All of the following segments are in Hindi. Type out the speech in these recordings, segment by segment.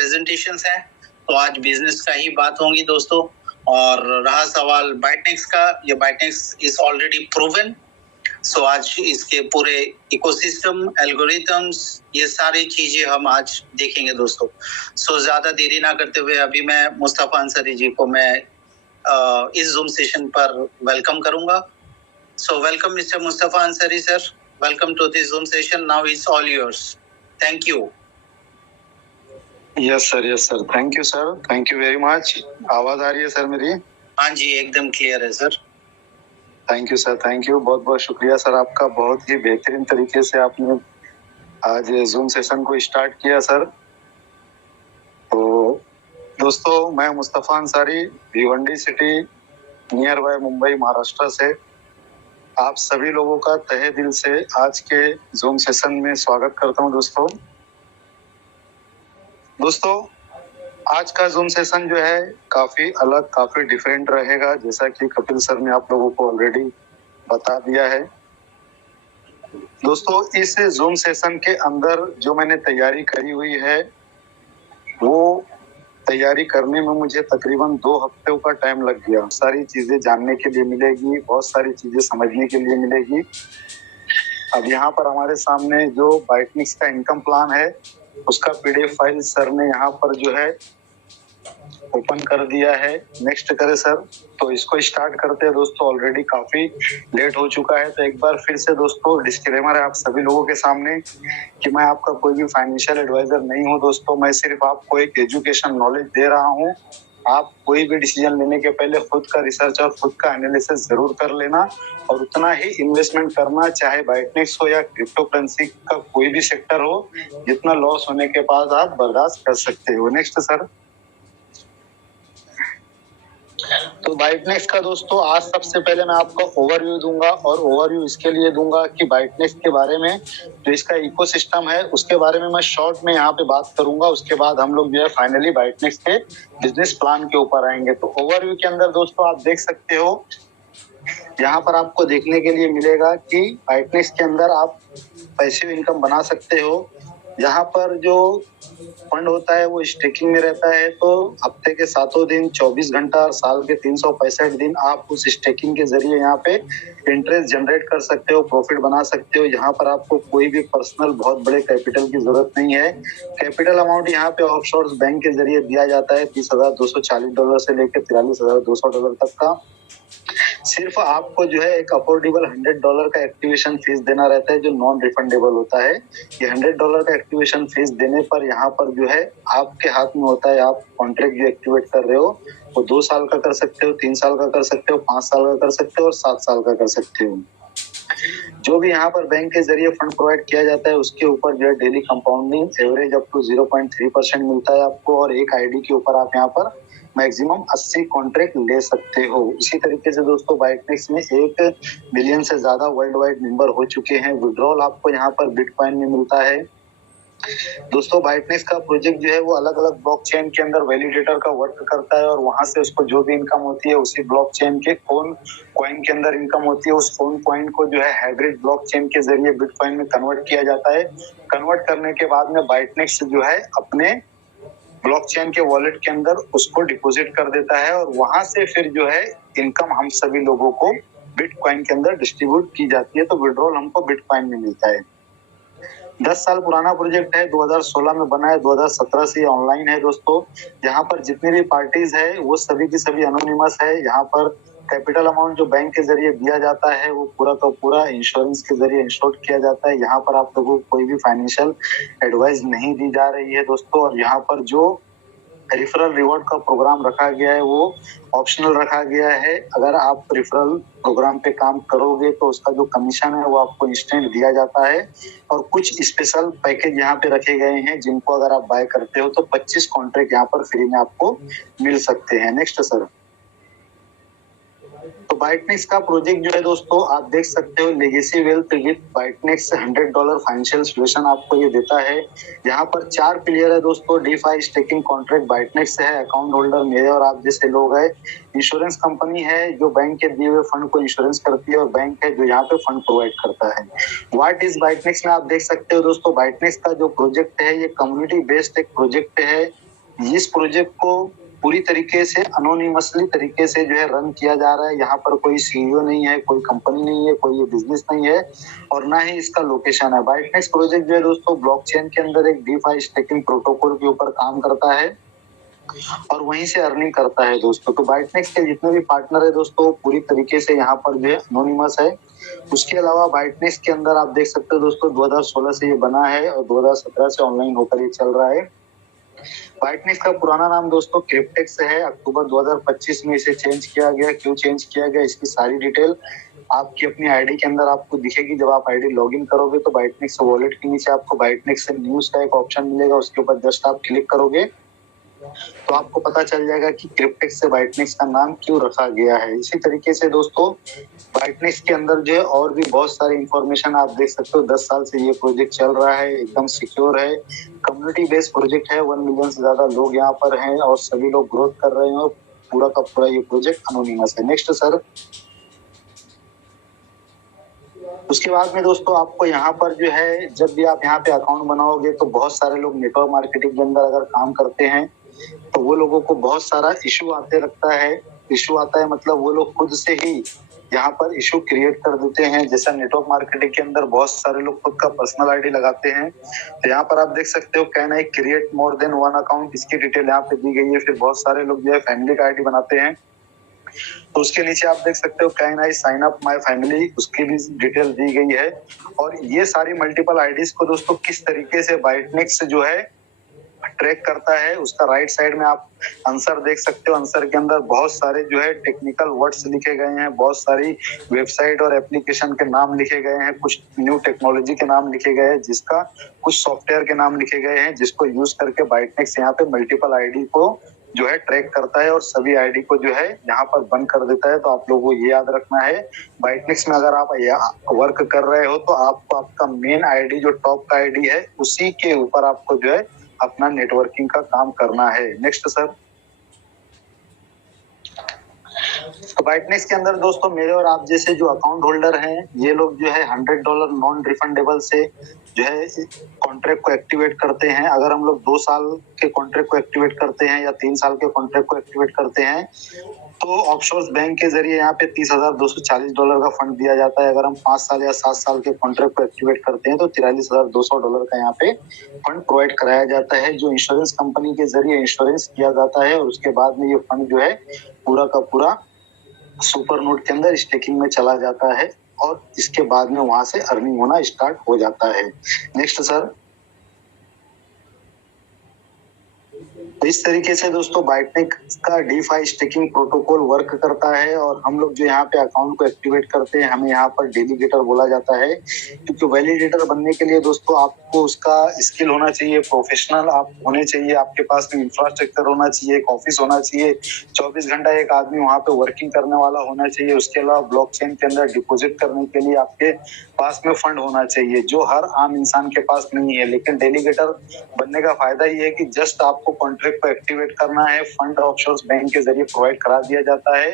प्रेजेंटेशंस हैं, तो आज बिजनेस का ही बात होगी दोस्तों। और रहा सवाल बाइटनेक्स का, ये बाइटनेक्स इज ऑलरेडी प्रूवन। सो आज इसके पूरे इकोसिस्टम, एल्गोरिथम्स, ये सारी चीजें हम आज देखेंगे दोस्तों। सो ज्यादा देरी ना करते हुए अभी मैं मुस्तफा अंसारी जी को मैं इस जूम सेशन पर वेलकम करूंगा। So welcome mister Mustafa Ansari sir, welcome to this Zoom session. Now it's all yours. Thank you. Yes sir, thank you sir, thank you very much. आवाज आ रही है सर मेरी? हाँ जी, एकदम क्लियर है sir. Thank you sir, thank you, बहुत बहुत शुक्रिया सर आपका। बहुत ही बेहतरीन तरीके से आपने आज जूम सेशन को स्टार्ट किया सर। तो दोस्तों, मैं Mustafa Ansari, Bhiwandi city near by Mumbai Maharashtra से आप सभी लोगों का तहे दिल से आज के जूम सेशन में स्वागत करता हूं दोस्तों, आज का जूम सेशन जो है काफी अलग, काफी डिफरेंट रहेगा, जैसा कि कपिल सर ने आप लोगों को ऑलरेडी बता दिया है। दोस्तों, इस जूम सेशन के अंदर जो मैंने तैयारी करी हुई है, वो तैयारी करने में मुझे तकरीबन 2 हफ्तों का टाइम लग गया। सारी चीजें जानने के लिए मिलेगी, बहुत सारी चीजें समझने के लिए मिलेगी। अब यहाँ पर हमारे सामने जो बाइटनेक्स का इनकम प्लान है, उसका पीडीएफ फाइल सर ने यहाँ पर जो है ओपन कर दिया है। नेक्स्ट करें सर। तो इसको स्टार्ट करते हैं दोस्तों, ऑलरेडी काफी लेट हो चुका है। तो एक बार फिर से दोस्तों डिस्क्लेमर है आप सभी लोगों के सामने कि मैं आपका कोई भी फाइनेंशियल एडवाइजर नहीं हूं दोस्तों। मैं सिर्फ आपको एक एजुकेशन नॉलेज दे रहा हूं। आप कोई भी डिसीजन लेने के पहले खुद का रिसर्च और खुद का एनालिसिस जरूर कर लेना, और उतना ही इन्वेस्टमेंट करना, चाहे बाइटनेक्स हो या क्रिप्टो करेंसी का कोई भी सेक्टर हो, जितना लॉस होने के बाद आप बर्दाश्त कर सकते हो। Next sir. तो बाइटनेक्स का दोस्तों आज सबसे पहले मैं आपको ओवरव्यू दूंगा, और ओवरव्यू इसके लिए दूंगा कि बाइटनेक्स के बारे में जो इसका इकोसिस्टम है उसके बारे में मैं शॉर्ट में यहाँ पे बात करूंगा। उसके बाद हम लोग जो है फाइनली बाइटनेक्स के बिजनेस प्लान के ऊपर आएंगे। तो ओवरव्यू के अंदर दोस्तों आप देख सकते हो, यहाँ पर आपको देखने के लिए मिलेगा कि बाइटनेक्स के अंदर आप पैसिव इनकम बना सकते हो। यहाँ पर जो फंड होता है वो स्टेकिंग में रहता है, तो हफ्ते के 7 दिन, 24 घंटा, साल के 365 दिन आप उस स्टेकिंग के जरिए यहाँ पे इंटरेस्ट जनरेट कर सकते हो, प्रॉफिट बना सकते हो। यहाँ पर आपको कोई भी पर्सनल बहुत बड़े कैपिटल की जरूरत नहीं है। कैपिटल अमाउंट यहाँ पे ऑफशोर बैंक के जरिए दिया जाता है, $30,240 से लेकर $43,200 तक का। सिर्फ आपको जो है एक अफोर्डेबल $100 का एक्टिवेशन फीस देना रहता है, जो नॉन रिफंडेबल होता है। ये $100 का एक्टिवेशन फीस देने पर यहाँ पर जो है आपके हाथ में होता है, आप कॉन्ट्रैक्ट जो एक्टिवेट कर रहे हो वो 2 साल का कर सकते हो, 3 साल का कर सकते हो, 5 साल का कर सकते हो और 7 साल का कर सकते हो। जो भी यहाँ पर बैंक के जरिए फंड प्रोवाइड किया जाता है उसके ऊपर जो है daily compounding average up to 0.3% मिलता है आपको, और एक आईडी के ऊपर आप यहाँ पर मैक्सिमम 80 कॉन्ट्रैक्ट ले सकते हो। इसी तरीके से दोस्तों बाइटनेक्स में 1 मिलियन से ज्यादा वर्ल्ड वाइड मेंबर हो चुके हैं। विड्रॉल आपको यहाँ पर बिटकॉइन में मिलता है। दोस्तों बाइटनेक्स का प्रोजेक्ट जो है वो अलग अलग ब्लॉकचेन के अंदर वैलिडेटर का वर्क करता है, और वहां से उसको जो भी इनकम होती है उसी ब्लॉकचेन के ओन कॉइन के अंदर इनकम होती है। उस ओन कॉइन को जो है हाइब्रिड ब्लॉकचेन के जरिए बिटकॉइन में कन्वर्ट किया जाता है। कन्वर्ट करने के बाद में बाइटनेक्स जो है अपने ब्लॉकचेन के वॉलेट के अंदर उसको डिपॉजिट कर देता है, और वहां से फिर जो है इनकम हम सभी लोगों को बिटकॉइन के अंदर डिस्ट्रीब्यूट की जाती है। तो विड्रॉल हमको बिटकॉइन में मिलता है। 10 साल पुराना प्रोजेक्ट है, 2016 में बना है, 2017 से ऑनलाइन है दोस्तों। यहाँ पर जितनी भी पार्टीज है वो सभी की सभी अनोनिमस है। यहाँ पर कैपिटल अमाउंट जो बैंक के जरिए दिया जाता है वो पूरा का पूरा इंश्योरेंस के जरिए इंश्योर किया जाता है। यहाँ पर आप लोगों को कोई भी फाइनेंशियल एडवाइस नहीं दी जा रही है दोस्तों। और यहाँ पर जो रिफरल रिवॉर्ड का प्रोग्राम रखा गया है वो ऑप्शनल रखा गया है। अगर आप रिफरल प्रोग्राम पे काम करोगे तो उसका जो कमीशन है वो आपको इंस्टेंट दिया जाता है, और कुछ स्पेशल पैकेज यहाँ पे रखे गए हैं जिनको अगर आप बाय करते हो तो 25 कॉन्ट्रैक्ट यहाँ पर फ्री में आपको मिल सकते हैं। Next sir. तो बाइटनेक्स का प्रोजेक्ट जो है दोस्तों आप देख सकते हो, legacy wealth with Bytenex $100 financial solution आपको ये देता है। यहाँ पर 4 प्लेयर है दोस्तों। DeFi स्टेकिंग कॉन्ट्रैक्ट बाइटनेक्स है, अकाउंट होल्डर मेरे और आप जैसे लोग है, इंश्योरेंस कंपनी है जो बैंक के दिए हुए फंड को इंश्योरेंस करती है, और बैंक है जो यहाँ पे फंड प्रोवाइड करता है। व्हाट इज बाइटनेक्स में आप देख सकते हो दोस्तों, बाइटनेक्स का जो प्रोजेक्ट है ये कम्युनिटी बेस्ड एक प्रोजेक्ट है। इस प्रोजेक्ट को पूरी तरीके से अनोनिमसली तरीके से जो है रन किया जा रहा है। यहाँ पर कोई सीईओ नहीं है, कोई कंपनी नहीं है, कोई ये बिजनेस नहीं है और ना ही इसका लोकेशन है। बाइटनेक्स प्रोजेक्ट जो है दोस्तों ब्लॉकचेन के अंदर एक डीफाई स्टेकिंग प्रोटोकॉल के ऊपर काम करता है और वहीं से अर्निंग करता है दोस्तों। तो बाइटनेक्स के जितने भी पार्टनर है दोस्तों पूरी तरीके से यहाँ पर जो है अनोनिमस है। उसके अलावा बाइटनेक्स के अंदर आप देख सकते हो दोस्तों 2016 से ये बना है और 2017 से ऑनलाइन होकर ये चल रहा है। बाइटनेक्स का पुराना नाम दोस्तों क्रिप्टेक्स है। अक्टूबर 2025 में इसे चेंज किया गया। क्यों चेंज किया गया इसकी सारी डिटेल आपकी अपनी आईडी के अंदर आपको दिखेगी। जब आप आईडी लॉगिन करोगे तो बाइटनेक्स वॉलेट के नीचे आपको बाइटनेक्स से न्यूज का एक ऑप्शन मिलेगा, उसके ऊपर जस्ट आप क्लिक करोगे तो आपको पता चल जाएगा कि क्रिप्टेक्स से बाइटनेक्स का नाम क्यों रखा गया है। इसी तरीके से दोस्तों बाइटनेक्स के अंदर जो है और भी बहुत सारी इंफॉर्मेशन आप देख सकते हो। 10 साल से ये प्रोजेक्ट चल रहा है, एकदम सिक्योर है, कम्युनिटी बेस्ड प्रोजेक्ट है। 1 मिलियन से ज्यादा लोग यहाँ पर हैं और सभी लोग ग्रोथ कर रहे हैं और पूरा का पूरा ये प्रोजेक्ट अनोनिमस है। Next sir. उसके बाद में दोस्तों आपको यहाँ पर जो है जब भी आप यहाँ पे अकाउंट बनाओगे तो बहुत सारे लोग नेटवर्क मार्केटिंग के अंदर अगर काम करते हैं तो वो लोगों को बहुत सारा इशू आते लगता है। इशू आता है मतलब वो लोग खुद से ही यहाँ पर इशू क्रिएट कर देते हैं। जैसा नेटवर्क मार्केटिंग के अंदर बहुत सारे लोग खुद का पर्सनल आईडी लगाते हैं। तो यहाँ पर आप देख सकते हो can I create more than 1 account, इसकी डिटेल यहाँ पे दी गई है। फिर बहुत सारे लोग जो है फैमिली का आईडी बनाते हैं तो उसके नीचे आप देख सकते हो can I sign up my family, उसकी भी डिटेल दी गई है। और ये सारी मल्टीपल आईडीज को दोस्तों किस तरीके से बाइटनेक्स जो है ट्रैक करता है उसका राइट साइड में आप आंसर देख सकते हो। आंसर के अंदर बहुत सारे जो है टेक्निकल वर्ड्स लिखे गए हैं, बहुत सारी वेबसाइट और एप्लीकेशन के नाम लिखे गए हैं, कुछ न्यू टेक्नोलॉजी के नाम लिखे गए हैं, जिसका कुछ सॉफ्टवेयर के नाम लिखे गए हैं जिसको यूज करके बाइटनेक्स यहाँ पे मल्टीपल आईडी को जो है ट्रैक करता है और सभी आईडी को जो है यहाँ पर बंद कर देता है। तो आप लोगों को ये याद रखना है बाइटनेक्स में अगर आप वर्क कर रहे हो तो आपको आपका मेन आईडी जो टॉप का आईडी है उसी के ऊपर आपको जो है अपना नेटवर्किंग का काम करना है। Next sir. तो बाइटनेक्स के अंदर दोस्तों मेरे और आप जैसे जो अकाउंट होल्डर हैं ये लोग जो है $100 नॉन रिफंडेबल से जो है कॉन्ट्रैक्ट को एक्टिवेट करते हैं। अगर हम लोग 2 साल के कॉन्ट्रैक्ट को एक्टिवेट करते हैं या 3 साल के कॉन्ट्रैक्ट को एक्टिवेट करते हैं तो ऑफशोर्स बैंक के जरिए यहाँ पे $30,240 का फंड दिया जाता है। अगर हम 5 साल या 7 साल के कॉन्ट्रैक्ट को एक्टिवेट करते हैं तो $43,200 का यहाँ पे फंड प्रोवाइड कराया जाता है, जो इंश्योरेंस कंपनी के जरिए इंश्योरेंस किया जाता है। और उसके बाद में ये फंड जो है पूरा का पूरा सुपर नोड के अंदर स्टेकिंग में चला जाता है और इसके बाद में वहां से अर्निंग होना स्टार्ट हो जाता है। Next sir. तो इस तरीके से दोस्तों बाइटनेक्स का डीफाई स्टेकिंग प्रोटोकॉल वर्क करता है। और हम लोग जो यहाँ पे अकाउंट को एक्टिवेट करते हैं हमें यहाँ पर डेलीगेटर बोला जाता है, क्योंकि वैलिडेटर बनने के लिए दोस्तों आपको उसका स्किल होना चाहिए, प्रोफेशनल आप होने चाहिए, आपके पास में इंफ्रास्ट्रक्चर होना चाहिए, एक ऑफिस होना चाहिए, 24 घंटा एक आदमी वहाँ पे वर्किंग करने वाला होना चाहिए। उसके अलावा ब्लॉकचेन के अंदर डिपोजिट करने के लिए आपके पास में फंड होना चाहिए, जो हर आम इंसान के पास नहीं है। लेकिन डेलीगेटर बनने का फायदा ये है कि जस्ट आपको कॉन्ट्रैक्ट को एक्टिवेट करना है, फंड ऑफशोर्स बैंक के जरिए प्रोवाइड करा दिया जाता है,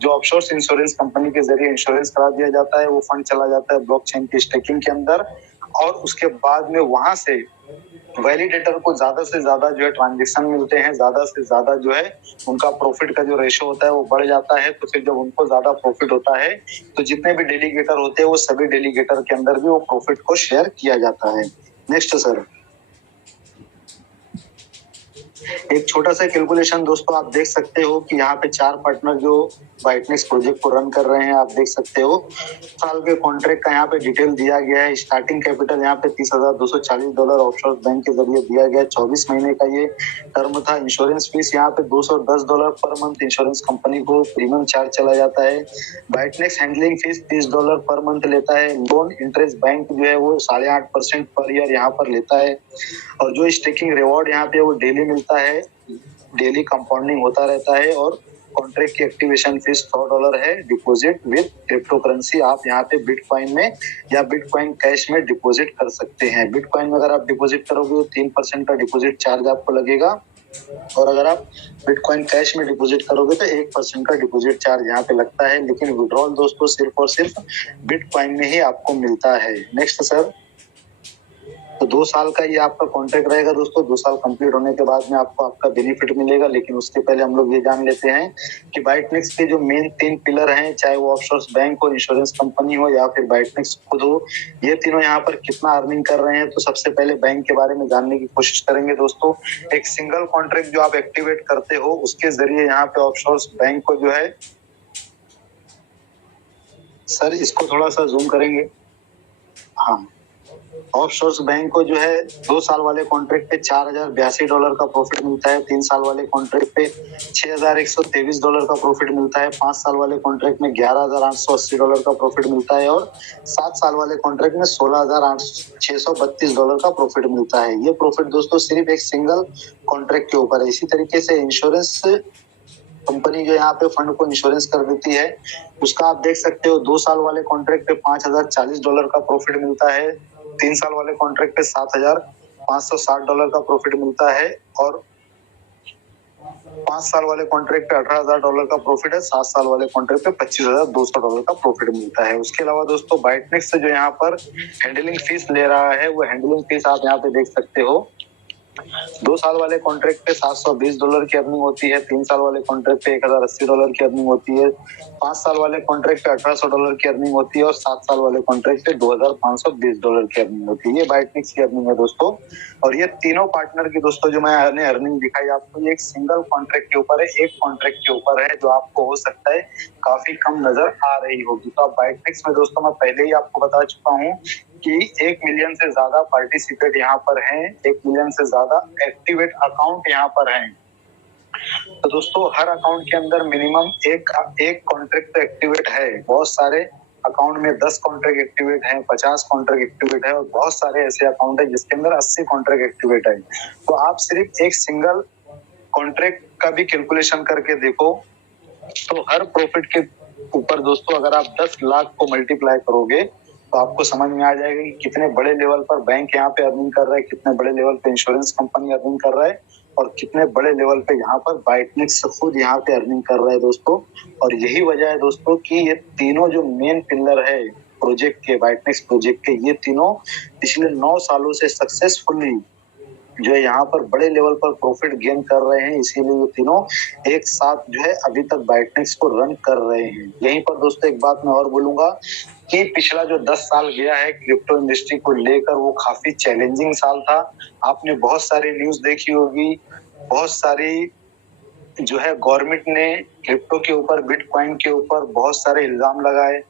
जो ऑफशोर्स इंश्योरेंस कंपनी के जरिए इंश्योरेंस करा दिया जाता है, वो फंड चला जाता है ब्लॉकचेन की स्टेकिंग के अंदर। और उसके बाद में वहां से वैलिडेटर को ज्यादा से ज्यादा जो है ट्रांजेक्शन मिलते हैं, ज्यादा से ज्यादा जो है उनका प्रॉफिट का जो रेशो होता है वो बढ़ जाता है। तो फिर जब उनको ज्यादा प्रॉफिट होता है तो जितने भी डेलीगेटर होते हैं वो सभी डेलीगेटर के अंदर भी वो प्रॉफिट को शेयर किया जाता है। Next sir. एक छोटा सा कैलकुलेशन दोस्तों आप देख सकते हो कि यहाँ पे 4 पार्टनर जो बाइटनेक्स प्रोजेक्ट को रन कर रहे हैं, आप देख सकते हो साल के कॉन्ट्रैक्ट का यहाँ पे डिटेल दिया गया है। स्टार्टिंग कैपिटल यहाँ पे $30,240 ऑफशोर बैंक के जरिए दिया गया। 24 महीने का ये टर्म था। इंश्योरेंस फीस यहाँ पे $210 पर मंथ इंश्योरेंस कंपनी को प्रीमियम चार्ज चला जाता है। बाइटनेक्स हैंडलिंग फीस $30 पर मंथ लेता है। लोन इंटरेस्ट बैंक जो है वो 8.5% पर ईयर यहाँ पर लेता है। और जो स्टेकिंग रिवॉर्ड यहाँ पे वो डेली मिलता है, डेली कंपाउंडिंग होता रहता है। और कॉन्ट्रैक्ट की एक्टिवेशन फीस $100 है। डिपॉजिट विद क्रिप्टो करेंसी आप यहाँ पे बिटकॉइन में या बिटकॉइन कैश में डिपॉजिट कर सकते हैं। बिटकॉइन में अगर आप डिपॉजिट करोगे तो 3% का डिपॉजिट चार्ज आपको लगेगा, और अगर आप बिटकॉइन कैश में डिपॉजिट करोगे तो 1% का डिपॉजिट चार्ज यहाँ पे लगता है। लेकिन विड्रॉल दोस्तों सिर्फ और सिर्फ बिटकॉइन में ही आपको मिलता है। Next sir. तो 2 साल का ये आपका कॉन्ट्रैक्ट रहेगा दोस्तों। 2 साल कंप्लीट होने के बाद में आपको आपका बेनिफिट मिलेगा। लेकिन उसके पहले हम लोग ये जान लेते हैं कि बाइटनेक्स के जो मेन 3 पिलर हैं, चाहे वो ऑफशोर बैंक हो, इंश्योरेंस कंपनी हो या फिर बाइटनेक्स खुद हो, ये तीनों यहाँ पर कितना अर्निंग कर रहे हैं। तो सबसे पहले बैंक के बारे में जानने की कोशिश करेंगे दोस्तों। एक सिंगल कॉन्ट्रैक्ट जो आप एक्टिवेट करते हो, उसके जरिए यहाँ पे ऑफशोर बैंक को जो है, सर इसको थोड़ा सा जूम करेंगे। हाँ, ऑफशोर बैंक को जो है 2 साल वाले कॉन्ट्रैक्ट पे $4082 का प्रॉफिट मिलता है, 3 साल वाले कॉन्ट्रैक्ट पे $6123 का प्रॉफिट मिलता है, 5 साल वाले कॉन्ट्रैक्ट में $11880 का प्रॉफिट मिलता है और 7 साल वाले कॉन्ट्रैक्ट में $16632 का प्रॉफिट मिलता है। ये प्रॉफिट दोस्तों सिर्फ एक सिंगल कॉन्ट्रैक्ट के ऊपर है। इसी तरीके से इंश्योरेंस कंपनी जो यहाँ पे फंड को इंश्योरेंस कर देती है, उसका आप देख सकते हो 2 साल वाले कॉन्ट्रैक्ट पे $5040 का प्रॉफिट मिलता है, 3 साल वाले कॉन्ट्रैक्ट पे $7560 का प्रॉफिट मिलता है और 5 साल वाले कॉन्ट्रैक्ट पे $18000 का प्रॉफिट है, 7 साल वाले कॉन्ट्रैक्ट पे $25200 का प्रॉफिट मिलता है। उसके अलावा दोस्तों बाइटनेक्स से जो यहाँ पर हैंडलिंग फीस ले रहा है, वो हैंडलिंग फीस आप यहाँ पे देख सकते हो। 2 साल वाले कॉन्ट्रैक्ट पे $720 की अर्निंग होती है, 3 साल वाले कॉन्ट्रैक्ट पे $1080 की अर्निंग होती है, 5 साल वाले कॉन्ट्रैक्ट पे $1800 की अर्निंग होती है और 7 साल वाले कॉन्ट्रैक्ट पे $2520 की अर्निंग होती है। ये बाइटनेक्स की अर्निंग है दोस्तों। और ये तीनों पार्टनर की दोस्तों जो मैंने अर्निंग दिखाई आपको, ये एक सिंगल कॉन्ट्रैक्ट के ऊपर है, एक कॉन्ट्रैक्ट के ऊपर है, जो आपको हो सकता है काफी कम नजर आ रही होगी। तो आप बाइटनेक्स में दोस्तों मैं पहले ही आपको बता चुका हूँ कि 1 मिलियन से ज्यादा पार्टिसिपेट यहाँ पर हैं, 1 मिलियन से ज्यादा एक्टिवेट अकाउंट यहाँ पर हैं। तो दोस्तों हर अकाउंट के अंदर मिनिमम एक कॉन्ट्रैक्ट एक्टिवेट है। बहुत सारे अकाउंट में 10 कॉन्ट्रैक्ट एक्टिवेट है, 50 कॉन्ट्रैक्ट एक्टिवेट है और बहुत सारे ऐसे अकाउंट है जिसके अंदर 80 कॉन्ट्रैक्ट एक्टिवेट है। तो आप सिर्फ एक सिंगल कॉन्ट्रैक्ट का भी कैलकुलेशन करके देखो, तो हर प्रॉफिट के ऊपर दोस्तों अगर आप 10 लाख को मल्टीप्लाई करोगे तो आपको समझ में आ जाएगा कि कितने बड़े लेवल पर बैंक यहाँ पे अर्निंग कर रहा है, कितने बड़े लेवल पे इंश्योरेंस कंपनी अर्निंग कर रहा है और कितने बड़े लेवल पे यहाँ पर बाइटनेक्स खुद यहाँ पे अर्निंग कर रहा है दोस्तों। और यही वजह है दोस्तों कि ये तीनों जो मेन पिलर है प्रोजेक्ट के, बाइटनेक्स प्रोजेक्ट के, ये तीनों पिछले 9 सालों से सक्सेसफुली जो है यहाँ पर बड़े लेवल पर प्रॉफिट गेन कर रहे हैं। इसीलिए ये तीनों एक साथ जो है अभी तक बाइटनेक्स को रन कर रहे हैं। यहीं पर दोस्तों एक बात मैं और बोलूंगा कि पिछला जो 10 साल गया है क्रिप्टो इंडस्ट्री को लेकर, वो काफी चैलेंजिंग साल था। आपने बहुत सारी न्यूज देखी होगी, बहुत सारी जो है गवर्नमेंट ने क्रिप्टो के ऊपर, बिटकॉइन के ऊपर बहुत सारे इल्जाम लगाए,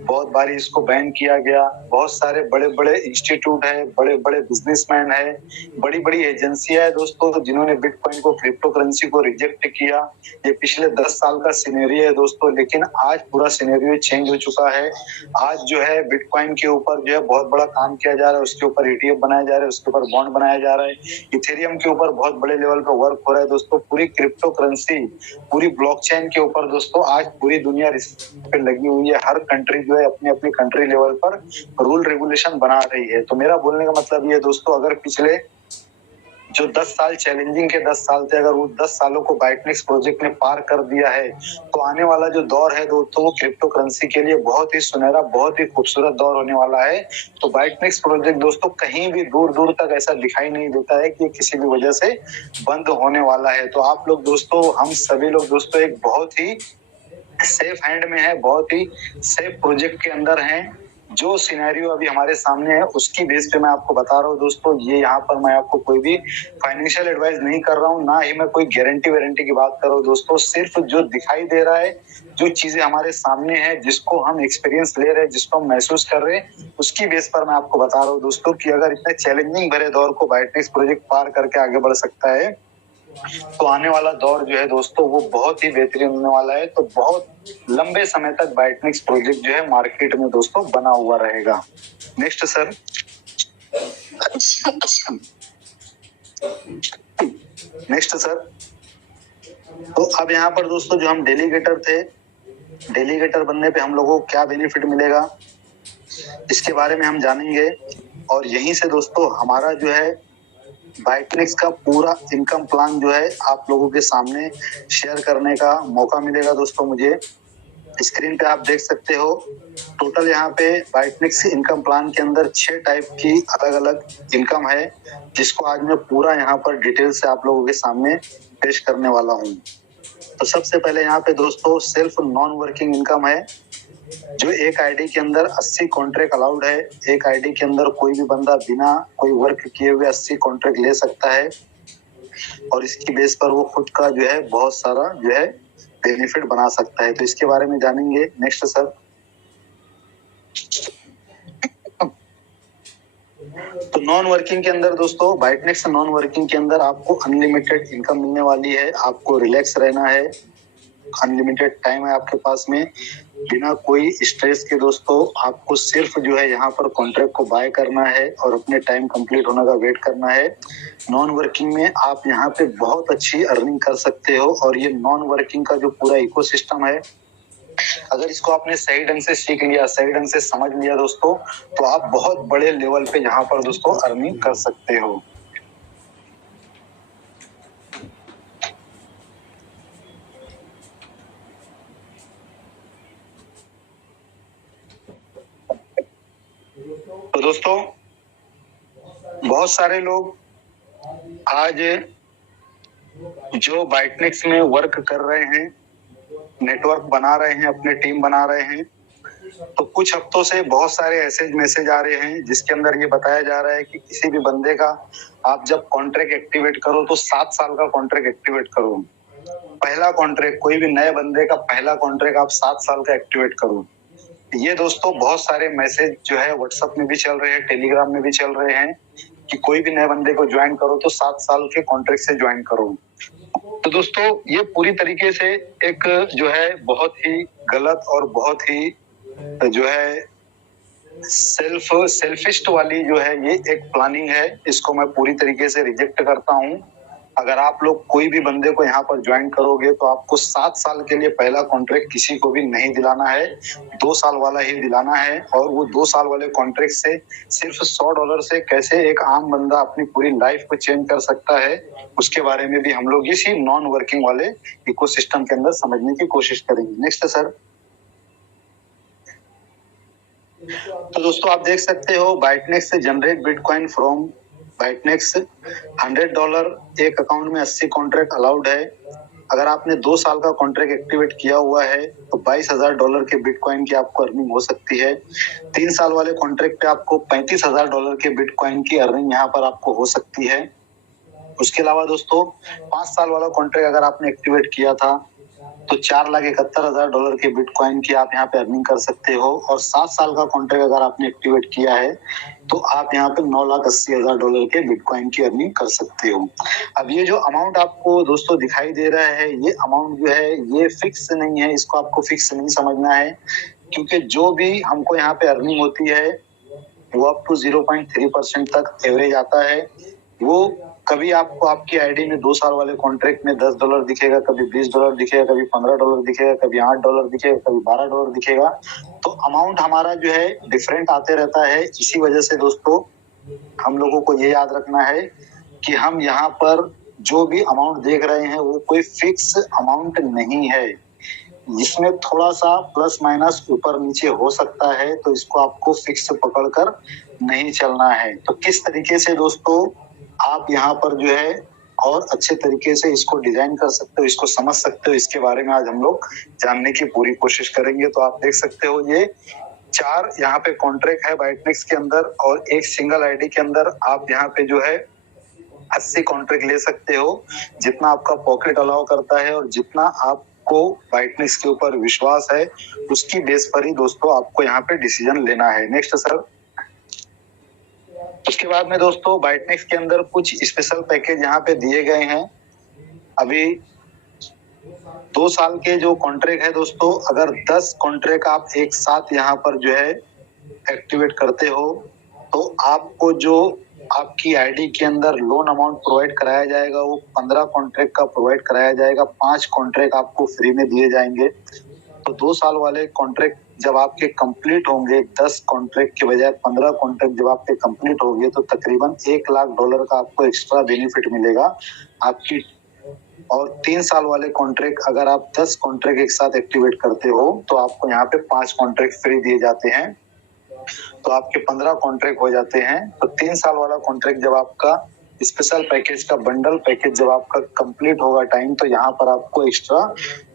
बहुत बारी इसको बैन किया गया। बहुत सारे बड़े बड़े इंस्टीट्यूट है, बड़े बड़े बिजनेसमैन है, बड़ी बड़ी एजेंसियां है दोस्तों जिन्होंने बिटकॉइन को, क्रिप्टो करेंसी को रिजेक्ट किया। ये पिछले 10 साल का सिनेरियो है दोस्तों, लेकिन आज पूरा सिनेरियो चेंज हो चुका है। आज जो है बिटकॉइन के ऊपर जो है बहुत बड़ा काम किया जा रहा है, उसके ऊपर ETF बनाया जा रहा है, उसके ऊपर बॉन्ड बनाया जा रहा है। इथेरियम के ऊपर बहुत बड़े लेवल पर वर्क हो रहा है दोस्तों। पूरी क्रिप्टो करेंसी, पूरी ब्लॉकचेन के ऊपर दोस्तों आज पूरी दुनिया रिसर्च पे लगी हुई है। हर कंट्री जो है अपने अपने कंट्री लेवल पर रूल रेगुलेशन बना रही है। तो मेरा बोलने का मतलब ये दोस्तों, अगर पिछले जो 10 साल चैलेंजिंग के 10 साल थे, अगर वो 10 सालों को बाइटनेक्स प्रोजेक्ट ने पार कर दिया है, तो आने वाला जो दौर है दोस्तों वो क्रिप्टो करेंसी के लिए बहुत ही सुनहरा, बहुत ही खूबसूरत दौर होने वाला है। तो बाइटनेक्स प्रोजेक्ट दोस्तों कहीं भी दूर दूर तक ऐसा दिखाई नहीं देता है कि किसी भी वजह से बंद होने वाला है। तो आप लोग दोस्तों, हम सभी लोग दोस्तों एक बहुत ही सेफ हैंड में है, बहुत ही सेफ प्रोजेक्ट के अंदर हैं। जो सिनेरियो अभी हमारे सामने है उसकी बेस पे मैं आपको बता रहा हूँ दोस्तों। ये यहाँ पर मैं आपको कोई भी फाइनेंशियल एडवाइस नहीं कर रहा हूँ, ना ही मैं कोई गारंटी की बात कर रहा हूँ दोस्तों। सिर्फ जो दिखाई दे रहा है, जो चीजें हमारे सामने है, जिसको हम एक्सपीरियंस ले रहे हैं, जिसको हम महसूस कर रहे हैं, उसकी बेस पर मैं आपको बता रहा हूँ दोस्तों कि अगर इतने चैलेंजिंग भरे दौर को बाइटनेक्स प्रोजेक्ट पार करके आगे बढ़ सकता है, तो आने वाला दौर जो है दोस्तों वो बहुत ही बेहतरीन होने वाला है। तो बहुत लंबे समय तक बाइटनेक्स प्रोजेक्ट जो है मार्केट में दोस्तों बना हुआ रहेगा। Next sir. Next sir. तो अब यहाँ पर दोस्तों जो हम डेलीगेटर थे, डेलीगेटर बनने पे हम लोगों को क्या बेनिफिट मिलेगा, इसके बारे में हम जानेंगे। और यहीं से दोस्तों हमारा जो है बाइटनेक्स का पूरा इनकम प्लान जो है आप लोगों के सामने शेयर करने का मौका मिलेगा दोस्तों मुझे। स्क्रीन पे आप देख सकते हो टोटल यहाँ पे बाइटनेक्स इनकम प्लान के अंदर 6 टाइप की अलग अलग इनकम है, जिसको आज मैं पूरा यहाँ पर डिटेल से आप लोगों के सामने पेश करने वाला हूँ। तो सबसे पहले यहाँ पे दोस्तों सेल्फ नॉन वर्किंग इनकम है, जो एक आईडी के अंदर 80 कॉन्ट्रैक्ट अलाउड है। एक आईडी के अंदर कोई भी बंदा बिना कोई वर्क किए हुए 80 कॉन्ट्रैक्ट ले सकता है और इसकी बेस पर वो खुद का जो है बहुत सारा जो है बेनिफिट बना सकता है। तो इसके बारे में जानेंगे। Next sir. तो नॉन वर्किंग के अंदर दोस्तों बाइटनेक्स नॉन वर्किंग के अंदर आपको अनलिमिटेड इनकम मिलने वाली है। आपको रिलैक्स रहना है, अनलिमिटेड टाइम है आपके पास में, बिना कोई स्ट्रेस के दोस्तों आपको सिर्फ जो है यहाँ पर कॉन्ट्रैक्ट को बाय करना है और अपने टाइम कंप्लीट होने का वेट करना है। नॉन वर्किंग में आप यहाँ पे बहुत अच्छी अर्निंग कर सकते हो और ये नॉन वर्किंग का जो पूरा इकोसिस्टम है, अगर इसको आपने सही ढंग से सीख लिया, सही ढंग से समझ लिया दोस्तों, तो आप बहुत बड़े लेवल पे यहाँ पर दोस्तों अर्निंग कर सकते हो। तो दोस्तों बहुत सारे लोग आज जो बाइटनेक्स में वर्क कर रहे हैं, नेटवर्क बना रहे हैं, अपने टीम बना रहे हैं, तो कुछ हफ्तों से बहुत सारे ऐसे मैसेज आ रहे हैं जिसके अंदर ये बताया जा रहा है कि किसी भी बंदे का आप जब कॉन्ट्रैक्ट एक्टिवेट करो तो 7 साल का कॉन्ट्रैक्ट एक्टिवेट करो। पहला कॉन्ट्रैक्ट, कोई भी नए बंदे का पहला कॉन्ट्रैक्ट आप 7 साल का एक्टिवेट करो। ये दोस्तों बहुत सारे मैसेज जो है व्हाट्सएप में भी चल रहे हैं, टेलीग्राम में भी चल रहे हैं कि कोई भी नए बंदे को ज्वाइन करो तो 7 साल के कॉन्ट्रैक्ट से ज्वाइन करो। तो दोस्तों ये पूरी तरीके से एक जो है बहुत ही गलत और बहुत ही जो है सेल्फिस्ट वाली जो है ये एक प्लानिंग है। इसको मैं पूरी तरीके से रिजेक्ट करता हूँ। अगर आप लोग कोई भी बंदे को यहाँ पर ज्वाइन करोगे तो आपको 7 साल के लिए पहला कॉन्ट्रैक्ट किसी को भी नहीं दिलाना है, 2 साल वाला ही दिलाना है। और वो 2 साल वाले कॉन्ट्रैक्ट से सिर्फ $100 से कैसे एक आम बंदा अपनी पूरी लाइफ को चेंज कर सकता है, उसके बारे में भी हम लोग इसी नॉन वर्किंग वाले इकोसिस्टम के अंदर समझने की कोशिश करेंगे। Next sir. तो दोस्तों आप देख सकते हो बाइटनेक्स से जनरेट बिटकॉइन फ्रॉम बाइटनेक्स $100 एक अकाउंट में 80 कॉन्ट्रैक्ट अलाउड है। अगर आपने 2 साल का कॉन्ट्रैक्ट एक्टिवेट किया हुआ है तो $22,000 के बिटकॉइन की आपको अर्निंग हो सकती है। 3 साल वाले कॉन्ट्रैक्ट पे आपको $35,000 के बिटकॉइन की अर्निंग यहाँ पर आपको हो सकती है। उसके अलावा दोस्तों 5 साल वाला कॉन्ट्रैक्ट अगर आपने एक्टिवेट किया था तो $4,71,000 के बिटकॉइन की आप यहाँ पे अर्निंग कर सकते हो। और 7 साल का कॉन्ट्रैक्ट अगर आपने एक्टिवेट किया है तो आप यहाँ पे $9,80,000 के बिटकॉइन की अर्निंग कर सकते हो। अब ये जो अमाउंट आपको दोस्तों दिखाई दे रहा है, ये अमाउंट जो है ये फिक्स नहीं है, इसको आपको फिक्स नहीं समझना है, क्योंकि जो भी हमको यहाँ पे अर्निंग होती है वो अप टू 0.3% तक एवरेज आता है। वो कभी आपको आपकी आईडी में 2 साल वाले कॉन्ट्रैक्ट में $10 दिखेगा, कभी $20 दिखेगा, कभी $15 दिखेगा, कभी $8 दिखेगा, कभी $12 दिखेगा। तो अमाउंट हमारा जो है डिफरेंट आते रहता है। इसी वजह से दोस्तों हम लोगों को ये याद रखना है कि हम यहाँ पर जो भी अमाउंट देख रहे हैं वो कोई फिक्स अमाउंट नहीं है, जिसमें थोड़ा सा प्लस माइनस ऊपर नीचे हो सकता है। तो इसको आपको फिक्स पकड़कर नहीं चलना है। तो किस तरीके से दोस्तों आप यहाँ पर जो है और अच्छे तरीके से इसको डिजाइन कर सकते हो, इसको समझ सकते हो, इसके बारे में आज हम लोग जानने की पूरी कोशिश करेंगे। तो आप देख सकते हो ये 4 यहाँ पे कॉन्ट्रैक्ट है बाइटनेक्स के अंदर और एक सिंगल आईडी के अंदर आप यहाँ पे जो है 80 कॉन्ट्रैक्ट ले सकते हो, जितना आपका पॉकेट अलाउ करता है और जितना आपको बाइटनेक्स के ऊपर विश्वास है उसकी बेस पर ही दोस्तों आपको यहाँ पे डिसीजन लेना है। Next sir. उसके बाद में दोस्तों बाइटनेक्स के अंदर कुछ स्पेशल पैकेज यहाँ पे दिए गए हैं। अभी 2 साल के जो कॉन्ट्रैक्ट है दोस्तों, अगर 10 कॉन्ट्रैक्ट आप एक साथ यहाँ पर जो है एक्टिवेट करते हो तो आपको जो आपकी आईडी के अंदर लोन अमाउंट प्रोवाइड कराया जाएगा वो 15 कॉन्ट्रैक्ट का प्रोवाइड कराया जाएगा। 5 कॉन्ट्रैक्ट आपको फ्री में दिए जाएंगे। तो 2 साल वाले कॉन्ट्रैक्ट जब आपके कंप्लीट होंगे, 10 कॉन्ट्रैक्ट के बजाय 15 कॉन्ट्रैक्ट जब आपके कंप्लीट होंगे तो तकरीबन $1 लाख का आपको एक्स्ट्रा बेनिफिट मिलेगा आपकी और 3 साल वाले कॉन्ट्रैक्ट अगर आप 10 कॉन्ट्रैक्ट एक साथ एक्टिवेट करते हो तो आपको यहाँ पे 5 कॉन्ट्रैक्ट फ्री दिए जाते हैं, तो आपके 15 कॉन्ट्रैक्ट हो जाते हैं। तो 3 साल वाला कॉन्ट्रैक्ट जब आपका स्पेशल पैकेज का बंडल पैकेज जब आपका कंप्लीट होगा टाइम, तो यहाँ पर आपको एक्स्ट्रा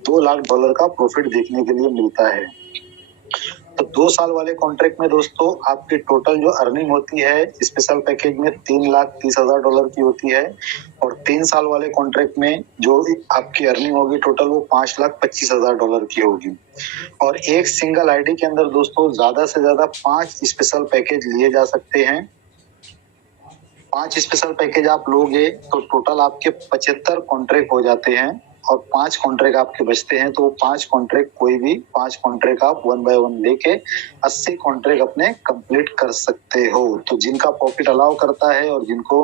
$2 लाख का प्रॉफिट देखने के लिए मिलता है। तो 2 साल वाले कॉन्ट्रैक्ट में दोस्तों आपकी टोटल जो अर्निंग होती है स्पेशल पैकेज में $3,30,000 की होती है, और 3 साल वाले कॉन्ट्रैक्ट में जो आपकी अर्निंग होगी टोटल वो $5,25,000 की होगी। और एक सिंगल आईडी के अंदर दोस्तों ज्यादा से ज्यादा 5 स्पेशल पैकेज लिए जा सकते हैं। 5 स्पेशल पैकेज आप लोगे तो टोटल आपके 75 कॉन्ट्रैक्ट हो जाते हैं, और 5 कॉन्ट्रैक्ट आपके बचते हैं। तो 5 कॉन्ट्रैक्ट कोई भी 5 कॉन्ट्रैक्ट आप 1 बाय 1 लेके 80 कॉन्ट्रैक्ट अपने कंप्लीट कर सकते हो। तो जिनका प्रॉफिट अलाउ करता है और जिनको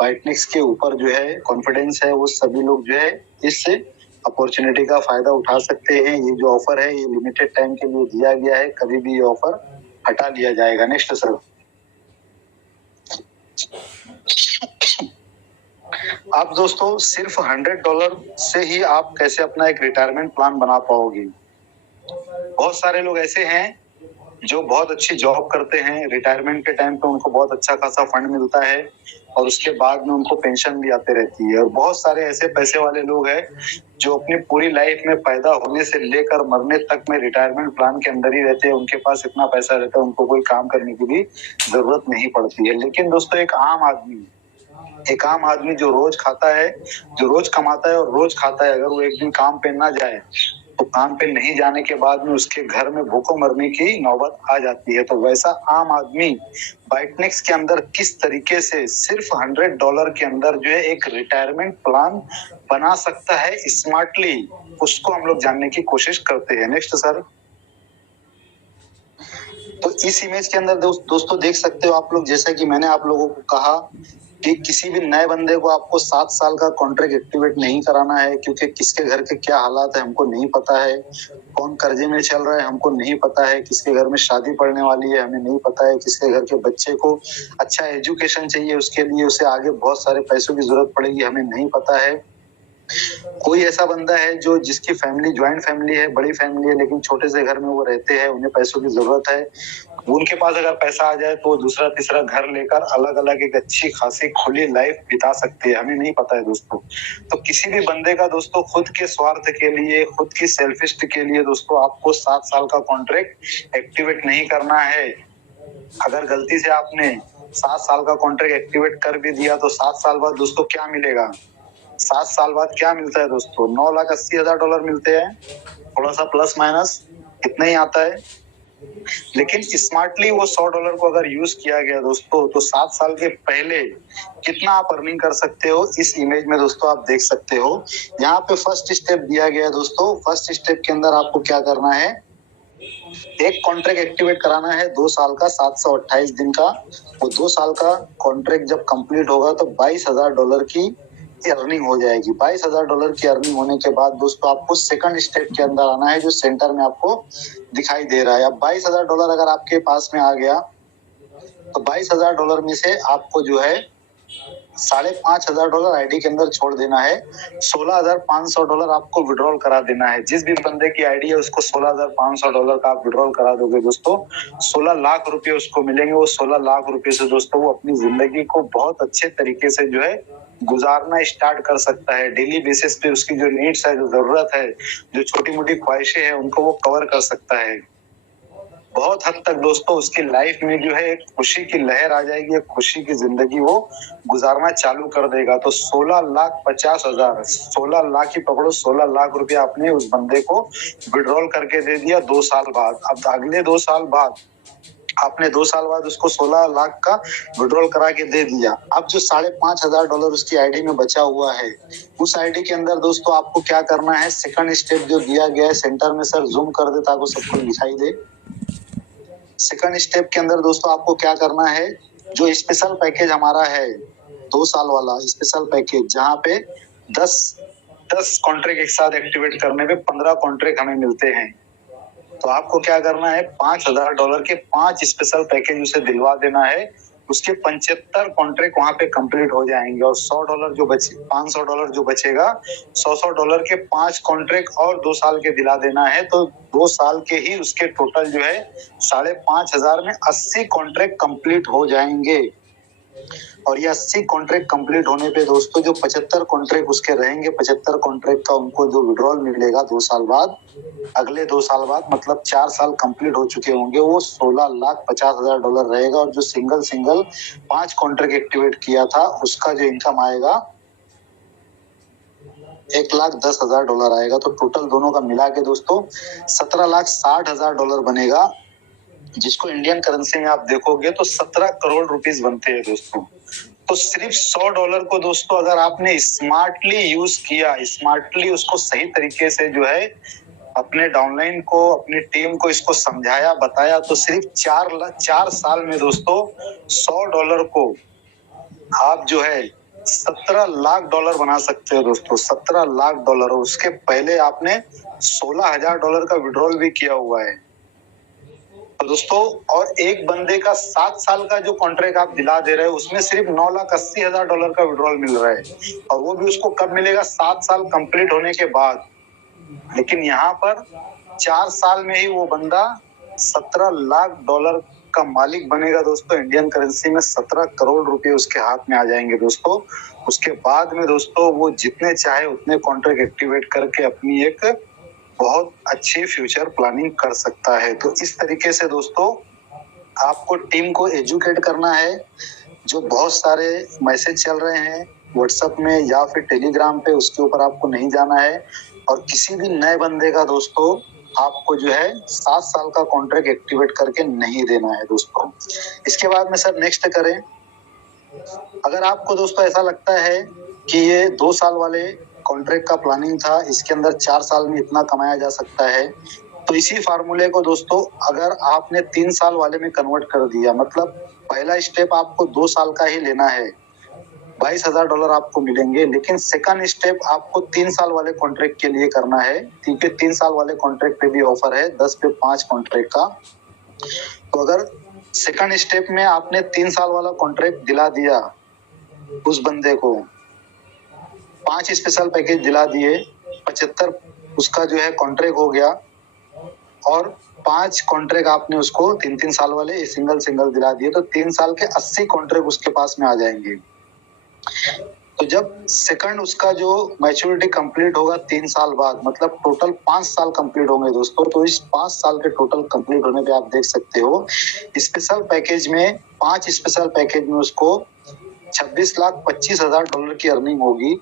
बाइटनेक्स के ऊपर जो है कॉन्फिडेंस है, वो सभी लोग जो है इस अपॉर्चुनिटी का फायदा उठा सकते हैं। ये जो ऑफर है ये लिमिटेड टाइम के लिए दिया गया है, कभी भी ये ऑफर हटा लिया जाएगा। Next sir. आप दोस्तों सिर्फ $100 से ही आप कैसे अपना एक रिटायरमेंट प्लान बना पाओगे। बहुत सारे लोग ऐसे हैं जो बहुत अच्छी जॉब करते हैं, रिटायरमेंट के टाइम पे उनको बहुत अच्छा खासा फंड मिलता है और उसके बाद में उनको पेंशन भी आते रहती है। और बहुत सारे ऐसे पैसे वाले लोग हैं जो अपनी पूरी लाइफ में पैदा होने से लेकर मरने तक में रिटायरमेंट प्लान के अंदर ही रहते हैं। उनके पास इतना पैसा रहता है उनको कोई काम करने की भी जरूरत नहीं पड़ती है। लेकिन दोस्तों एक आम आदमी जो रोज खाता है, जो रोज कमाता है और रोज खाता है, अगर वो एक दिन काम पे ना जाए तो काम पे नहीं जाने के बाद में उसके घर में भूखों मरने की नौबत आ जाती है। तो वैसा आम आदमी बाइटनेक्स के अंदर किस तरीके से सिर्फ $100 के अंदर जो है एक रिटायरमेंट प्लान बना सकता है स्मार्टली, उसको हम लोग जानने की कोशिश करते हैं। Next sir. तो इस इमेज के अंदर दोस्तों देख सकते हो आप लोग, जैसा कि मैंने आप लोगों को कहा कि किसी भी नए बंदे को आपको 7 साल का कॉन्ट्रैक्ट एक्टिवेट नहीं कराना है, क्योंकि किसके घर के क्या हालात है हमको नहीं पता है, कौन कर्जे में चल रहा है हमको नहीं पता है, किसके घर में शादी पड़ने वाली है हमें नहीं पता है, किसके घर के बच्चे को अच्छा एजुकेशन चाहिए उसके लिए उसे आगे बहुत सारे पैसों की जरूरत पड़ेगी हमें नहीं पता है। कोई ऐसा बंदा है जो जिसकी फैमिली ज्वाइंट फैमिली है, बड़ी फैमिली है, लेकिन छोटे से घर में वो रहते हैं, उन्हें पैसों की जरूरत है, उनके पास अगर पैसा आ जाए तो दूसरा तीसरा घर लेकर अलग अलग एक अच्छी खासी खुली लाइफ बिता सकते हैं, हमें नहीं पता है दोस्तों। तो किसी भी बंदे का दोस्तों खुद के स्वार्थ के लिए, खुद की सेल्फिस्ट के लिए दोस्तों आपको 7 साल का कॉन्ट्रैक्ट एक्टिवेट नहीं करना है। अगर गलती से आपने 7 साल का कॉन्ट्रैक्ट एक्टिवेट कर भी दिया तो 7 साल बाद दोस्तों क्या मिलेगा? 7 साल बाद क्या मिलता है दोस्तों? $9,80,000 मिलते हैं, थोड़ा सा प्लस माइनस इतना ही आता है। लेकिन स्मार्टली वो $100 को अगर यूज किया गया दोस्तों तो 7 साल के पहले कितना आप अर्निंग कर सकते हो इस इमेज में दोस्तों आप देख सकते हो। यहाँ पे फर्स्ट स्टेप दिया गया है दोस्तों। फर्स्ट स्टेप के अंदर आपको क्या करना है, एक कॉन्ट्रैक्ट एक्टिवेट कराना है 2 साल का 728 दिन का। वो 2 साल का कॉन्ट्रैक्ट जब कंप्लीट होगा तो $22,000 की अर्निंग हो जाएगी। $22,000 की अर्निंग होने के बाद दोस्तों आपको सेकंड स्टेप के अंदर आना है जो सेंटर में आपको दिखाई दे रहा है। अब $22,000 अगर आपके पास में आ गया तो $22,000 में से आपको जो है $5,500 आईडी के अंदर छोड़ देना है। $16,500 आपको विड्रॉल करा देना है। जिस भी बंदे की आईडी है उसको $16,500 का आप विड्रॉल करा दोगे दोस्तों, 16 लाख रुपए उसको मिलेंगे। वो 16 लाख रुपए से दोस्तों वो अपनी जिंदगी को बहुत अच्छे तरीके से जो है गुजारना स्टार्ट कर सकता है। डेली बेसिस पे उसकी जो नीड्स है, जो जरूरत है, जो छोटी मोटी ख्वाहिशें हैं उनको वो कवर कर सकता है। बहुत हद तक दोस्तों उसकी लाइफ में जो है एक खुशी की लहर आ जाएगी, एक खुशी की जिंदगी वो गुजारना चालू कर देगा। तो 16,50,000, 16 लाख ही पकड़ो, 16 लाख रुपए आपने उस बंदे को विड्रॉल करके दे दिया 2 साल बाद। अब अगले 2 साल बाद आपने 2 साल बाद उसको 16 लाख का विड्रॉल करा के दे दिया। अब जो $5,500 उसकी आईडी में बचा हुआ है उस आईडी के अंदर दोस्तों आपको क्या करना है, सेकंड स्टेप जो दिया गया है सेंटर में, सर जूम कर दे ताकि सबको दिखाई दे। सेकंड स्टेप के अंदर दोस्तों आपको क्या करना है, जो स्पेशल पैकेज हमारा है 2 साल वाला स्पेशल पैकेज जहाँ पे 10 कॉन्ट्रैक्ट एक साथ एक्टिवेट करने पे 15 कॉन्ट्रैक्ट हमें मिलते हैं। तो आपको क्या करना है, $5,000 के 5 स्पेशल पैकेज उसे दिलवा देना है। उसके 75 कॉन्ट्रैक्ट वहां पे कंप्लीट हो जाएंगे और $100 जो बचे, $500 जो बचेगा, $100 के 5 कॉन्ट्रैक्ट और 2 साल के दिला देना है, तो 2 साल के ही उसके टोटल जो है 5,500 में 80 कॉन्ट्रैक्ट कंप्लीट हो जाएंगे। और ये 80 कॉन्ट्रैक्ट कंप्लीट होने पे दोस्तों जो 75 कॉन्ट्रैक्ट उसके रहेंगे, 75 कॉन्ट्रैक्ट का उनको जो विड्रॉल मिलेगा 2 साल बाद, अगले 2 साल बाद मतलब 4 साल कंप्लीट हो चुके होंगे, वो $16,50,000 रहेगा। और जो सिंगल 5 कॉन्ट्रैक्ट एक्टिवेट किया था उसका जो इनकम आएगा $1,10,000 आएगा। तो टोटल दोनों का मिला के दोस्तों $17,60,000 बनेगा, जिसको इंडियन करेंसी में आप देखोगे तो 17 करोड़ रुपीस बनते हैं दोस्तों। तो सिर्फ $100 को दोस्तों अगर आपने स्मार्टली यूज किया, स्मार्टली उसको सही तरीके से जो है अपने डाउनलाइन को, अपनी टीम को इसको समझाया, बताया, तो सिर्फ 4 साल में दोस्तों $100 को आप जो है $17,00,000 बना सकते हो दोस्तों, $17,00,000। उसके पहले आपने $16,000 का विड्रॉल भी किया हुआ है। तो दोस्तों और एक बंदे का 7 साल का जो कॉन्ट्रैक्ट आप दिला दे रहे हो उसमें सिर्फ $9,80,000 का विड्रॉल मिल रहा है, और वो भी उसको कब मिलेगा? 7 साल कंप्लीट होने के बाद। लेकिन यहाँ पर 4 साल में ही वो बंदा $17,00,000 का मालिक बनेगा दोस्तों। इंडियन करेंसी में 17 करोड़ रुपए उसके हाथ में आ जाएंगे दोस्तों। उसके बाद में दोस्तों वो जितने चाहे उतने कॉन्ट्रैक्ट एक्टिवेट करके अपनी एक बहुत अच्छी फ्यूचर प्लानिंग कर सकता है। तो इस तरीके से दोस्तों आपको टीम को एजुकेट करना है। जो बहुत सारे मैसेज चल रहे हैं व्हाट्सएप में या फिर टेलीग्राम पे, उसके ऊपर आपको नहीं जाना है। और किसी भी नए बंदे का दोस्तों आपको जो है 7 साल का कॉन्ट्रैक्ट एक्टिवेट करके नहीं देना है दोस्तों। इसके बाद में सर नेक्स्ट करें, अगर आपको दोस्तों ऐसा लगता है कि ये 2 साल वाले कॉन्ट्रैक्ट का प्लानिंग था, इसके अंदर 4 साल में इतना कमाया जा सकता है, तो इसी फार्मूले को दोस्तों अगर आपने 3 साल वाले में कन्वर्ट कर दिया, मतलब पहला स्टेप आपको 2 साल का ही लेना है, $22,000 आपको मिलेंगे। लेकिन सेकंड स्टेप आपको 3 साल वाले कॉन्ट्रैक्ट के लिए करना है, क्योंकि 3 साल वाले कॉन्ट्रैक्ट पे भी ऑफर है 10 पे 5 कॉन्ट्रैक्ट का। तो अगर सेकंड स्टेप में आपने 3 साल वाला कॉन्ट्रैक्ट दिला दिया उस बंदे को, 5 स्पेशल पैकेज दिला दिए, 75 उसका जो है कॉन्ट्रैक्ट हो गया, और 5 कॉन्ट्रैक्ट आपने उसको 3 साल वाले सिंगल दिला दिए, तो 3 साल के 80 कॉन्ट्रैक्ट उसके पास में आ जाएंगे। तो जब सेकंड उसका जो मैच्योरिटी कंप्लीट होगा 3 साल बाद, मतलब टोटल 5 साल कंप्लीट होंगे दोस्तों। तो इस 5 साल के टोटल कंप्लीट होने पे आप देख सकते हो स्पेशल पैकेज में, 5 स्पेशल पैकेज में उसको $26,25,000 की अर्निंग होगी,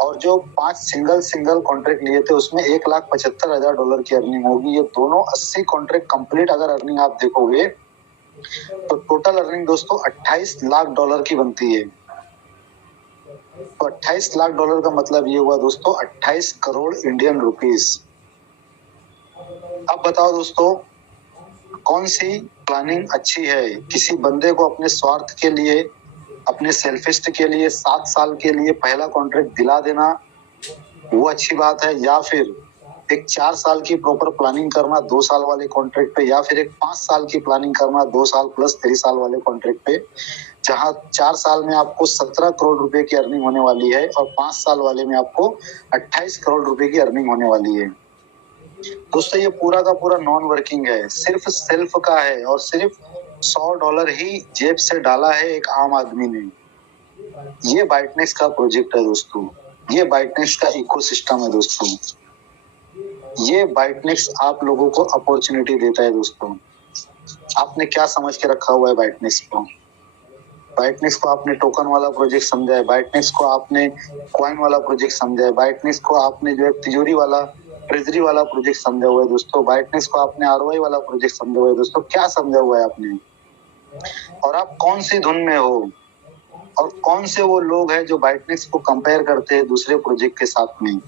और जो 5 सिंगल कॉन्ट्रैक्ट लिए थे उसमें $1,75,000 की अर्निंग होगी। ये दोनों 80 कॉन्ट्रैक्ट कंप्लीट अगर अर्निंग आप देखोगे तो टोटल अर्निंग दोस्तों $28,00,000 की बनती है। तो $28,00,000 का मतलब ये हुआ दोस्तों 28 करोड़ इंडियन रुपीस। अब बताओ दोस्तों कौन सी प्लानिंग अच्छी है? किसी बंदे को अपने स्वार्थ के लिए, अपने सेल्फिस्ट के लिए 7 साल के लिए पहला कॉन्ट्रैक्ट दिला देना वो अच्छी बात है, या फिर एक 4 साल की प्रॉपर प्लानिंग करना 2 साल वाले कॉन्ट्रैक्ट पे, या फिर एक 5 साल की प्लानिंग करना 2 साल प्लस 3 साल वाले कॉन्ट्रैक्ट पे, जहां 4 साल में आपको 17 करोड़ रुपए की अर्निंग होने वाली है और 5 साल वाले में आपको 28 करोड़ रुपए की अर्निंग होने वाली है। दोस्तों ये पूरा का पूरा नॉन वर्किंग है, सिर्फ सेल्फ का है, और सिर्फ $100 ही जेब से डाला है एक आम आदमी ने। ये बाइटनेक्स का प्रोजेक्ट है दोस्तों, ये बाइटनेक्स का इकोसिस्टम है दोस्तों, ये बाइटनेक्स आप लोगों को अपॉर्चुनिटी देता है दोस्तों। आपने क्या समझ के रखा हुआ है बाइटनेक्स को? बाइटनेक्स को आपने टोकन वाला प्रोजेक्ट समझा है, बाइटनेक्स को आपने कॉइन वाला प्रोजेक्ट समझा है, बाइटनेक्स को आपने जो है तिजोरी वाला, ट्रेजरी वाला प्रोजेक्ट समझा हुआ है दोस्तों, बाइटनेक्स को आपने आरओआई वाला प्रोजेक्ट समझा हुआ है दोस्तों। क्या समझा हुआ है आपने? और आप कौन सी धुन में हो, और कौन से वो लोग हैं जो बाइटनेक्स को कंपेयर करते हैं दूसरे प्रोजेक्ट के साथ में?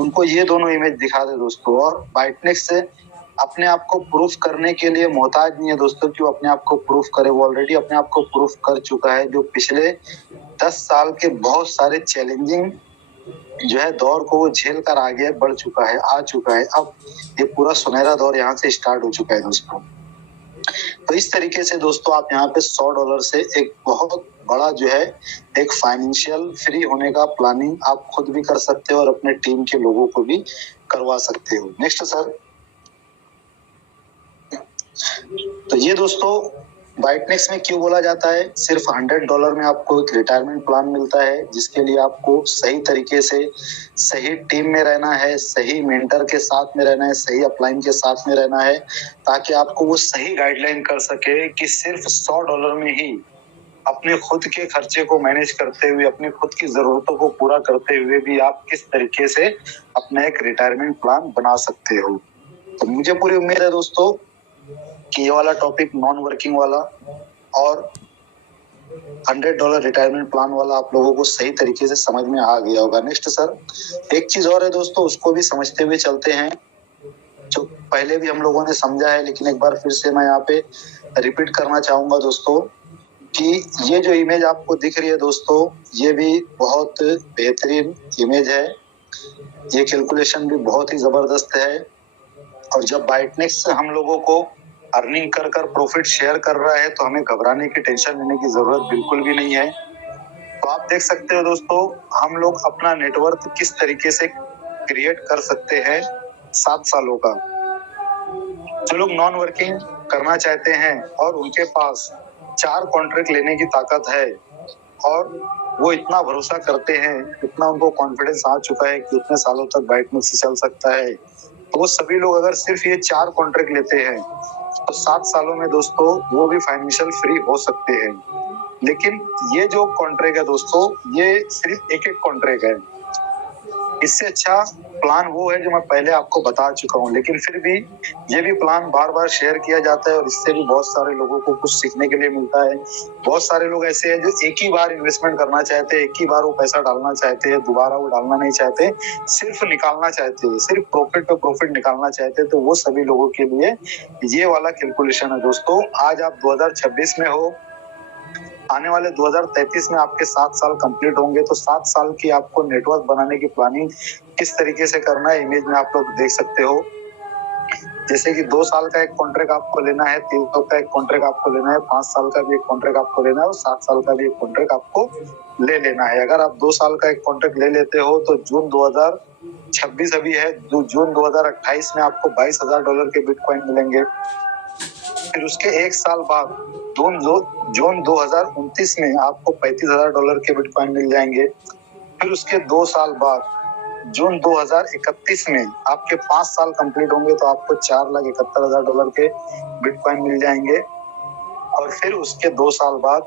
उनको ये दोनों इमेज दिखा दे दोस्तों। और बाइटनेक्स से अपने आप को प्रूफ करने के लिए मोहताज नहीं है दोस्तों कि वो अपने आप को प्रूफ करे, वो ऑलरेडी अपने आप को प्रूफ कर चुका है। जो पिछले 10 साल के बहुत सारे चैलेंजिंग जो है दौर को वो झेल कर आगे बढ़ चुका है, आ चुका है। अब ये पूरा सुनहरा दौर यहाँ से स्टार्ट हो चुका है दोस्तों। तो इस तरीके से दोस्तों आप यहाँ पे $100 से एक बहुत बड़ा जो है एक फाइनेंशियल फ्री होने का प्लानिंग आप खुद भी कर सकते हो और अपने टीम के लोगों को भी करवा सकते हो। Next sir. तो ये दोस्तों बाइटनेक्स में क्यों बोला जाता है, सिर्फ $100 में आपको एक रिटायरमेंट प्लान मिलता है, जिसके लिए आपको सही तरीके से सही टीम में रहना है, सही मेंटर के साथ में रहना है, सही अपलाइन के साथ में रहना है, ताकि आपको वो सही गाइडलाइन कर सके कि सिर्फ $100 में ही अपने खुद के खर्चे को मैनेज करते हुए, अपनी खुद की जरूरतों को पूरा करते हुए भी आप किस तरीके से अपना एक रिटायरमेंट प्लान बना सकते हो। तो मुझे पूरी उम्मीद है दोस्तों कि ये वाला टॉपिक नॉन वर्किंग वाला और $100 रिटायरमेंट प्लान वाला आप लोगों को सही तरीके से समझ में आ गया होगा। नेक्स्ट सर, एक चीज और है दोस्तों, उसको भी समझते हुए चलते हैं, जो पहले भी हम लोगों ने समझा है, लेकिन एक बार फिर से मैं यहाँ पे रिपीट करना चाहूंगा दोस्तों कि ये जो इमेज आपको दिख रही है दोस्तों, ये भी बहुत बेहतरीन इमेज है, ये कैलकुलेशन भी बहुत ही जबरदस्त है। और जब बाइटनेक्स हम लोगों को अर्निंग कर प्रॉफिट शेयर कर रहा है तो हमें घबराने की, टेंशन लेने की जरूरत बिल्कुल भी नहीं है। तो आप देख सकते हो दोस्तों, हम लोग अपना नेटवर्क किस तरीके से क्रिएट कर सकते हैं 7 सालों का। जो लोग नॉन वर्किंग करना चाहते हैं और उनके पास 4 कॉन्ट्रैक्ट लेने की ताकत है और वो इतना भरोसा करते हैं, इतना उनको कॉन्फिडेंस आ चुका है कि उतने सालों तक बाइटनेक्स से चल सकता है, तो वो सभी लोग अगर सिर्फ ये 4 कॉन्ट्रैक्ट लेते हैं तो 7 सालों में दोस्तों वो भी फाइनेंशियल फ्री हो सकते हैं। लेकिन ये जो कॉन्ट्रैक्ट है दोस्तों, ये सिर्फ एक कॉन्ट्रैक्ट है, इससे अच्छा प्लान वो है जो मैं पहले आपको बता चुका हूँ। लेकिन फिर भी ये भी प्लान बार बार शेयर किया जाता है और इससे भी बहुत सारे लोगों को कुछ सीखने के लिए मिलता है। बहुत सारे लोग ऐसे हैं जो एक ही बार इन्वेस्टमेंट करना चाहते हैं, एक ही बार वो पैसा डालना चाहते हैं, दोबारा वो डालना नहीं चाहते, सिर्फ निकालना चाहते हैं, सिर्फ प्रॉफिट पे प्रॉफिट निकालना चाहते हैं। तो वो सभी लोगों के लिए ये वाला कैलकुलेशन है दोस्तों। आज आप 2026 में हो, आने वाले 2033 में आपके 7 साल कंप्लीट होंगे, तो 7 साल की आपको नेटवर्क बनाने की प्लानिंग किस तरीके से करना है, इमेज में आप लोग देख सकते हो। जैसे कि 2 साल का एक कॉन्ट्रैक्ट आपको लेना है, 3 साल का एक कॉन्ट्रैक्ट आपको लेना है, 5 साल का भी एक कॉन्ट्रैक्ट आपको लेना है और 7 साल का भी एक कॉन्ट्रैक्ट आपको ले लेना है। अगर आप 2 साल का एक कॉन्ट्रैक्ट ले लेते हो तो जून 2026 अभी है, जून 2028 में आपको $22,000 के बिटकॉइन मिलेंगे। फिर उसके 1 साल बाद जून 2029 में आपको $35,000 के बिटकॉइन मिल जाएंगे। फिर उसके 2 साल बाद जून 2031 में आपके 5 साल कंप्लीट होंगे तो आपको $4,71,000 के बिटकॉइन मिल जाएंगे। और फिर उसके 2 साल बाद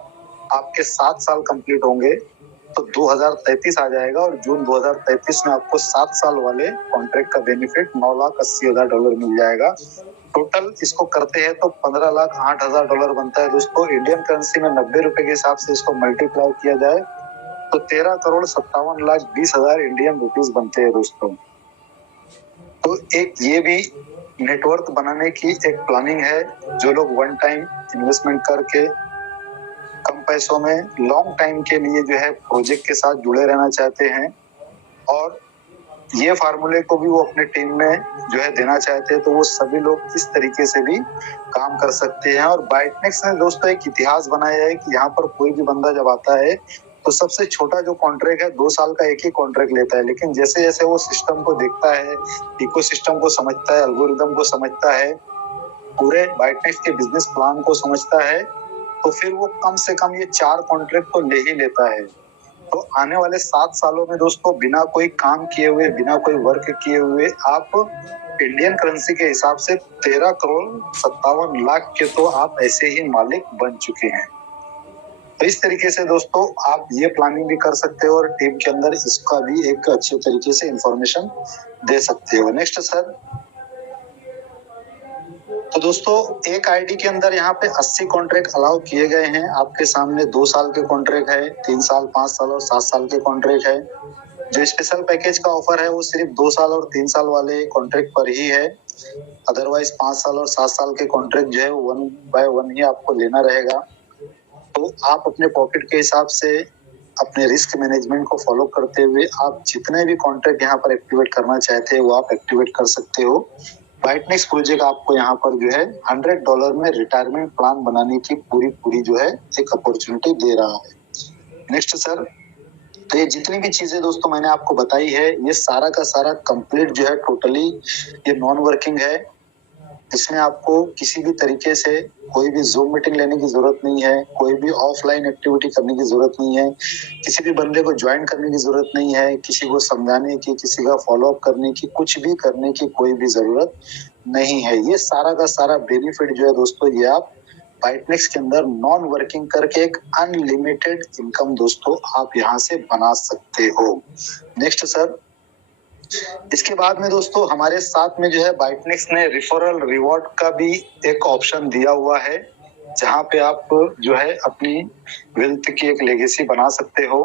आपके 7 साल कंप्लीट होंगे तो 2033 आ जाएगा और जून 2033 में आपको 7 साल वाले कॉन्ट्रैक्ट का बेनिफिट $9,80,000 मिल जाएगा। टोटल इसको करते हैं तो $15,08,000 बनता है दोस्तों। इंडियन करेंसी में 90 रुपए के हिसाब से इसको मल्टीप्लाई किया जाए तो 13,57,20,000 इंडियन रुपीज बनते हैं दोस्तों। तो एक ये भी नेटवर्क बनाने की एक प्लानिंग है, जो लोग वन टाइम इन्वेस्टमेंट करके कम पैसों में लॉन्ग टाइम के लिए जो है प्रोजेक्ट के साथ जुड़े रहना चाहते हैं और ये फार्मूले को भी वो अपने टीम में जो है देना चाहते हैं, तो वो सभी लोग इस तरीके से भी काम कर सकते हैं। और बाइटनेक्स ने दोस्तों एक इतिहास बनाया है कि यहाँ पर कोई भी बंदा जब आता है तो सबसे छोटा जो कॉन्ट्रैक्ट है 2 साल का एक ही कॉन्ट्रैक्ट लेता है, लेकिन जैसे जैसे वो सिस्टम को देखता है, इकोसिस्टम को समझता है, एल्गोरिदम को समझता है, पूरे बाइटनेक्स के बिजनेस प्लान को समझता है, तो फिर वो कम से कम ये 4 कॉन्ट्रैक्ट तो ले ही लेता है। तो आने वाले 7 सालों में दोस्तों बिना कोई काम किए हुए, बिना कोई वर्क किए हुए आप इंडियन करेंसी के हिसाब से 13,57,00,000 के तो आप ऐसे ही मालिक बन चुके हैं। तो इस तरीके से दोस्तों आप ये प्लानिंग भी कर सकते हो और टीम के अंदर इसका भी एक अच्छे तरीके से इंफॉर्मेशन दे सकते हो। Next sir. तो दोस्तों एक आईडी के अंदर यहाँ पे 80 कॉन्ट्रैक्ट अलाउ किए गए हैं। आपके सामने 2 साल के कॉन्ट्रैक्ट है, 3 साल, 5 साल और 7 साल के कॉन्ट्रैक्ट है। जो स्पेशल पैकेज का ऑफर है वो सिर्फ 2 साल और 3 साल वाले कॉन्ट्रैक्ट पर ही है। अदरवाइज 5 साल और 7 साल के कॉन्ट्रैक्ट जो है 1 बाय 1 ही आपको लेना रहेगा। तो आप अपने पॉकेट के हिसाब से अपने रिस्क मैनेजमेंट को फॉलो करते हुए आप जितने भी कॉन्ट्रैक्ट यहाँ पर एक्टिवेट करना चाहते हैं वो आप एक्टिवेट कर सकते हो। बाइटनेक्स प्रोजेक्ट आपको यहाँ पर जो है $100 में रिटायरमेंट प्लान बनाने की पूरी जो है एक अपॉर्चुनिटी दे रहा है। नेक्स्ट सर, तो ये जितनी भी चीजें दोस्तों मैंने आपको बताई है, ये सारा का सारा कंप्लीट जो है टोटली ये नॉन वर्किंग है। इसमें आपको किसी भी तरीके से कोई भी जूम मीटिंग लेने की जरूरत नहीं है, कोई भी ऑफलाइन एक्टिविटी करने की जरूरत नहीं है, किसी भी बंदे को ज्वाइन करने की जरूरत नहीं है, किसी को समझाने की, किसी का फॉलो अप करने की, कुछ भी करने की कोई भी जरूरत नहीं है। ये सारा का सारा बेनिफिट जो है दोस्तों, ये आप बाइटनेक्स के अंदर नॉन वर्किंग करके एक अनलिमिटेड इनकम दोस्तों आप यहाँ से बना सकते हो। नेक्स्ट सर, इसके बाद में दोस्तों हमारे साथ में जो है बाइटनेक्स ने रिफरल रिवॉर्ड का भी एक ऑप्शन दिया हुआ है, जहाँ पे आप जो है अपनी वेल्थ की एक लेगेसी बना सकते हो।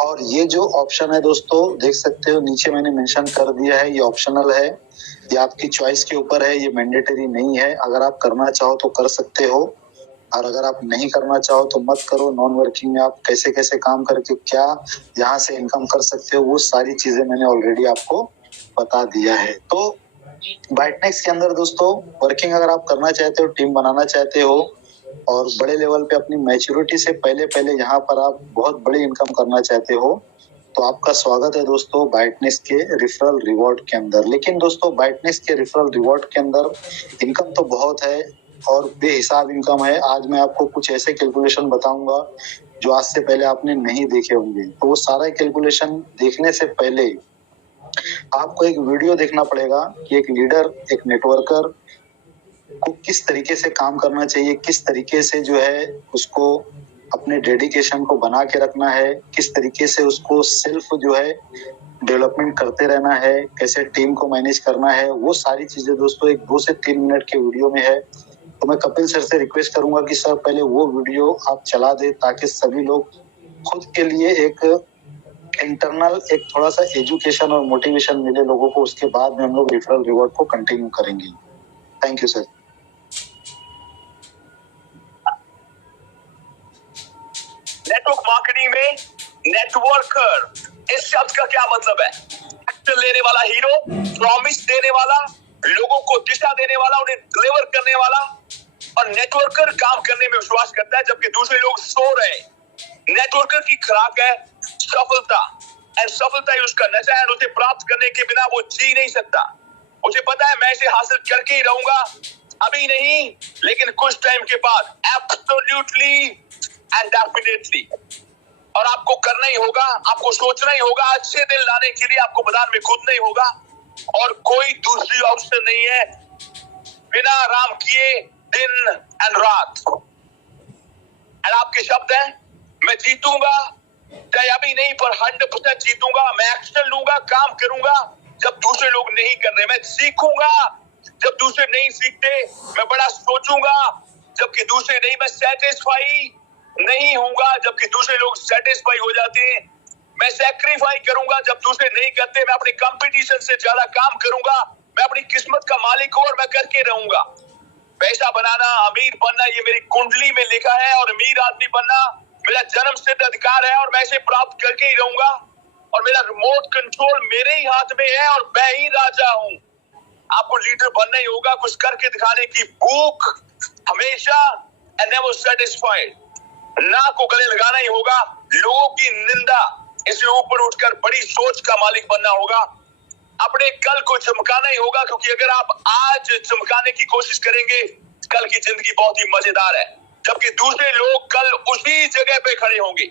और ये जो ऑप्शन है दोस्तों, देख सकते हो नीचे मैंने मेंशन कर दिया है, ये ऑप्शनल है, ये आपकी चॉइस के ऊपर है, ये मैंडेटरी नहीं है। अगर आप करना चाहो तो कर सकते हो, और अगर आप नहीं करना चाहो तो मत करो। नॉन वर्किंग में आप कैसे कैसे काम करके क्या यहाँ से इनकम कर सकते हो, वो सारी चीजें मैंने ऑलरेडी आपको बता दिया है। तो बाइटनेक्स के अंदर दोस्तों वर्किंग अगर आप करना चाहते हो, टीम बनाना चाहते हो और बड़े लेवल पे अपनी मैच्योरिटी से पहले यहाँ पर आप बहुत बड़ी इनकम करना चाहते हो, तो आपका स्वागत है दोस्तों बाइटनेक्स के रिफरल रिवॉर्ड के अंदर। लेकिन दोस्तों बाइटनेक्स के रिफरल रिवॉर्ड के अंदर इनकम तो बहुत है और बेहिसाब इनकम है। आज मैं आपको कुछ ऐसे कैलकुलेशन बताऊंगा जो आज से पहले आपने नहीं देखे होंगे। तो वो सारा कैलकुलेशन देखने से पहले आपको एक वीडियो देखना पड़ेगा कि एक लीडर, एक नेटवर्कर को किस तरीके से काम करना चाहिए, किस तरीके से जो है उसको अपने डेडिकेशन को बना के रखना है, किस तरीके से उसको सेल्फ जो है डेवलपमेंट करते रहना है, कैसे टीम को मैनेज करना है। वो सारी चीजें दोस्तों एक 2 से 3 मिनट के वीडियो में है। तो मैं कपिल सर से रिक्वेस्ट करूंगा कि सर पहले वो वीडियो आप चला दे, ताकि सभी लोग खुद के लिए एक इंटरनल एक थोड़ा सा एजुकेशन और मोटिवेशन मिले लोगों को। उसके बाद में हम लोग रिफरल रिवॉर्ड को कंटिन्यू करेंगे। Thank you sir. Network marketing में नेटवर्कर इस शब्द का क्या मतलब है? एक्टर लेने वाला हीरो, प्रॉमिस देने वाला, लोगों को दिशा देने वाला, उन्हें डिलीवर करने वाला। और नेटवर्कर काम करने में विश्वास करता है जबकि दूसरे लोग सो रहे। नेटवर्कर की खुराक है सफलता, और सफलता ही उसका नशा है। उसे प्राप्त करने के बिना वो जी नहीं सकता। उसे पता है मैं इसे हासिल करके ही रहूंगा, अभी नहीं लेकिन कुछ टाइम के बाद, एब्सोल्युटली एंड डेफिनेटली। और आपको करना ही होगा, आपको सोचना ही होगा, अच्छे दिन लाने के लिए आपको मैदान में कूदना ही होगा और कोई दूसरी ऑप्शन नहीं है। बिना आराम किए दिन एंड रात। और आपके शब्द हैं, मैं जीतूंगा, चाहे अभी नहीं पर 100% जीतूंगा। मैं एक्शन लूंगा, काम करूंगा जब दूसरे लोग नहीं कर रहे। मैं सीखूंगा जब दूसरे नहीं सीखते। मैं बड़ा सोचूंगा जबकि दूसरे नहीं। मैं सेटिस्फाई नहीं होऊंगा जबकि दूसरे लोग सेटिस्फाई हो जाते हैं। मैं सैक्रिफाई करूंगा जब दूसरे नहीं करते। मैं अपने कंपटीशन से ज्यादा काम करूंगा। मैं अपनी किस्मत का मालिक हूं और मैं करके रहूंगा। पैसा बनाना, अमीर बनना, ये मेरी कुंडली में लिखा है। और अमीर आदमी बनना मेरा जन्म सिद्ध अधिकार है और मैं इसे प्राप्त करके ही रहूंगा। और मेरा रिमोट कंट्रोल मेरे ही हाथ में है और मैं ही राजा हूं। आपको लीडर बनना ही होगा, कुछ करके दिखाने की भूख हमेशा एंड नेवर सेटिस्फाइड। ना को गले लगाना ही होगा, लोगों की निंदा इससे ऊपर उठकर बड़ी सोच का मालिक बनना होगा। अपने कल को चमकाना ही होगा, क्योंकि अगर आप आज चमकाने की कोशिश करेंगे, कल की जिंदगी बहुत ही मजेदार है, जबकि दूसरे लोग कल उसी जगह पे खड़े होंगे।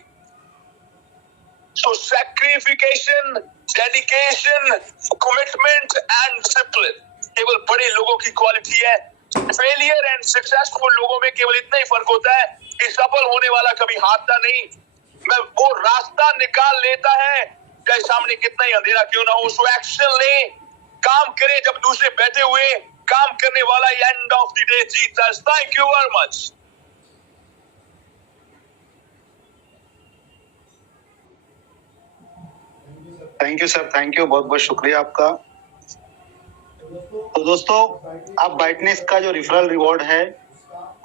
सो saccharification, dedication, commitment and discipline केवल बड़े लोगों की क्वालिटी है। फेलियर एंड सक्सेसफुल लोगों में केवल इतना ही फर्क होता है कि सफल होने वाला कभी हारता नहीं, मैं वो रास्ता निकाल लेता है, चाहे सामने कितना ही अंधेरा क्यों ना हो। सो एक्शन ले, काम करे जब दूसरे बैठे हुए। काम करने वाला एंड ऑफ द डे जीतता है। Thank you very much. Thank you sir, thank you, बहुत बहुत शुक्रिया आपका। तो दोस्तों अब बाइटनेक्स का जो रिफरल रिवॉर्ड है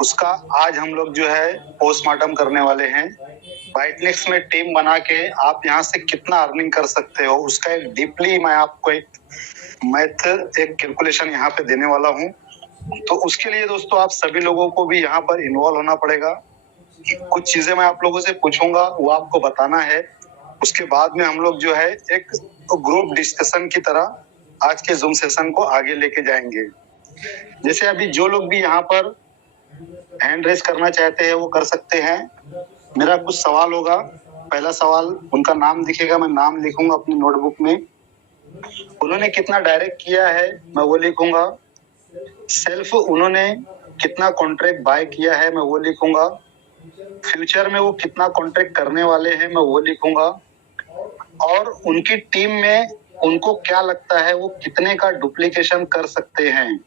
उसका आज हम लोग जो है पोस्टमार्टम करने वाले हैं। बाइटनेक्स में टीम बना के आप यहाँ से कितना अर्निंग कर सकते हो, उसका एक डीपली मैं आपको एक मैथ एक कैलकुलेशन यहाँ पे देने वाला हूँ। तो उसके लिए दोस्तों आप सभी लोगों को भी यहाँ पर इन्वॉल्व होना पड़ेगा। कुछ चीजें मैं आप लोगों से पूछूंगा, वो आपको बताना है। उसके बाद में हम लोग जो है एक ग्रुप डिस्कशन की तरह आज के जूम सेशन को आगे लेके जाएंगे। जैसे अभी जो लोग भी यहाँ पर हैंड रेस करना चाहते हैं वो कर सकते हैं। मेरा कुछ सवाल होगा। पहला सवाल, उनका नाम दिखेगा, मैं नाम लिखूंगा अपनी नोटबुक में। उन्होंने कितना डायरेक्ट किया है मैं वो लिखूंगा। सेल्फ उन्होंने कितना कॉन्ट्रैक्ट बाय किया है मैं वो लिखूंगा। फ्यूचर में वो कितना कॉन्ट्रैक्ट करने वाले हैं मैं वो लिखूंगा। और उनकी टीम में उनको क्या लगता है वो कितने का डुप्लीकेशन कर सकते हैं।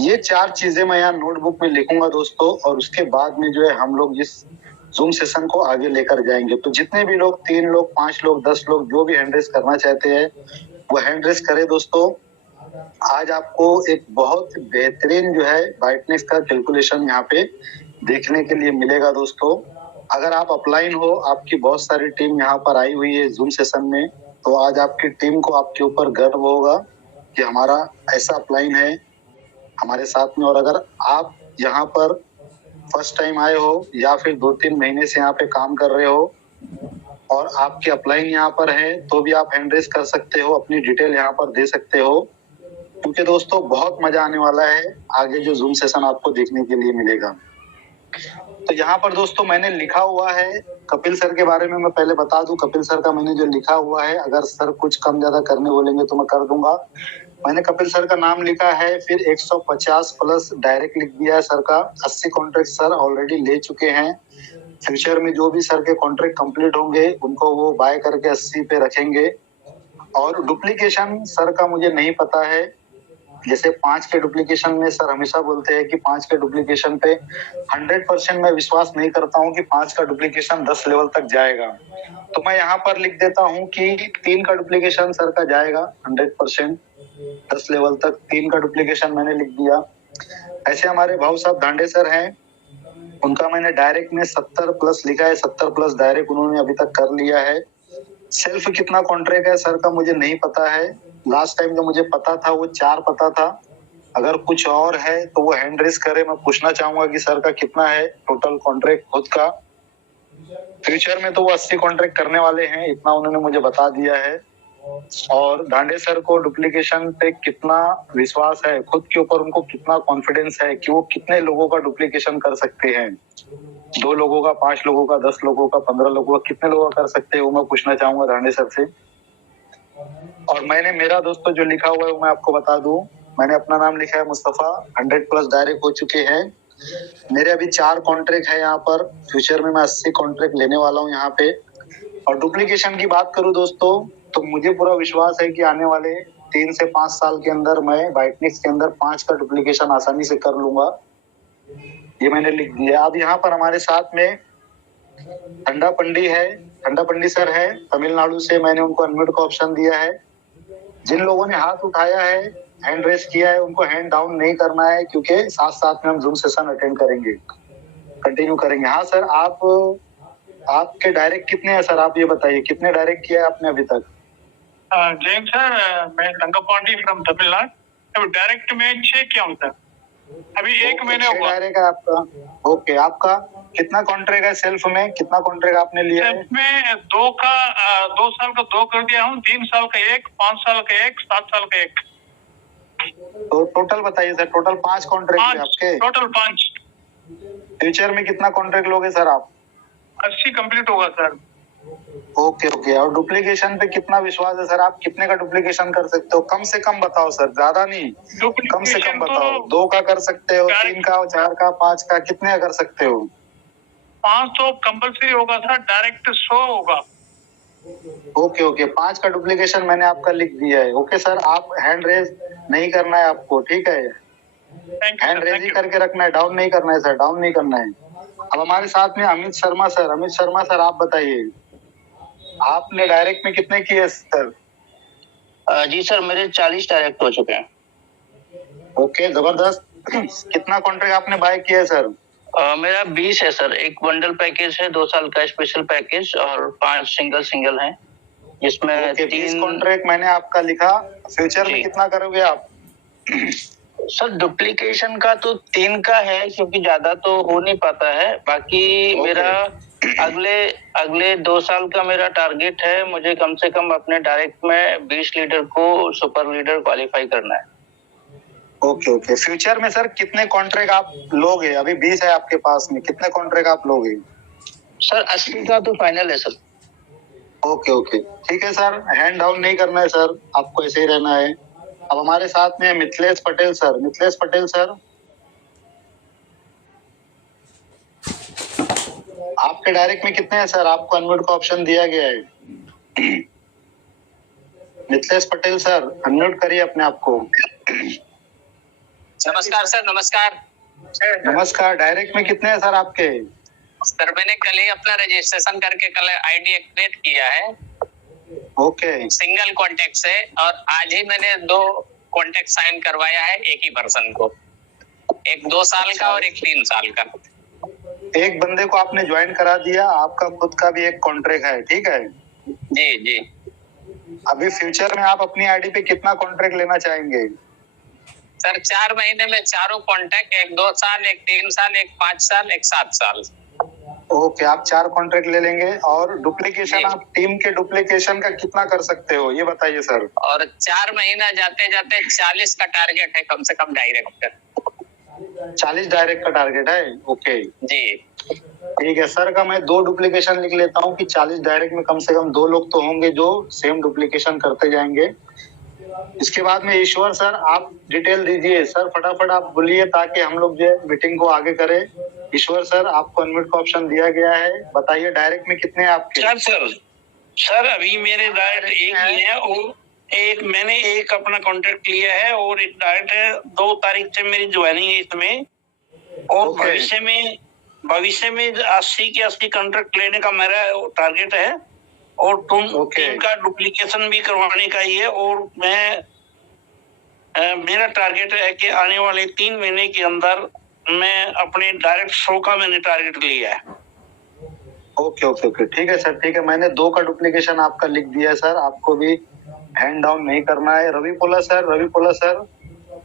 ये 4 चीजें मैं यहाँ नोटबुक में लिखूंगा दोस्तों। और उसके बाद में जो है हम लोग इस जूम सेशन को आगे लेकर जाएंगे। तो जितने भी लोग 3 लोग 5 लोग 10 लोग जो भी हैंड रेस करना चाहते हैं वो हैंड रेस करे दोस्तों। आज आपको एक बहुत बेहतरीन जो है बाइटनेक्स का कैलकुलेशन यहाँ पे देखने के लिए मिलेगा दोस्तों। अगर आप अपलाइन हो, आपकी बहुत सारी टीम यहाँ पर आई हुई है जूम सेशन में, तो आज आपकी टीम को आपके ऊपर गर्व होगा कि हमारा ऐसा अपलाइन है हमारे साथ में। और अगर आप यहाँ पर फर्स्ट टाइम आए हो या फिर 2-3 महीने से यहाँ पे काम कर रहे हो और आपके अपलाइन यहाँ पर है, तो भी आप हैंड रेस कर सकते हो, अपनी डिटेल यहाँ पर दे सकते हो। क्योंकि दोस्तों बहुत मजा आने वाला है आगे जो जूम सेशन आपको देखने के लिए मिलेगा। तो यहाँ पर दोस्तों मैंने लिखा हुआ है कपिल सर के बारे में मैं पहले बता दूं। कपिल सर का मैंने जो लिखा हुआ है, अगर सर कुछ कम ज्यादा करने बोलेंगे तो मैं कर दूंगा। मैंने कपिल सर का नाम लिखा है, फिर 150 प्लस डायरेक्ट लिख दिया है सर का। 80 कॉन्ट्रैक्ट सर ऑलरेडी ले चुके हैं। फ्यूचर में जो भी सर के कॉन्ट्रैक्ट कंप्लीट होंगे उनको वो बाय करके 80 पे रखेंगे। और डुप्लीकेशन सर का मुझे नहीं पता है। जैसे 5 के डुप्लीकेशन में सर हमेशा बोलते हैं कि 5 के डुप्लीकेशन पे 100% मैं विश्वास नहीं करता हूं कि 5 का डुप्लीकेशन 10 लेवल तक जाएगा। तो मैं यहाँ पर लिख देता हूं कि 3 का डुप्लीकेशन सर का जाएगा 100%। 10 लेवल तक 3 का डुप्लीकेशन मैंने लिख दिया। ऐसे हमारे भाऊ साहब धांडे सर हैं, उनका मैंने डायरेक्ट में 70 प्लस लिखा है। 70 प्लस डायरेक्ट उन्होंने अभी तक कर लिया है। सेल्फ कितना कॉन्ट्रैक्ट है सर का मुझे नहीं पता है। लास्ट टाइम जो मुझे पता था वो 4 पता था। अगर कुछ और है तो वो हैंड रेस करे। मैं पूछना चाहूंगा कि सर का कितना है टोटल कॉन्ट्रैक्ट खुद का। फ्यूचर में तो वो 80 कॉन्ट्रैक्ट करने वाले हैं, इतना उन्होंने मुझे बता दिया है। और धांडे सर को डुप्लीकेशन पे कितना विश्वास है, खुद के ऊपर उनको कितना कॉन्फिडेंस है कि वो कितने लोगों का डुप्लीकेशन कर सकते हैं। 2 लोगों का, 5 लोगों का, 10 लोगों का, 15 लोगों का, कितने लोगों का कर सकते हैं वो मैं पूछना चाहूंगा धांडे सर से। और मैंने मेरा दोस्तों जो लिखा हुआ है वो मैं आपको बता दूं। मैंने अपना नाम लिखा है मुस्तफा। 100 प्लस डायरेक्ट हो चुके हैं मेरे। अभी 4 कॉन्ट्रैक्ट है यहाँ पर। फ्यूचर में मैं 80 कॉन्ट्रैक्ट लेने वाला हूँ यहाँ पे। और डुप्लीकेशन की बात करूँ दोस्तों तो मुझे पूरा विश्वास है कि आने वाले 3 से 5 साल के अंदर मैं बाइटनेक्स के अंदर 5 का डुप्लीकेशन आसानी से कर लूंगा। ये मैंने लिख दिया। अब यहाँ पर हमारे साथ में ठंडा पंडी है, ठंडा पंडी सर है तमिलनाडु से। मैंने उनको अनम्यूट का ऑप्शन दिया है। जिन लोगों ने हाथ उठाया है, हैंड रेस किया है, उनको हैंड डाउन नहीं करना है क्योंकि साथ साथ में हम जूम सेशन अटेंड करेंगे, कंटिन्यू करेंगे। हाँ सर, आपके डायरेक्ट कितने हैं सर, आप ये बताइए कितने डायरेक्ट किया है आपने अभी तक? जेम्स सर, मैं रंगापांडी फ्रॉम तमिलनाडु। डायरेक्ट में 6 किया हूँ सर, अभी 1 महीने हुआ। डायरेक्ट है आपका? ओके, आपका कितना कॉन्ट्रैक्ट है सेल्फ में, कितना कॉन्ट्रैक्ट आपने लिया है? सेल्फ में 2 साल का 2 कर दिया हूँ, 3 साल का 1, 5 साल का 1, 7 साल का 1। तो टोटल बताइए सर, टोटल 5 कॉन्ट्रैक्ट है आपके? टोटल 5। फ्यूचर में कितना कॉन्ट्रैक्ट लोगे सर आप? 80 कंप्लीट होगा सर। Okay okay. और डुप्लीकेशन पे कितना विश्वास है सर, आप कितने का डुप्लीकेशन कर सकते हो? कम से कम बताओ सर, ज्यादा नहीं, कम से कम बताओ। 2 का कर सकते हो, 3 का, 4 का, 5 का, कितने का कर सकते हो? 5 तो कंपल्सरी होगा सर, डायरेक्ट 100 होगा। ओके ओके, 5 का डुप्लीकेशन मैंने आपका लिख दिया है। ओके सर, आप हैंड रेज नहीं करना है आपको, ठीक है? हैंड रेज ही करके रखना है, डाउन नहीं करना है सर, डाउन नहीं करना है। अब हमारे साथ में अमित शर्मा सर। अमित शर्मा सर, आप बताइए आपने डायरेक्ट में कितने किए सर? जी सर, मेरे 40 डायरेक्ट हो चुके हैं। ओके, जबरदस्त। कितना कॉन्ट्रैक्ट आपने बाय किया है सर? मेरा 20 है सर। एक बंडल पैकेज है 2 साल का स्पेशल पैकेज और 5 सिंगल है, जिसमें 20 कॉन्ट्रैक्ट मैंने आपका लिखा। फ्यूचर में कितना करोगे आप? सर डुप्लीकेशन का तो 3 का है, क्योंकि ज्यादा तो हो नहीं पाता है। बाकी मेरा अगले 2 साल का मेरा टारगेट है, मुझे कम से कम अपने डायरेक्ट में 20 लीडर को सुपर लीडर क्वालिफाई करना है। ओके। फ्यूचर में सर कितने कॉन्ट्रैक्ट आप लोगे? अभी 20 है आपके पास में, कितने कॉन्ट्रैक्ट आप लोगे? सर 80 का तो फाइनल है सर। ओके ठीक है सर, हैंड डाउन नहीं करना है सर, आपको ऐसे ही रहना है। अब हमारे साथ में मिथिलेश पटेल सर। मिथिलेश पटेल सर, आपके डायरेक्ट में कितने हैं सर? आपको अनम्यूट का ऑप्शन दिया गया है। मिथिलेश पटेल सर, अनम्यूट करिए अपने आप को। नमस्कार सर। नमस्कार। डायरेक्ट में कितने हैं सर आपके? सर मैंने कल ही अपना रजिस्ट्रेशन करके कल आईडी एक्टिवेट किया है। ओके। सिंगल कॉन्टेक्ट से, और आज ही मैंने 2 कॉन्टेक्ट साइन करवाया है एक ही पर्सन को, एक 2 साल का और एक 3 साल का। एक बंदे को आपने ज्वाइन करा दिया, आपका खुद का भी एक कॉन्ट्रैक्ट है, ठीक है? जी। अभी फ्यूचर में आप अपनी आईडी पे कितना कॉन्ट्रैक्ट लेना चाहेंगे? सर 4 महीने में 4 कॉन्टेक्ट, एक 2 साल, एक 3 साल, एक 5 साल, एक 7 साल। ओके, आप 4 कॉन्ट्रैक्ट ले लेंगे। और डुप्लीकेशन, आप टीम के डुप्लीकेशन का कितना कर सकते हो ये बताइए सर। और 4 महीना जाते जाते 40 का टारगेट है कम से कम डायरेक्ट का। 40 डायरेक्ट का टारगेट है। ओके जी ठीक है सर का मैं 2 डुप्लीकेशन लिख लेता हूँ कि 40 डायरेक्ट में कम से कम 2 लोग तो होंगे जो सेम डुप्लीकेशन करते जाएंगे। इसके बाद में ईश्वर सर, आप डिटेल दीजिए सर, फटाफट आप बोलिए ताकि हम लोग जो मीटिंग को आगे करें। ईश्वर सर, आपको अनम्यूट का ऑप्शन दिया गया है, बताइए डायरेक्ट में कितने हैं आपके? सर अभी मेरे डायरेक्ट एक ही है, और मैंने एक अपना कॉन्ट्रैक्ट लिया है, और एक डायरेक्ट है 2 तारीख से मेरी ज्वाइनिंग है इसमें। और भविष्य में 80 के 80 कॉन्ट्रैक्ट लेने का मेरा टारगेट है, और टीम का डुप्लीकेशन भी करवाने का ही है। और मेरा टारगेट है कि आने वाले 3 महीने के अंदर मैं अपने डायरेक्ट 100 का मैंने टारगेट लिया है। ओके ठीक है सर, ठीक है। मैंने 2 का डुप्लीकेशन आपका लिख दिया है सर, आपको भी हैंड डाउन नहीं करना है। रवि पोला सर,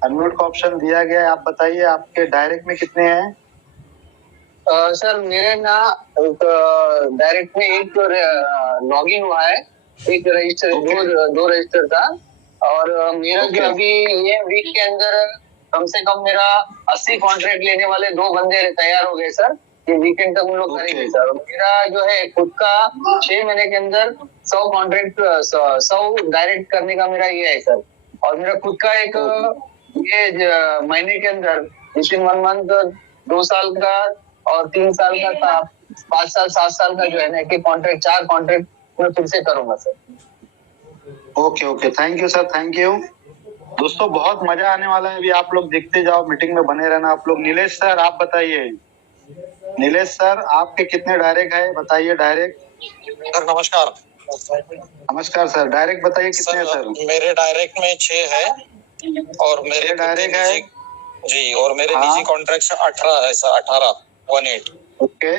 अनम्यूट का ऑप्शन दिया गया है, आप बताइए आपके डायरेक्ट में कितने हैं? सर मेरे ना डायरेक्ट में एक लॉगिन हुआ है, एक रजिस्टर, 2 रजिस्टर था। और मेरा जो अभी ये वीक के अंदर कम से कम मेरा 80 कॉन्ट्रैक्ट लेने वाले 2 बंदे तैयार हो गए सर। ये वीकेंड तक हम लोग करेंगे सर। मेरा जो है खुद का 6 महीने के अंदर 100 कॉन्ट्रैक्ट 100 डायरेक्ट करने का मेरा ये है सर। और मेरा खुद का एक ये महीने के अंदर विद इन 1 मंथ 2 साल का और 3 साल का 5 साल 7 साल का जो है ना कि कॉन्ट्रैक्ट 4 कॉन्ट्रैक्ट मैं फिर से करूंगा sir. Okay thank you sir, thank you. दोस्तों बहुत मजा आने वाला है, अभी आप लोग देखते जाओ, मीटिंग में बने रहना आप लोग। नीलेश सर आप बताइए, नीलेश सर आपके कितने डायरेक्ट है बताइए? डायरेक्ट सर नमस्कार सर, डायरेक्ट बताइए कितने हैं सर? मेरे डायरेक्ट में 6 है, और मेरे डायरेक्ट है जी, और मेरे निजी कॉन्ट्रैक्ट 18 है सर, 18। ओके,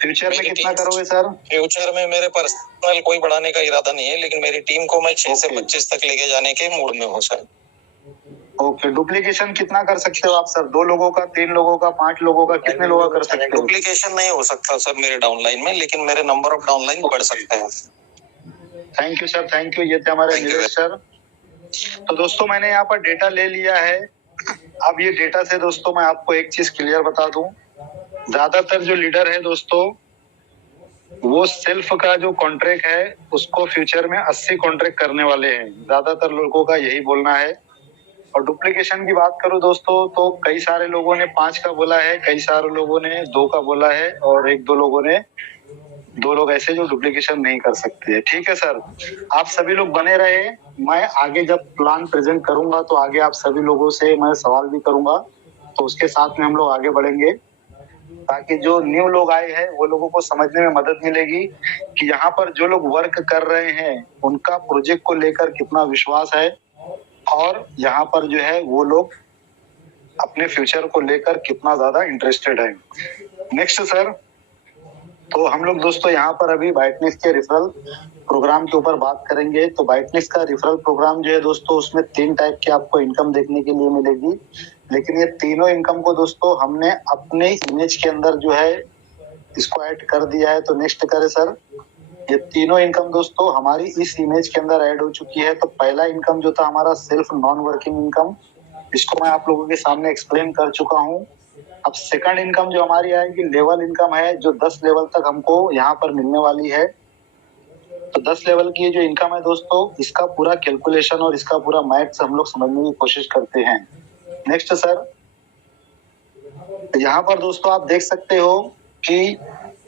फ्यूचर में कितना करोगे सर? फ्यूचर में मेरे पर्सनल कोई बढ़ाने का इरादा नहीं है, लेकिन मेरी टीम को मैं 6 से 25 तक लेके जाने के मूड में हूँ सर। ओके, डुप्लीकेशन कितना कर सकते हो आप सर? 2 लोगों का, 3 लोगों का, 5 लोगों का, कितने लोगों का कर सकते हो? डुप्लीकेशन नहीं हो सकता सर मेरे डाउनलाइन में, लेकिन मेरे नंबर ऑफ डाउनलाइन बढ़ सकते हैं। Thank you sir, thank you. ये थे हमारे नीलेश सर। तो दोस्तों मैंने यहाँ पर डेटा ले लिया है। अब ये डेटा से दोस्तों मैं आपको एक चीज क्लियर बता दूं, ज्यादातर जो लीडर है दोस्तों वो सेल्फ का जो कॉन्ट्रैक्ट है उसको फ्यूचर में 80 कॉन्ट्रैक्ट करने वाले हैं, ज्यादातर लोगों का यही बोलना है। और डुप्लीकेशन की बात करूं दोस्तों तो कई सारे लोगों ने 5 का बोला है, कई सारे लोगों ने 2 का बोला है, और 1-2 लोगों ने 2 लोग ऐसे जो डुप्लीकेशन नहीं कर सकते है। ठीक है सर, आप सभी लोग बने रहे। मैं आगे जब प्लान प्रेजेंट करूंगा तो आगे आप सभी लोगों से मैं सवाल भी करूंगा, तो उसके साथ में हम लोग आगे बढ़ेंगे, ताकि जो न्यू लोग आए हैं वो लोगों को समझने में मदद मिलेगी कि यहाँ पर जो लोग वर्क कर रहे हैं उनका प्रोजेक्ट को लेकर कितना विश्वास है, और यहाँ पर जो है वो लोग अपने फ्यूचर को लेकर कितना ज्यादा इंटरेस्टेड है। नेक्स्ट सर, तो हम लोग दोस्तों यहाँ पर अभी बाइटनेक्स के रेफरल प्रोग्राम के ऊपर बात करेंगे। तो बाइटनेक्स का रेफरल प्रोग्राम जो है दोस्तों, उसमें 3 टाइप की आपको इनकम देखने के लिए मिलेगी, लेकिन ये तीनों इनकम को दोस्तों हमने अपने इमेज के अंदर जो है इसको ऐड कर दिया है। तो नेक्स्ट करें सर, ये तीनों इनकम दोस्तों हमारी इस इमेज के अंदर ऐड हो चुकी है। तो पहला इनकम जो था हमारा सेल्फ नॉन वर्किंग इनकम, इसको मैं आप लोगों के सामने एक्सप्लेन कर चुका हूँ। अब सेकंड इनकम जो हमारी आएगी लेवल इनकम है, जो 10 लेवल तक हमको यहाँ पर मिलने वाली है। तो 10 लेवल की जो इनकम है दोस्तों, इसका पूरा कैलकुलेशन और इसका पूरा मैथ्स हम लोग समझने की कोशिश करते हैं। नेक्स्ट सर, यहाँ पर दोस्तों आप देख सकते हो कि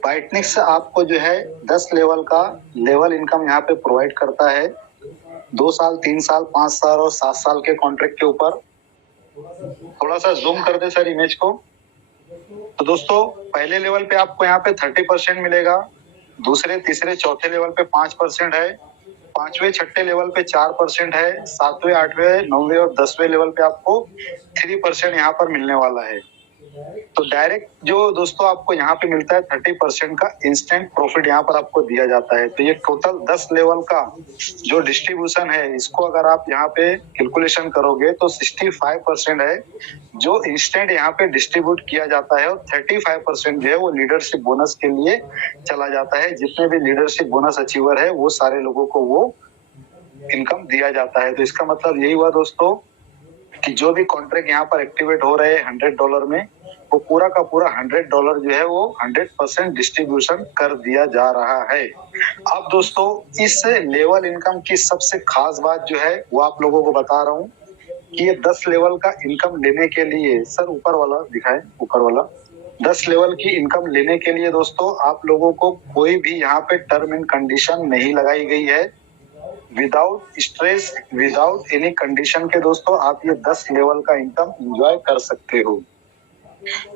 बाइटनेक्स आपको जो है 10 लेवल का लेवल इनकम यहाँ पे प्रोवाइड करता है, 2 साल, 3 साल, 5 साल और 7 साल के कॉन्ट्रैक्ट के ऊपर। थोड़ा सा जूम कर दे सर इमेज को। तो दोस्तों पहले लेवल पे आपको यहाँ पे 30% मिलेगा, दूसरे, तीसरे, चौथे लेवल पे 5% है, 5वें, 6ठे लेवल पे 4% है, 7वें, 8वें, 9वें और 10वें लेवल पे आपको 3% यहाँ पर मिलने वाला है। तो डायरेक्ट जो दोस्तों आपको यहाँ पे मिलता है 30% का इंस्टेंट प्रॉफिट यहाँ पर आपको दिया जाता है। तो ये टोटल 10 लेवल का जो डिस्ट्रीब्यूशन है, इसको अगर आप यहाँ पे कैलकुलेशन करोगे तो 65% है जो इंस्टेंट यहाँ पे डिस्ट्रीब्यूट किया जाता है, और 35% जो है वो लीडरशिप बोनस के लिए चला जाता है। जितने भी लीडरशिप बोनस अचीवर है वो सारे लोगों को वो इनकम दिया जाता है। तो इसका मतलब यही हुआ दोस्तों कि जो भी कॉन्ट्रैक्ट यहाँ पर एक्टिवेट हो रहे हैं $100 में, वो पूरा का पूरा $100 जो है वो 100% डिस्ट्रीब्यूशन कर दिया जा रहा है। अब दोस्तों इस लेवल इनकम की सबसे खास बात जो है वो आप लोगों को बता रहा हूँ कि ये 10 लेवल का इनकम लेने के लिए, सर ऊपर वाला दिखाएं, ऊपर वाला 10 लेवल की इनकम लेने के लिए दोस्तों आप लोगों को कोई भी यहाँ पे टर्म एंड कंडीशन नहीं लगाई गई है। Without stress, without any condition के दोस्तों आप ये 10 लेवल का इनकम एंजॉय कर सकते हो।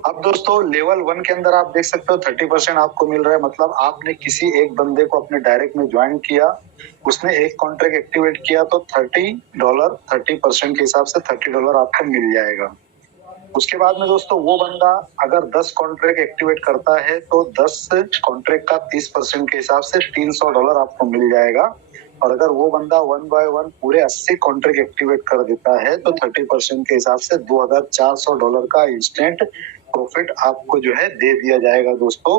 अब दोस्तों लेवल 1 के अंदर आप देख सकते हो 30% आपको मिल रहा है। मतलब आपने किसी एक बंदे को अपने डायरेक्ट में ज्वाइन किया, उसने एक कॉन्ट्रैक्ट एक्टिवेट किया तो $30, 30% के हिसाब से $30 आपको मिल जाएगा। उसके बाद में दोस्तों वो बंदा अगर 10 कॉन्ट्रैक्ट एक्टिवेट करता है तो 10 कॉन्ट्रैक्ट का 30% के हिसाब से $300 आपको मिल जाएगा। और अगर वो बंदा 1 बाय 1 पूरे 80 कॉन्ट्रैक्ट एक्टिवेट कर देता है तो 30% के हिसाब से $2400 का इंस्टेंट प्रॉफिट आपको जो है दे दिया जाएगा। दोस्तों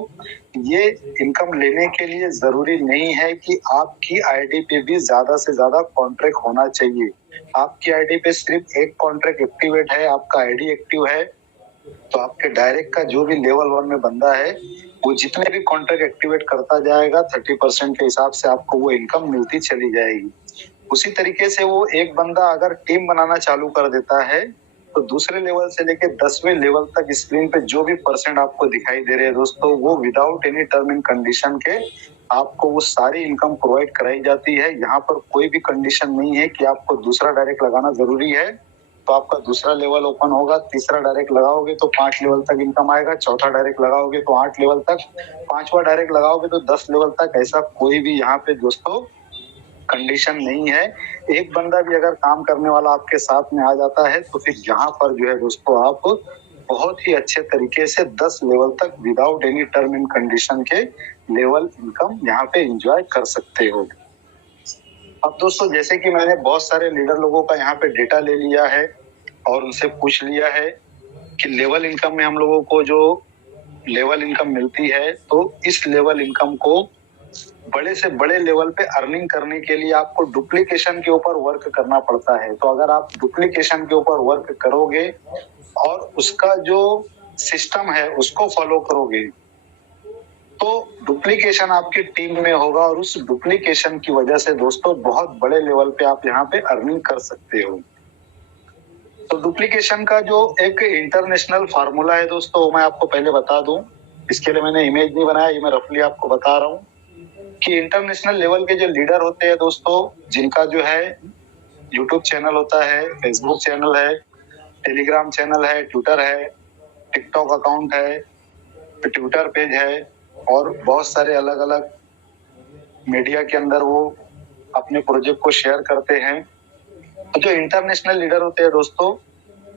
ये इनकम लेने के लिए जरूरी नहीं है कि आपकी आईडी पे भी ज्यादा से ज्यादा कॉन्ट्रैक्ट होना चाहिए। आपकी आईडी पे सिर्फ एक कॉन्ट्रैक्ट एक्टिवेट है, आपका आईडी एक्टिव है, तो आपके डायरेक्ट का जो भी लेवल 1 में बंदा है वो जितने भी कॉन्ट्रैक्ट एक्टिवेट करता जाएगा 30% के हिसाब से आपको वो इनकम मिलती चली जाएगी। उसी तरीके से वो एक बंदा अगर टीम बनाना चालू कर देता है तो दूसरे लेवल से लेके 10वें लेवल तक स्क्रीन पे जो भी परसेंट आपको दिखाई दे रहे हैं दोस्तों, वो without any term and condition के आपको वो सारी इनकम प्रोवाइड कराई जाती है। यहाँ पर कोई भी कंडीशन नहीं है कि आपको दूसरा डायरेक्ट लगाना जरूरी है तो आपका दूसरा लेवल ओपन होगा, तीसरा डायरेक्ट लगाओगे तो 5 लेवल तक इनकम आएगा, चौथा डायरेक्ट लगाओगे तो 8 लेवल तक, 5वां डायरेक्ट लगाओगे तो 10 लेवल तक। ऐसा कोई भी यहाँ पे दोस्तों कंडीशन नहीं है। एक बंदा भी अगर काम करने वाला आपके साथ में आ जाता है तो फिर यहाँ पर जो है दोस्तों आप बहुत ही अच्छे तरीके से 10 लेवल तक without any term and condition के लेवल इनकम यहाँ पे एंजॉय कर सकते हो। अब दोस्तों जैसे कि मैंने बहुत सारे लीडर लोगों का यहाँ पे डेटा ले लिया है और उनसे पूछ लिया है कि लेवल इनकम में हम लोगों को जो लेवल इनकम मिलती है, तो इस लेवल इनकम को बड़े से बड़े लेवल पे अर्निंग करने के लिए आपको डुप्लीकेशन के ऊपर वर्क करना पड़ता है। तो अगर आप डुप्लीकेशन के ऊपर वर्क करोगे और उसका जो सिस्टम है उसको फॉलो करोगे तो डुप्लीकेशन आपकी टीम में होगा और उस डुप्लीकेशन की वजह से दोस्तों बहुत बड़े लेवल पे आप यहाँ पे अर्निंग कर सकते हो। तो डुप्लीकेशन का जो एक इंटरनेशनल फार्मूला है दोस्तों, मैं आपको पहले बता दूं, इसके लिए मैंने इमेज नहीं बनाया, ये मैं रफली आपको बता रहा हूँ कि इंटरनेशनल लेवल के जो लीडर होते हैं दोस्तों, जिनका जो है यूट्यूब चैनल होता है, फेसबुक चैनल है, टेलीग्राम चैनल है, ट्विटर है, टिकटॉक अकाउंट है, ट्विटर पेज है और बहुत सारे अलग अलग मीडिया के अंदर वो अपने प्रोजेक्ट को शेयर करते हैं। तो जो इंटरनेशनल लीडर होते हैं दोस्तों,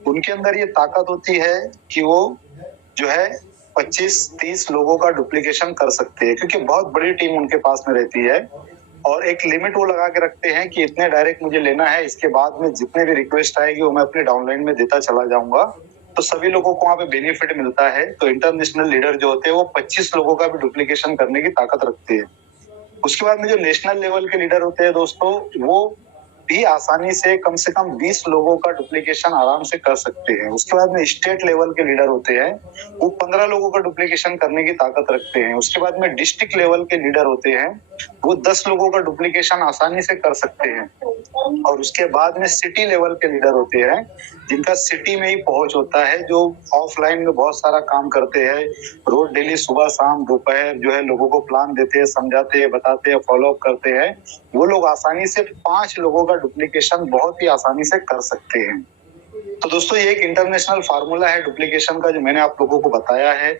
उनके अंदर ये ताकत होती है कि वो जो है 25-30 लोगों का डुप्लीकेशन कर सकते हैं, क्योंकि बहुत बड़ी टीम उनके पास में रहती है और एक लिमिट वो लगा के रखते हैं कि इतने डायरेक्ट मुझे लेना है, इसके बाद में जितने भी रिक्वेस्ट आएगी वो मैं अपने डाउनलाइन में देता चला जाऊंगा। तो सभी लोगों को वहाँ पे बेनिफिट मिलता है। तो इंटरनेशनल लीडर जो होते हैं वो 25 लोगों का भी डुप्लीकेशन करने की ताकत रखते हैं। उसके बाद में जो नेशनल लेवल के लीडर होते हैं दोस्तों, वो भी आसानी से कम 20 लोगों का डुप्लीकेशन आराम से कर सकते हैं। उसके बाद में स्टेट लेवल के लीडर होते हैं, वो 15 लोगों का डुप्लीकेशन करने की ताकत रखते हैं। उसके बाद में डिस्ट्रिक्ट लेवल के लीडर होते हैं, वो 10 लोगों का डुप्लीकेशन आसानी से कर सकते हैं। और उसके बाद में सिटी लेवल के लीडर होते हैं, जिनका सिटी में ही पहुंच होता है, जो ऑफलाइन में बहुत सारा काम करते हैं, रोज डेली सुबह शाम दोपहर जो है लोगों को प्लान देते हैं, समझाते हैं, बताते हैं, फॉलो अप करते हैं। वो लोग आसानी से 5 लोगों का डुप्लीकेशन बहुत ही आसानी से कर सकते हैं। तो दोस्तों ये एक इंटरनेशनल फार्मूला है डुप्लीकेशन का, जो मैंने आप लोगों को बताया है।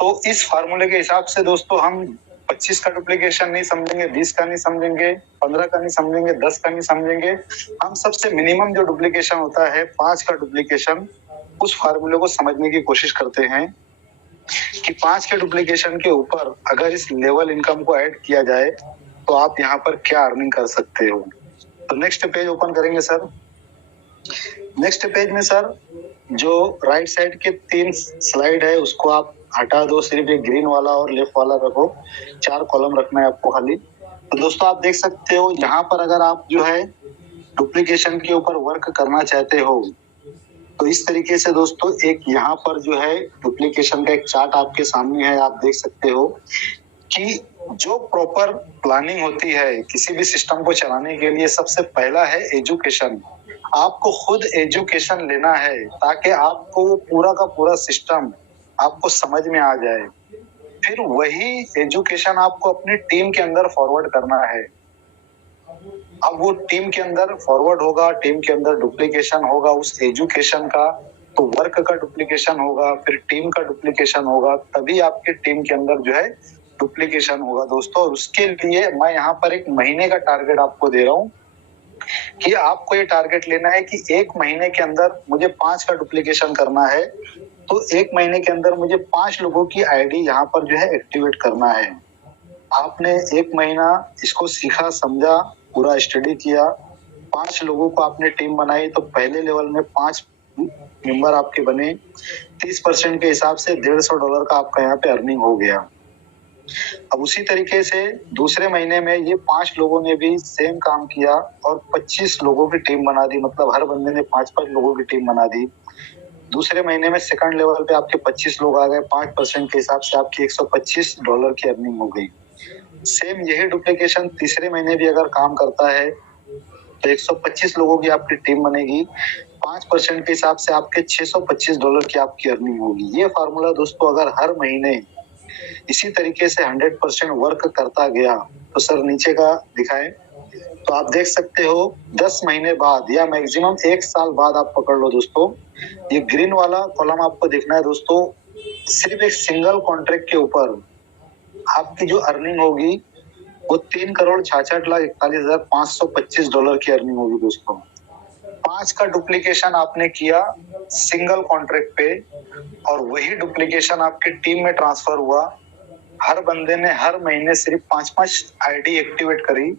तो इस फार्मूले के हिसाब से दोस्तों हम 25 का डुप्लीकेशन नहीं समझेंगे, 20 का नहीं समझेंगे, 15 का नहीं समझेंगे, 10 का नहीं समझेंगे। हम सबसे मिनिमम जो डुप्लीकेशन होता है 5 का डुप्लीकेशन, उस फार्मूले को समझने की कोशिश करते हैं कि 5 के डुप्लीकेशन के ऊपर अगर इस लेवल इनकम को ऐड किया जाए तो आप यहाँ पर क्या अर्निंग कर सकते हो। तो नेक्स्ट पेज ओपन करेंगे सर। नेक्स्ट पेज में सर जो राइट साइड के 3 स्लाइड है उसको आप हटा दो, सिर्फ एक ग्रीन वाला और लेफ्ट वाला रखो, 4 कॉलम रखना है आपको खाली। तो दोस्तों आप देख सकते हो यहाँ पर अगर आप जो है डुप्लीकेशन के ऊपर वर्क करना चाहते हो तो इस तरीके से दोस्तों एक यहाँ पर जो है डुप्लीकेशन का एक चार्ट आपके सामने है। आप देख सकते हो कि जो प्रॉपर प्लानिंग होती है किसी भी सिस्टम को चलाने के लिए, सबसे पहला है एजुकेशन। आपको खुद एजुकेशन लेना है ताकि आपको वो पूरा का पूरा सिस्टम आपको समझ में आ जाए। फिर वही एजुकेशन आपको अपनी टीम के अंदर फॉरवर्ड करना है। अब वो टीम के अंदर फॉरवर्ड होगा, टीम के अंदर डुप्लीकेशन होगा उस एजुकेशन का, तो वर्क का डुप्लीकेशन होगा, फिर टीम का डुप्लीकेशन होगा, तभी आपके टीम के अंदर जो है डुप्लीकेशन होगा दोस्तों। और उसके लिए मैं यहाँ पर एक महीने का टारगेट आपको दे रहा हूँ कि आपको ये टारगेट लेना है कि 1 महीने के अंदर मुझे 5 का डुप्लीकेशन करना है। तो 1 महीने के अंदर मुझे 5 लोगों की आईडी यहाँ पर जो है एक्टिवेट करना है। आपने 1 महीना इसको सीखा, समझा, पूरा स्टडी किया, 5 लोगों को आपने टीम बनाई, तो पहले लेवल में 5 मेंबर आपके बने। 30% के हिसाब से $150 का आपका यहाँ पे अर्निंग हो गया। अब उसी तरीके से दूसरे महीने में ये 5 लोगों ने भी सेम काम किया और 25 लोगों की टीम बना दी, मतलब हर बंदे ने 5-5 लोगों की टीम बना दी। दूसरे महीने में सेकंड लेवल पे आपके 25 लोग आ गए, 5% के हिसाब से आपकी $125 की अर्निंग हो गई। सेम यही डुप्लीकेशन तीसरे महीने भी अगर काम करता है तो 125 लोगों की आपकी टीम बनेगी, 5% के हिसाब से आपके $625 की आपकी अर्निंग होगी। ये फार्मूला दोस्तों अगर हर महीने इसी तरीके से 100% वर्क करता गया तो सर नीचे का दिखाएं तो आप देख सकते हो 10 महीने बाद या मैक्सिमम 1 साल बाद आप पकड़ लो दोस्तों, ये ग्रीन वाला कॉलम आपको देखना है दोस्तों। सिर्फ एक सिंगल कॉन्ट्रैक्ट के ऊपर आपकी जो अर्निंग होगी वो $3,66,41,525 की अर्निंग होगी दोस्तों। 5 का डुप्लीकेशन आपने किया सिंगल कॉन्ट्रैक्ट पे और वही डुप्लीकेशन आपकी टीम में ट्रांसफर हुआ। हर बंदे ने हर महीने सिर्फ 5-5 आईडी एक्टिवेट करी,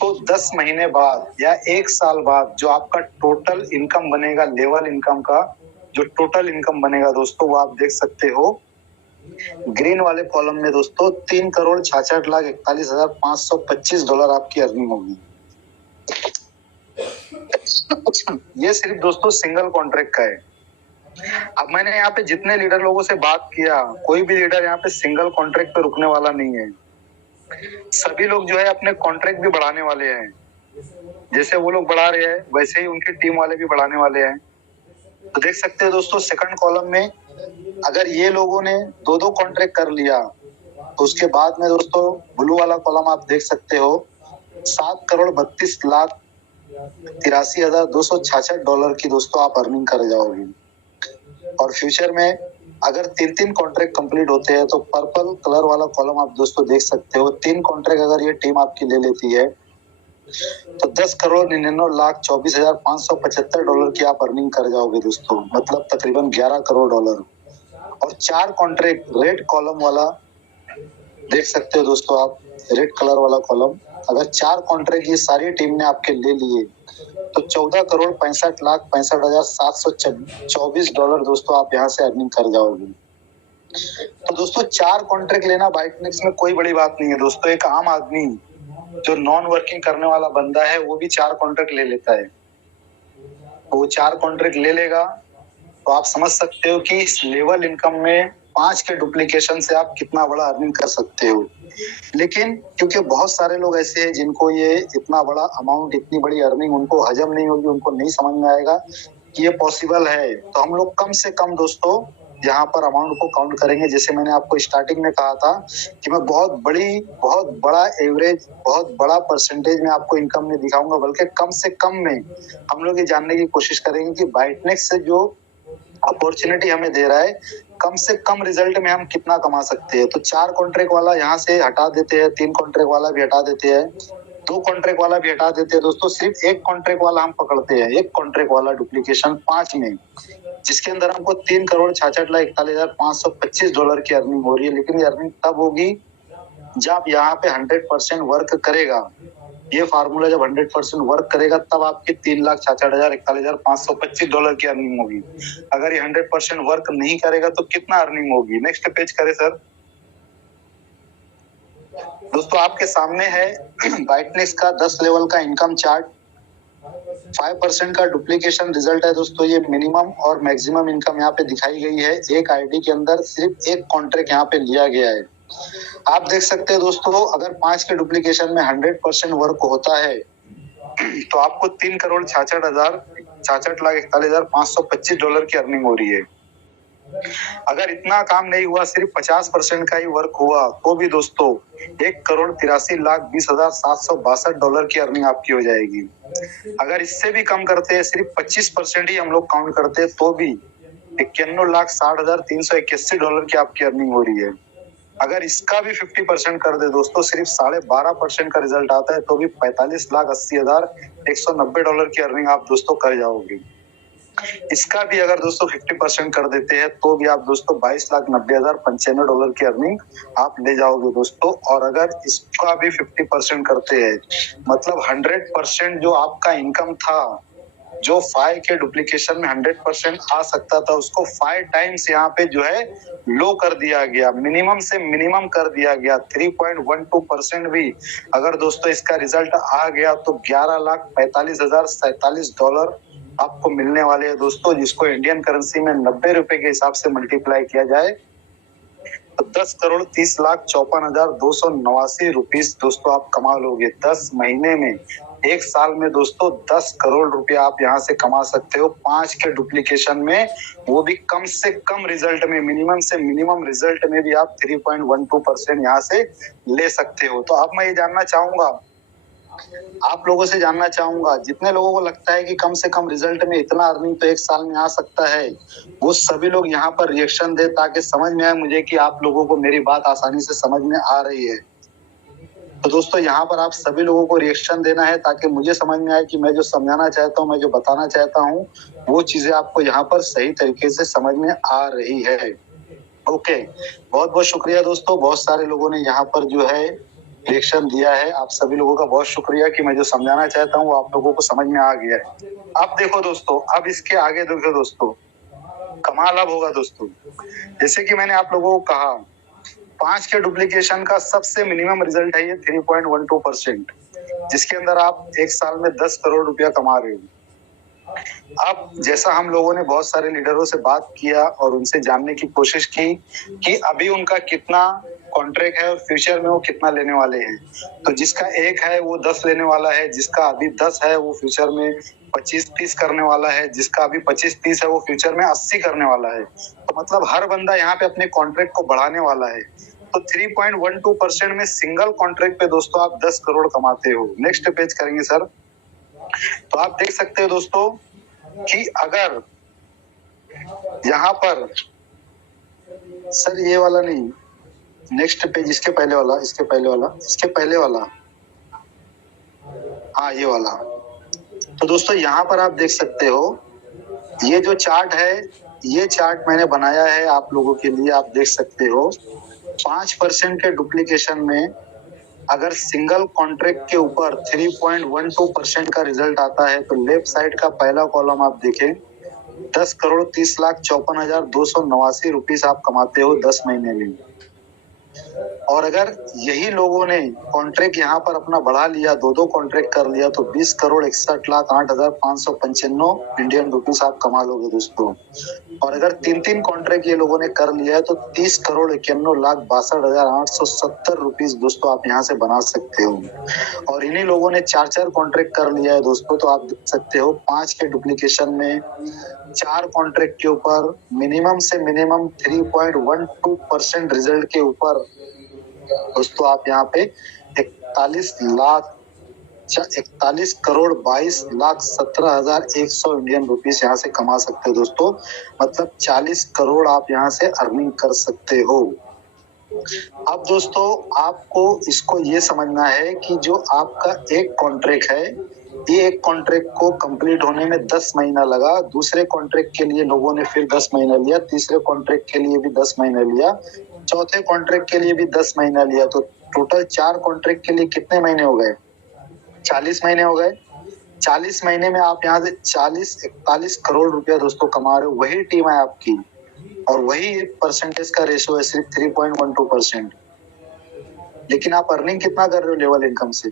तो 10 महीने बाद या 1 साल बाद जो आपका टोटल इनकम बनेगा, लेवल इनकम का जो टोटल इनकम बनेगा दोस्तों, वो आप देख सकते हो ग्रीन वाले कॉलम में दोस्तों $3,66,41,525 आपकी अर्निंग होगी। ये सिर्फ दोस्तों सिंगल कॉन्ट्रैक्ट का है। अब मैंने यहाँ पे जितने लीडर लोगों से बात किया, कोई भी लीडर यहाँ पे सिंगल कॉन्ट्रैक्ट पे रुकने वाला नहीं है। सभी लोग जो है अपने कॉन्ट्रैक्ट भी बढ़ाने वाले हैं। जैसे वो लोग बढ़ा रहे हैं वैसे ही उनकी टीम वाले भी बढ़ाने वाले हैं। तो देख सकते हैं दोस्तों सेकंड कॉलम में अगर ये लोगों ने 2-2 कॉन्ट्रैक्ट कर लिया तो उसके बाद में दोस्तों ब्लू वाला कॉलम आप देख सकते हो $7,32,83,266 की दोस्तों आप अर्निंग कर जाओगे। और फ्यूचर में अगर 3-3 कॉन्ट्रैक्ट कंप्लीट होते हैं तो पर्पल कलर वाला कॉलम आप दोस्तों देख सकते हो, 3 कॉन्ट्रैक्ट अगर ये टीम आपकी ले लेती है तो 10,99,24,575 डॉलर की आप अर्निंग कर जाओगे दोस्तों, मतलब तकरीबन 11 करोड़ डॉलर। और 4 कॉन्ट्रैक्ट रेड कॉलम वाला देख सकते हो दोस्तों आप, रेड कलर वाला कॉलम, अगर 4 कॉन्ट्रैक्ट ये सारी टीम ने आपके ले लिए तो 14,65,65,724 डॉलर दोस्तों आप यहाँ से अर्निंग कर जाओगे। तो दोस्तों 4 कॉन्ट्रैक्ट लेना बाइटनेक्स में कोई बड़ी बात नहीं है दोस्तों। एक आम आदमी जो नॉन वर्किंग करने वाला बंदा है वो भी 4 कॉन्ट्रैक्ट ले लेता है। वो 4 कॉन्ट्रैक्ट ले लेगा तो आप समझ सकते हो कि इस लेवल इनकम में 5 के डुप्लीकेशन से आप कितना बड़ा अर्निंग कर सकते हो। लेकिन क्योंकि बहुत सारे लोग ऐसे हैं जिनको ये इतना बड़ा अमाउंट, इतनी बड़ी अर्निंग उनको हजम नहीं होगी, उनको नहीं समझ में आएगा कि ये पॉसिबल है, तो हम लोग कम से कम दोस्तों यहाँ पर अमाउंट को काउंट करेंगे। जैसे मैंने आपको स्टार्टिंग में कहा था कि मैं बहुत बड़ा एवरेज, बहुत बड़ा परसेंटेज में आपको इनकम में दिखाऊंगा, बल्कि कम से कम में हम लोग ये जानने की कोशिश करेंगे कि बाइटनेक्स से जो अपॉर्चुनिटी हमें दे रहा है, कम से कम रिजल्ट में हम कितना कमा सकते हैं। तो 4 कॉन्ट्रैक्ट वाला यहाँ से हटा देते हैं, 3 कॉन्ट्रैक्ट वाला भी हटा देते हैं, 2 कॉन्ट्रैक्ट वाला भी हटा देते हैं दोस्तों। सिर्फ 1 कॉन्ट्रैक्ट वाला हम पकड़ते हैं, 1 कॉन्ट्रैक्ट वाला डुप्लीकेशन 5 में, जिसके अंदर हमको 3,66,41,525 डॉलर की अर्निंग हो रही है। लेकिन ये अर्निंग तब होगी जब यहाँ पे 100% वर्क करेगा। ये फार्मूला जब 100% वर्क करेगा तब आपकी 3,66,41,525 डॉलर की अर्निंग होगी। अगर ये 100% वर्क नहीं करेगा तो कितना अर्निंग होगी? नेक्स्ट पेज करें सर। दोस्तों आपके सामने है बाइटनेक्स का 10 लेवल का इनकम चार्ट। 5% का डुप्लीकेशन रिजल्ट है दोस्तों। ये मिनिमम और मैक्सिमम इनकम यहाँ पे दिखाई गई है। एक आईडी के अंदर सिर्फ 1 कॉन्ट्रैक्ट यहाँ पे लिया गया है। आप देख सकते हैं दोस्तों, अगर 5 के डुप्लीकेशन में 100% वर्क होता है तो आपको 3,66,41,525 डॉलर की अर्निंग हो रही है। अगर इतना काम नहीं हुआ, सिर्फ 50% का ही वर्क हुआ, तो भी दोस्तों 1,83,20,762 डॉलर की अर्निंग आपकी हो जाएगी। अगर इससे भी कम करते हैं, सिर्फ 25% ही हम लोग काउंट करते हैं, तो भी 91,60,381 डॉलर की आपकी अर्निंग हो रही है। अगर इसका भी 50% कर दे दोस्तों, सिर्फ 12.5% का रिजल्ट आता है, तो भी 45,80,190 डॉलर की अर्निंग आप दोस्तों कर जाओगे। इसका भी अगर दोस्तों 50% कर देते हैं तो भी आप दोस्तों 22,90,095 डॉलर की अर्निंग आप ले जाओगे दोस्तों। और अगर इसका भी 50% करते हैं, मतलब 100% जो आपका इनकम था, जो 5 के डुप्लीकेशन में 100% आ सकता था, उसको 5 टाइम्स यहाँ पे जो है लो कर दिया गया, मिनिमम से मिनिमम कर दिया गया। 3.12% भी अगर दोस्तों इसका रिजल्ट आ गया तो 11,45,047 डॉलर आपको मिलने वाले हैं दोस्तों, जिसको इंडियन करेंसी में 90 रुपए के हिसाब से मल्टीप्लाई किया जाए तो 10,30,54,289 रुपीस दोस्तों आप कमा लोगे 10 महीने में। 1 साल में दोस्तों 10 करोड़ रुपया आप यहाँ से कमा सकते हो 5 के डुप्लीकेशन में, वो भी कम से कम रिजल्ट में, मिनिमम से मिनिमम रिजल्ट में भी आप 3.12% यहाँ से ले सकते हो। तो अब मैं ये जानना चाहूंगा, आप लोगों से जानना चाहूंगा, जितने लोगों को लगता है कि कम से कम रिजल्ट में इतना अर्निंग तो 1 साल में आ सकता है, वो सभी लोग यहाँ पर रिएक्शन दे, ताकि समझ में आए मुझे कि आप लोगों को मेरी बात आसानी से समझ में आ रही है। तो दोस्तों यहाँ पर आप सभी लोगों को रिएक्शन देना है, ताकि मुझे समझ में आए कि मैं जो समझाना चाहता हूँ, मैं जो बताना चाहता हूँ, वो चीजें आपको यहाँ पर सही तरीके से समझ में आ रही है। ओके, बहुत बहुत शुक्रिया दोस्तों। बहुत सारे लोगों ने यहाँ पर जो है रिएक्शन दिया है। आप सभी लोगों का बहुत शुक्रिया कि मैं जो समझाना चाहता हूँ वो आप लोगों को समझ में आ गया है। अब देखो दोस्तों, अब इसके आगे देखो दोस्तों, कमाल अब होगा दोस्तों। जैसे कि मैंने आप लोगों को कहा, 5 के डुप्लीकेशन का सबसे मिनिमम रिजल्ट है ये 3.12%, जिसके अंदर आप 1 साल में 10 करोड़ रुपया कमा रहे हो। अब जैसा हम लोगों ने बहुत सारे लीडरों से बात किया और उनसे जानने की कोशिश की कि अभी उनका कितना कॉन्ट्रैक्ट है और फ्यूचर में वो कितना लेने वाले हैं, तो जिसका 1 है वो 10 लेने वाला है, जिसका अभी 10 है वो फ्यूचर में 25-30 करने वाला है, जिसका अभी 25-30 है वो फ्यूचर में 80 करने वाला है। तो मतलब हर बंदा यहाँ पे अपने कॉन्ट्रैक्ट को बढ़ाने वाला है। तो 3.12% में सिंगल कॉन्ट्रैक्ट पे दोस्तों आप 10 करोड़ कमाते हो। नेक्स्ट पेज करेंगे सर। तो आप देख सकते हो दोस्तों कि अगर यहाँ पर सर ये वाला नहीं, नेक्स्ट पेज, इसके पहले वाला, हाँ ये वाला। तो दोस्तों यहाँ पर आप देख सकते हो, ये जो चार्ट है, ये चार्ट मैंने बनाया है आप लोगों के लिए। आप देख सकते हो 5% के डुप्लीकेशन में अगर सिंगल कॉन्ट्रैक्ट के ऊपर 3.12% का रिजल्ट आता है, तो लेफ्ट साइड का पहला कॉलम आप देखें, 10,30,54,289 रुपीस आप कमाते हो 10 महीने में। और अगर यही लोगों ने कॉन्ट्रैक्ट यहाँ पर अपना बढ़ा लिया, दो कॉन्ट्रैक्ट कर लिया, तो 20,61,08,595 इंडियन रुपीस आप कमा लोगे दोस्तों। और अगर 3 कॉन्ट्रैक्ट ये लोगों ने कर लिया है, तो 30,91,62,870 रुपीस दोस्तों आप यहाँ से बना सकते हो। और इन्हीं लोगों ने 4 कॉन्ट्रैक्ट कर लिया है दोस्तों, तो आप देख सकते हो 5 के डुप्लीकेशन में 4 कॉन्ट्रैक्ट के ऊपर मिनिमम से मिनिमम 3.12% रिजल्ट के ऊपर दोस्तों आप यहाँ पे 41,22,17,100 इंडियन रुपीस यहाँ से कमा सकते हो दोस्तों। मतलब 40 करोड़ आप यहाँ से अर्निंग कर सकते हो। अब दोस्तों आपको इसको ये समझना है कि जो आपका एक कॉन्ट्रैक्ट है, ये एक कॉन्ट्रैक्ट को कंप्लीट होने में 10 महीना लगा, दूसरे कॉन्ट्रैक्ट के लिए लोगों ने फिर 10 महीना लिया, तीसरे कॉन्ट्रैक्ट के लिए भी 10 महीना लिया, चौथे कॉन्ट्रैक्ट के लिए भी 10 महीना लिया, तो टोटल 4 कॉन्ट्रैक्ट के लिए कितने महीने हो गए? 40 महीने हो गए। 40 महीने में आप यहाँ से 41 करोड़ रुपया दोस्तों कमा रहे हो। वही टीम है आपकी और वही परसेंटेज का रेशियो है, सिर्फ 3.12%। लेकिन आप अर्निंग कितना कर रहे हो लेवल इनकम से?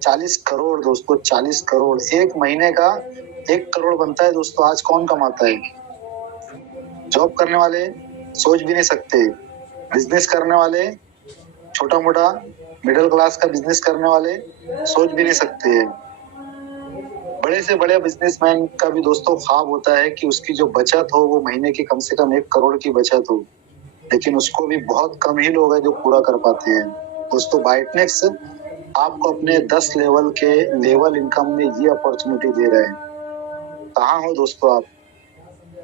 40 करोड़ दोस्तों, 40 करोड़। एक महीने का 1 करोड़ बनता है दोस्तों। आज कौन कमाता है? जॉब करने वाले सोच भी नहीं सकते, बिजनेस करने वाले, छोटा मोटा मिडिल क्लास का बिजनेस करने वाले सोच भी नहीं सकते हैं। बड़े से बड़े बिजनेसमैन का भी दोस्तों ख्वाब होता है कि उसकी जो बचत हो वो महीने की कम से कम 1 करोड़ की बचत हो, लेकिन उसको भी बहुत कम ही लोग हैं जो पूरा कर पाते हैं दोस्तों। बाइटनेक्स आपको अपने 10 लेवल के लेवल इनकम में ये अपॉर्चुनिटी दे रहे हैं। कहाँ हो दोस्तों आप?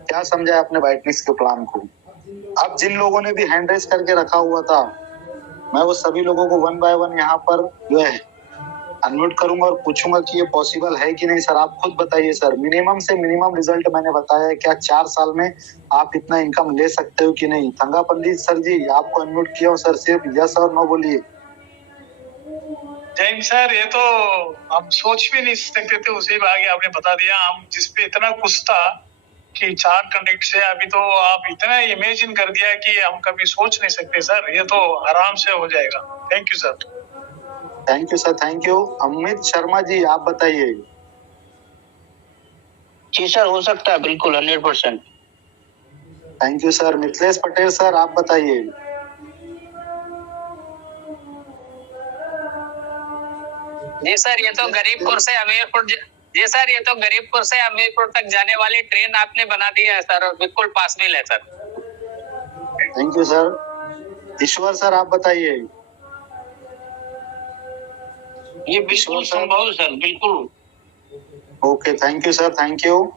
क्या समझा आपने बाइटनेक्स के प्लान को? अब जिन लोगों ने भी हैंड रेस करके रखा हुआ था, मैं वो सभी लोगों को 1 बाय 1 यहाँ पर जो है अनम्यूट करूंगा और पूछूंगा कि ये पॉसिबल है कि नहीं। सर आप खुद बताइए सर, मिनिमम से मिनिमम रिजल्ट मैंने बताया है, क्या 4 साल में आप इतना इनकम ले सकते हो कि नहीं? थंगा पंडित सर जी आपको अनम्यूट किया हूँ सर, सिर्फ यस और नो बोलिए। जैन सर, ये तो हम सोच भी नहीं सकते थे, उसी आगे आपने बता दिया। हम जिसपे इतना कुछ था कि 4 कॉन्ट्रैक्ट से, अभी तो आप इतना इमेजिन कर दिया कि हम कभी सोच नहीं सकते सर। ये तो आराम से हो जाएगा। Thank you sir. Thank you sir, thank you. Amit Sharma ji आप बताइए। जी सर, हो सकता है, बिल्कुल 100%। Thank you sir. Mithilesh Patel sir आप बताइए। जी सर, ये तो गरीबपुर से हमीरपुर, जी सर ये तो गरीबपुर से हमीरपुर तक जाने वाली ट्रेन आपने बना दी है सर, और बिल्कुल पास भी है sir. Thank you sir. Ishwar sir आप बताइए। ये बिल्कुल संभव है सर, बिल्कुल। Okay, thank you sir, thank you.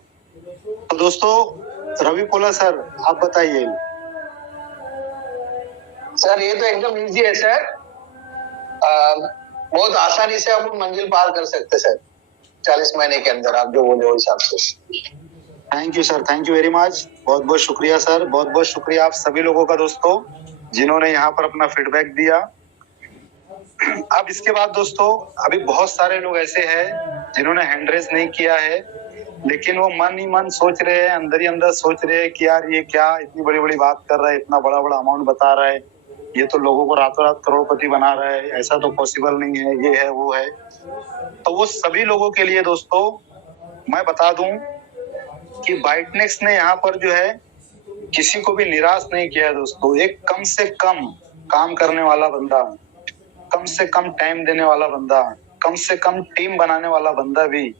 तो दोस्तों रवि पोला सर आप बताइए। सर ये तो एकदम इजी है सर, बहुत आसानी से आप मंजिल पार कर सकते सर 40 महीने के अंदर, आप जो बोले उस हिसाब से। Thank you sir, thank you very much. बहुत बहुत शुक्रिया सर, बहुत बहुत शुक्रिया आप सभी लोगों का दोस्तों जिन्होंने यहाँ पर अपना फीडबैक दिया। अब इसके बाद दोस्तों अभी बहुत सारे लोग ऐसे हैं जिन्होंने हैंड रेस नहीं किया है, लेकिन वो मन ही मन सोच रहे हैं, अंदर ही अंदर सोच रहे हैं कि यार ये क्या इतनी बड़ी बड़ी बात कर रहा है, इतना बड़ा बड़ा अमाउंट बता रहा है, ये तो लोगों को रातों रात करोड़पति बना रहा है, ऐसा तो पॉसिबल नहीं है, ये है वो है। तो वो सभी लोगों के लिए दोस्तों मैं बता दूं कि बाइटनेक्स ने यहाँ पर जो है किसी को भी निराश नहीं किया है दोस्तों। एक कम से कम काम करने वाला बंदा, कम से कम टाइम देने वाला बंदा, कम से कम टीम बनाने वाला बंदा भी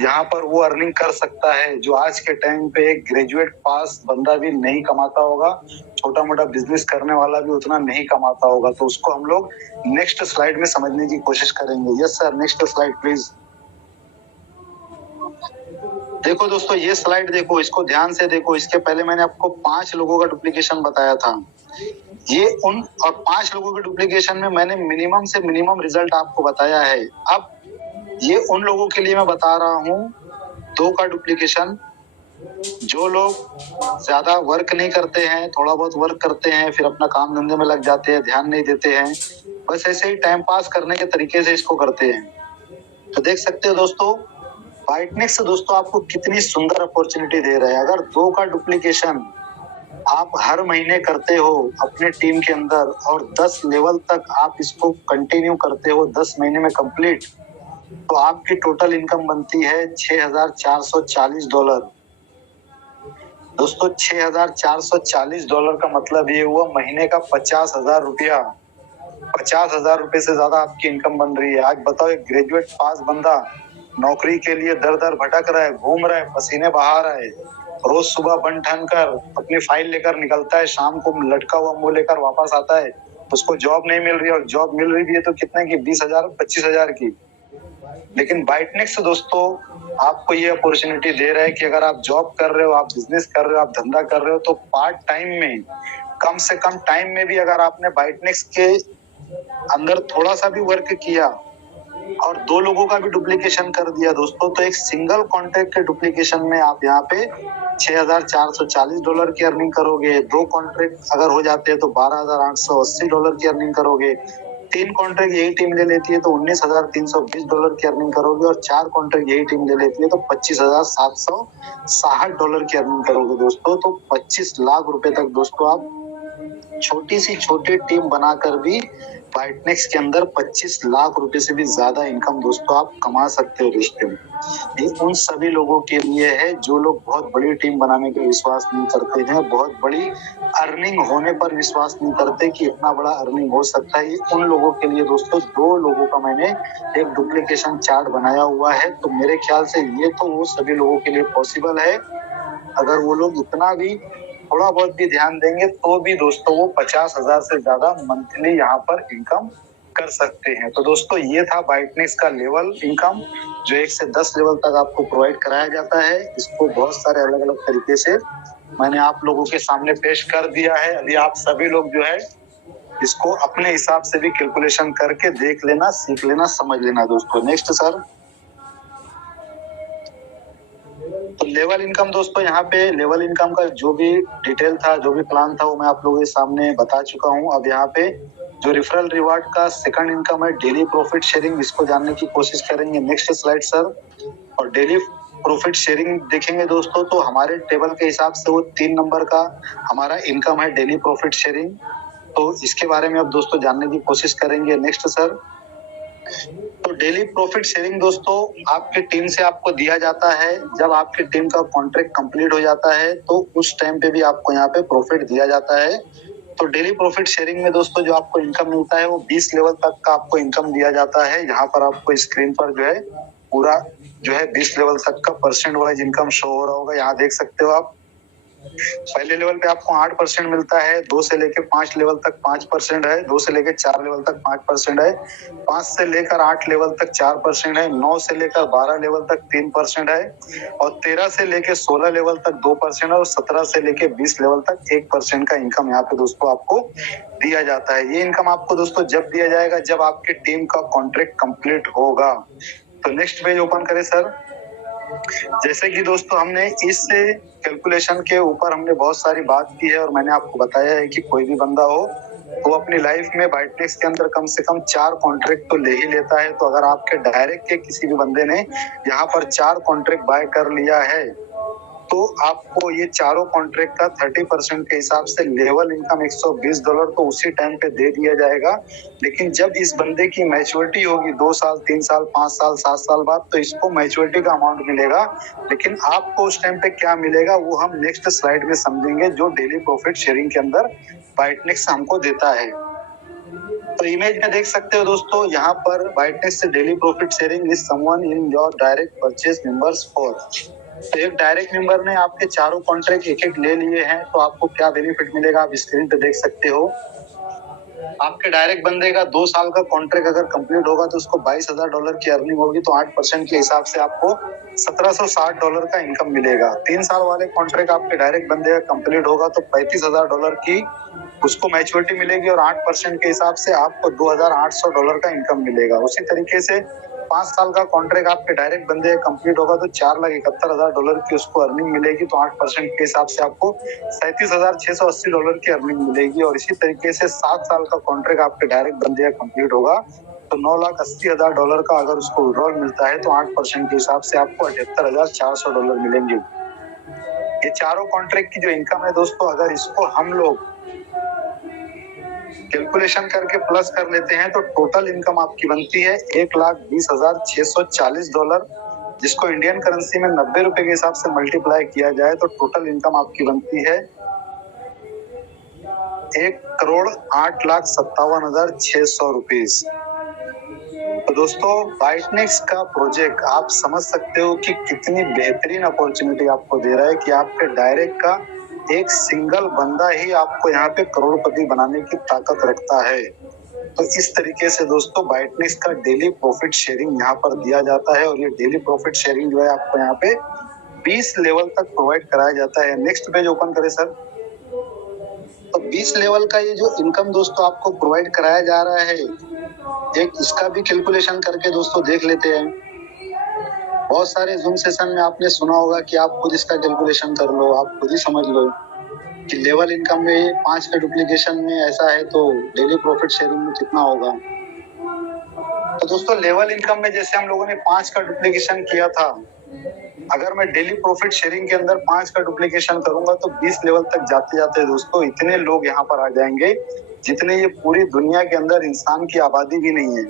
यहाँ पर वो अर्निंग कर सकता है जो आज के टाइम पे एक ग्रेजुएट पास बंदा भी नहीं कमाता होगा, छोटा मोटा बिजनेस करने वाला भी उतना नहीं कमाता होगा। तो उसको हम लोग नेक्स्ट स्लाइड में समझने की कोशिश करेंगे। Yes sir, next slide please. देखो दोस्तों ये स्लाइड देखो, इसको ध्यान से देखो। इसके पहले मैंने आपको 5 लोगों का डुप्लीकेशन बताया था, ये उन और 5 लोगों के डुप्लीकेशन में मैंने मिनिमम से मिनिमम रिजल्ट आपको बताया है। अब ये उन लोगों के लिए मैं बता रहा हूँ 2 का डुप्लीकेशन। जो लोग ज्यादा वर्क नहीं करते हैं, थोड़ा बहुत वर्क करते हैं, फिर अपना काम धंधे में लग जाते हैं, ध्यान नहीं देते हैं, बस ऐसे ही टाइम पास करने के तरीके से इसको करते हैं। तो देख सकते हो दोस्तों, बाइटनेक्स दोस्तों आपको कितनी सुंदर अपॉर्चुनिटी दे रहा है। अगर 2 का डुप्लीकेशन आप हर महीने करते हो अपने टीम के अंदर और 10 लेवल तक आप इसको कंटिन्यू करते हो 10 महीने में कंप्लीट, तो आपकी टोटल इनकम बनती है $6,440। दोस्तों $6,440 का मतलब ये हुआ महीने का 50,000 रुपया। 50,000 रुपए से ज्यादा आपकी इनकम बन रही है। आज बताओ, एक ग्रेजुएट पास बंदा नौकरी के लिए दर दर भटक रहा है, घूम रहा है, पसीने बहा रहा है, रोज सुबह बन ठन कर अपनी फाइल लेकर निकलता है, शाम को लटका हुआ मुंह लेकर वापस आता है, उसको जॉब नहीं मिल रही, और जॉब मिल रही भी है तो कितने की, 20,000 25,000 की। लेकिन बाइटनेक्स दोस्तों आपको ये अपॉर्चुनिटी दे रहा है कि अगर आप जॉब कर रहे हो, आप बिजनेस कर रहे हो, आप धंधा कर रहे हो, तो पार्ट टाइम में, कम से कम टाइम में भी अगर आपने बाइटनेक्स के अंदर थोड़ा सा भी वर्क किया और 2 लोगों का भी डुप्लीकेशन कर दिया दोस्तों, तो एक सिंगल कॉन्ट्रैक्ट के डुप्लीकेशन में आप यहाँ पे $6,440 की अर्निंग करोगे। 2 कॉन्ट्रैक्ट अगर हो जाते हैं तो $12,880 की अर्निंग करोगे। 3 कॉन्ट्रैक्ट यही टीम ले लेती है तो $19,320 की अर्निंग करोगे, और 4 कॉन्ट्रैक्ट यही टीम ले लेती है तो $25,760 की अर्निंग करोगे दोस्तों। तो 25 लाख रुपए तक दोस्तों आप छोटी सी छोटी टीम बनाकर भी बाइटनेक्स के अंदर 25 लाख रुपए से भी ज्यादा इनकम दोस्तों आप कमा सकते हो दोस्तों। ये उन सभी लोगों के लिए है जो लोग बहुत बड़ी टीम बनाने के विश्वास नहीं करते हैं, बहुत बड़ी अर्निंग होने पर विश्वास नहीं करते कि इतना बड़ा अर्निंग हो सकता है। ये उन लोगों के लिए दोस्तों 2 लोगों का मैंने एक डुप्लीकेशन चार्ट बनाया हुआ है। तो मेरे ख्याल से ये तो वो सभी लोगों के लिए पॉसिबल है। अगर वो लोग इतना भी थोड़ा बहुत भी ध्यान देंगे तो भी दोस्तों वो 50,000 से ज्यादा मंथली यहाँ पर इनकम कर सकते हैं। तो दोस्तों ये था बाइटनेक्स का लेवल इनकम, जो 1 से 10 लेवल तक आपको प्रोवाइड कराया जाता है। इसको बहुत सारे अलग अलग तरीके से मैंने आप लोगों के सामने पेश कर दिया है। अभी आप सभी लोग जो है इसको अपने हिसाब से भी कैलकुलेशन करके देख लेना, सीख लेना, समझ लेना दोस्तों। नेक्स्ट सर, तो लेवल इनकम दोस्तों, यहाँ पे लेवल इनकम का जो भी डिटेल था, जो भी प्लान था, वो मैं आप लोगों के सामने बता चुका हूँ। अब यहाँ पे जो रेफरल रिवार्ड का सेकंड इनकम है डेली प्रॉफिट शेयरिंग, इसको जानने की कोशिश करेंगे। Next slide sir. और डेली प्रॉफिट शेयरिंग देखेंगे दोस्तों तो हमारे टेबल के हिसाब से वो 3 नंबर का हमारा इनकम है डेली प्रॉफिट शेयरिंग। तो इसके बारे में अब दोस्तों जानने की कोशिश करेंगे। Next sir. तो डेली प्रॉफिट शेयरिंग दोस्तों आपकी टीम से आपको दिया जाता है। जब आपकी टीम का कॉन्ट्रैक्ट कंप्लीट हो जाता है तो उस टाइम पे भी आपको यहाँ पे प्रॉफिट दिया जाता है। तो डेली प्रॉफिट शेयरिंग में दोस्तों जो आपको इनकम मिलता है वो 20 लेवल तक का आपको इनकम दिया जाता है। यहाँ पर आपको स्क्रीन पर जो है पूरा जो है 20 लेवल तक का परसेंट वाइज इनकम शो हो रहा होगा। यहाँ देख सकते हो आप, पहले लेवल पे आपको 8% मिलता है, 2 से लेकर 5 लेवल तक 5% है, 2 से लेकर 4 लेवल तक 5% है, 5 से लेकर 8 लेवल तक 4% है, 9 से लेकर 12 लेवल तक 3% है, और 13 से लेकर 16 लेवल तक 2% है, और 17 से लेकर 20 लेवल तक 1% का इनकम यहाँ पे दोस्तों आपको दिया जाता है। ये इनकम आपको दोस्तों जब दिया जाएगा जब आपकी टीम का कॉन्ट्रैक्ट कंप्लीट होगा। तो नेक्स्ट पेज ओपन करें सर। जैसे कि दोस्तों हमने इस कैलकुलेशन के ऊपर हमने बहुत सारी बात की है और मैंने आपको बताया है कि कोई भी बंदा हो वो अपनी लाइफ में बाइटनेक्स के अंदर कम से कम 4 कॉन्ट्रैक्ट तो ले ही लेता है। तो अगर आपके डायरेक्ट के किसी भी बंदे ने यहाँ पर 4 कॉन्ट्रैक्ट बाय कर लिया है तो आपको ये चारों कॉन्ट्रैक्ट का 30% के हिसाब से लेवल इनकम $120 तो उसी टाइम पे दे दिया जाएगा। लेकिन जब इस बंदे की मैच्योरिटी होगी 2 साल 3 साल 5 साल 7 साल बाद तो इसको मैच्योरिटी का अमाउंट मिलेगा। लेकिन आपको उस टाइम पे क्या मिलेगा वो हम नेक्स्ट स्लाइड में समझेंगे, जो डेली प्रॉफिट शेयरिंग के अंदर बाइटनेक्स हमको देता है। तो इमेज में देख सकते हो दोस्तों, यहाँ पर बाइटनेक्स से daily profit sharing is someone in your direct purchase members for. तो एक डायरेक्ट मेंबर ने आपके चारों कॉन्ट्रैक्ट एक ले लिए हैं तो आपको क्या बेनिफिट मिलेगा आप स्क्रीन पे देख सकते हो। आपके डायरेक्ट बंदे का 2 साल का कॉन्ट्रैक्ट अगर कंप्लीट होगा तो उसको $22,000 की अर्निंग होगी, तो 8% के हिसाब से आपको $1,760 का इनकम मिलेगा। 3 साल वाले कॉन्ट्रैक्ट आपके डायरेक्ट बंदे का कंप्लीट होगा तो $35,000 की उसको मैच्योरिटी मिलेगी और 8% के हिसाब से आपको $2,800 का इनकम मिलेगा। उसी तरीके से 5 साल का कॉन्ट्रैक्ट आपके डायरेक्ट बंदे कंप्लीट होगा तो $4,71,000 की उसको अर्निंग मिलेगी। तो 8% के हिसाब से आपको $37,680 की अर्निंग मिलेगी। और इसी तरीके से 7 साल का कॉन्ट्रैक्ट आपके डायरेक्ट बंदे कंप्लीट होगा तो $9,80,000 का अगर उसको विड्रॉल मिलता है तो 8% के हिसाब से आपको $78,400 मिलेंगे। ये चारों कॉन्ट्रैक्ट की जो इनकम है दोस्तों, अगर इसको हम लोग कैलकुलेशन करके प्लस कर लेते हैं तो टोटल इनकम आपकी बनती है $1,20,640, जिसको इंडियन करेंसी में 90 रुपए के हिसाब से मल्टीप्लाई किया जाए तो टोटल इनकम आपकी बनती है ₹1,08,57,600। तो दोस्तों बाइटनेक्स का प्रोजेक्ट आप समझ सकते हो कि कितनी बेहतरीन अपॉर्चुनिटी आपको दे रहा है कि आपके डायरेक्ट का एक सिंगल बंदा ही आपको यहाँ पे करोड़पति बनाने की ताकत रखता है। तो इस तरीके से दोस्तों बाइटनेक्स का डेली प्रॉफिट शेयरिंग यहाँ पर दिया जाता है और ये डेली प्रॉफिट शेयरिंग जो है आपको यहाँ पे 20 लेवल तक प्रोवाइड कराया जाता है। नेक्स्ट पेज ओपन करें सर। तो 20 लेवल का ये जो इनकम दोस्तों आपको प्रोवाइड कराया जा रहा है, एक इसका भी कैलकुलेशन करके दोस्तों देख लेते हैं। बहुत सारे जूम सेशन में आपने सुना होगा कि आप खुद इसका कैलकुलेशन कर लो, आप खुद ही समझ लो कि लेवल इनकम में 5 का डुप्लीकेशन में ऐसा है तो डेली प्रॉफिट शेयरिंग में कितना होगा। तो दोस्तों लेवल इनकम में जैसे हम लोगों ने 5 का डुप्लीकेशन किया था, अगर मैं डेली प्रॉफिट शेयरिंग के अंदर 5 का डुप्लीकेशन करूंगा तो 20 लेवल तक जाते जाते दोस्तों इतने लोग यहाँ पर आ जाएंगे जितने ये पूरी दुनिया के अंदर इंसान की आबादी भी नहीं है।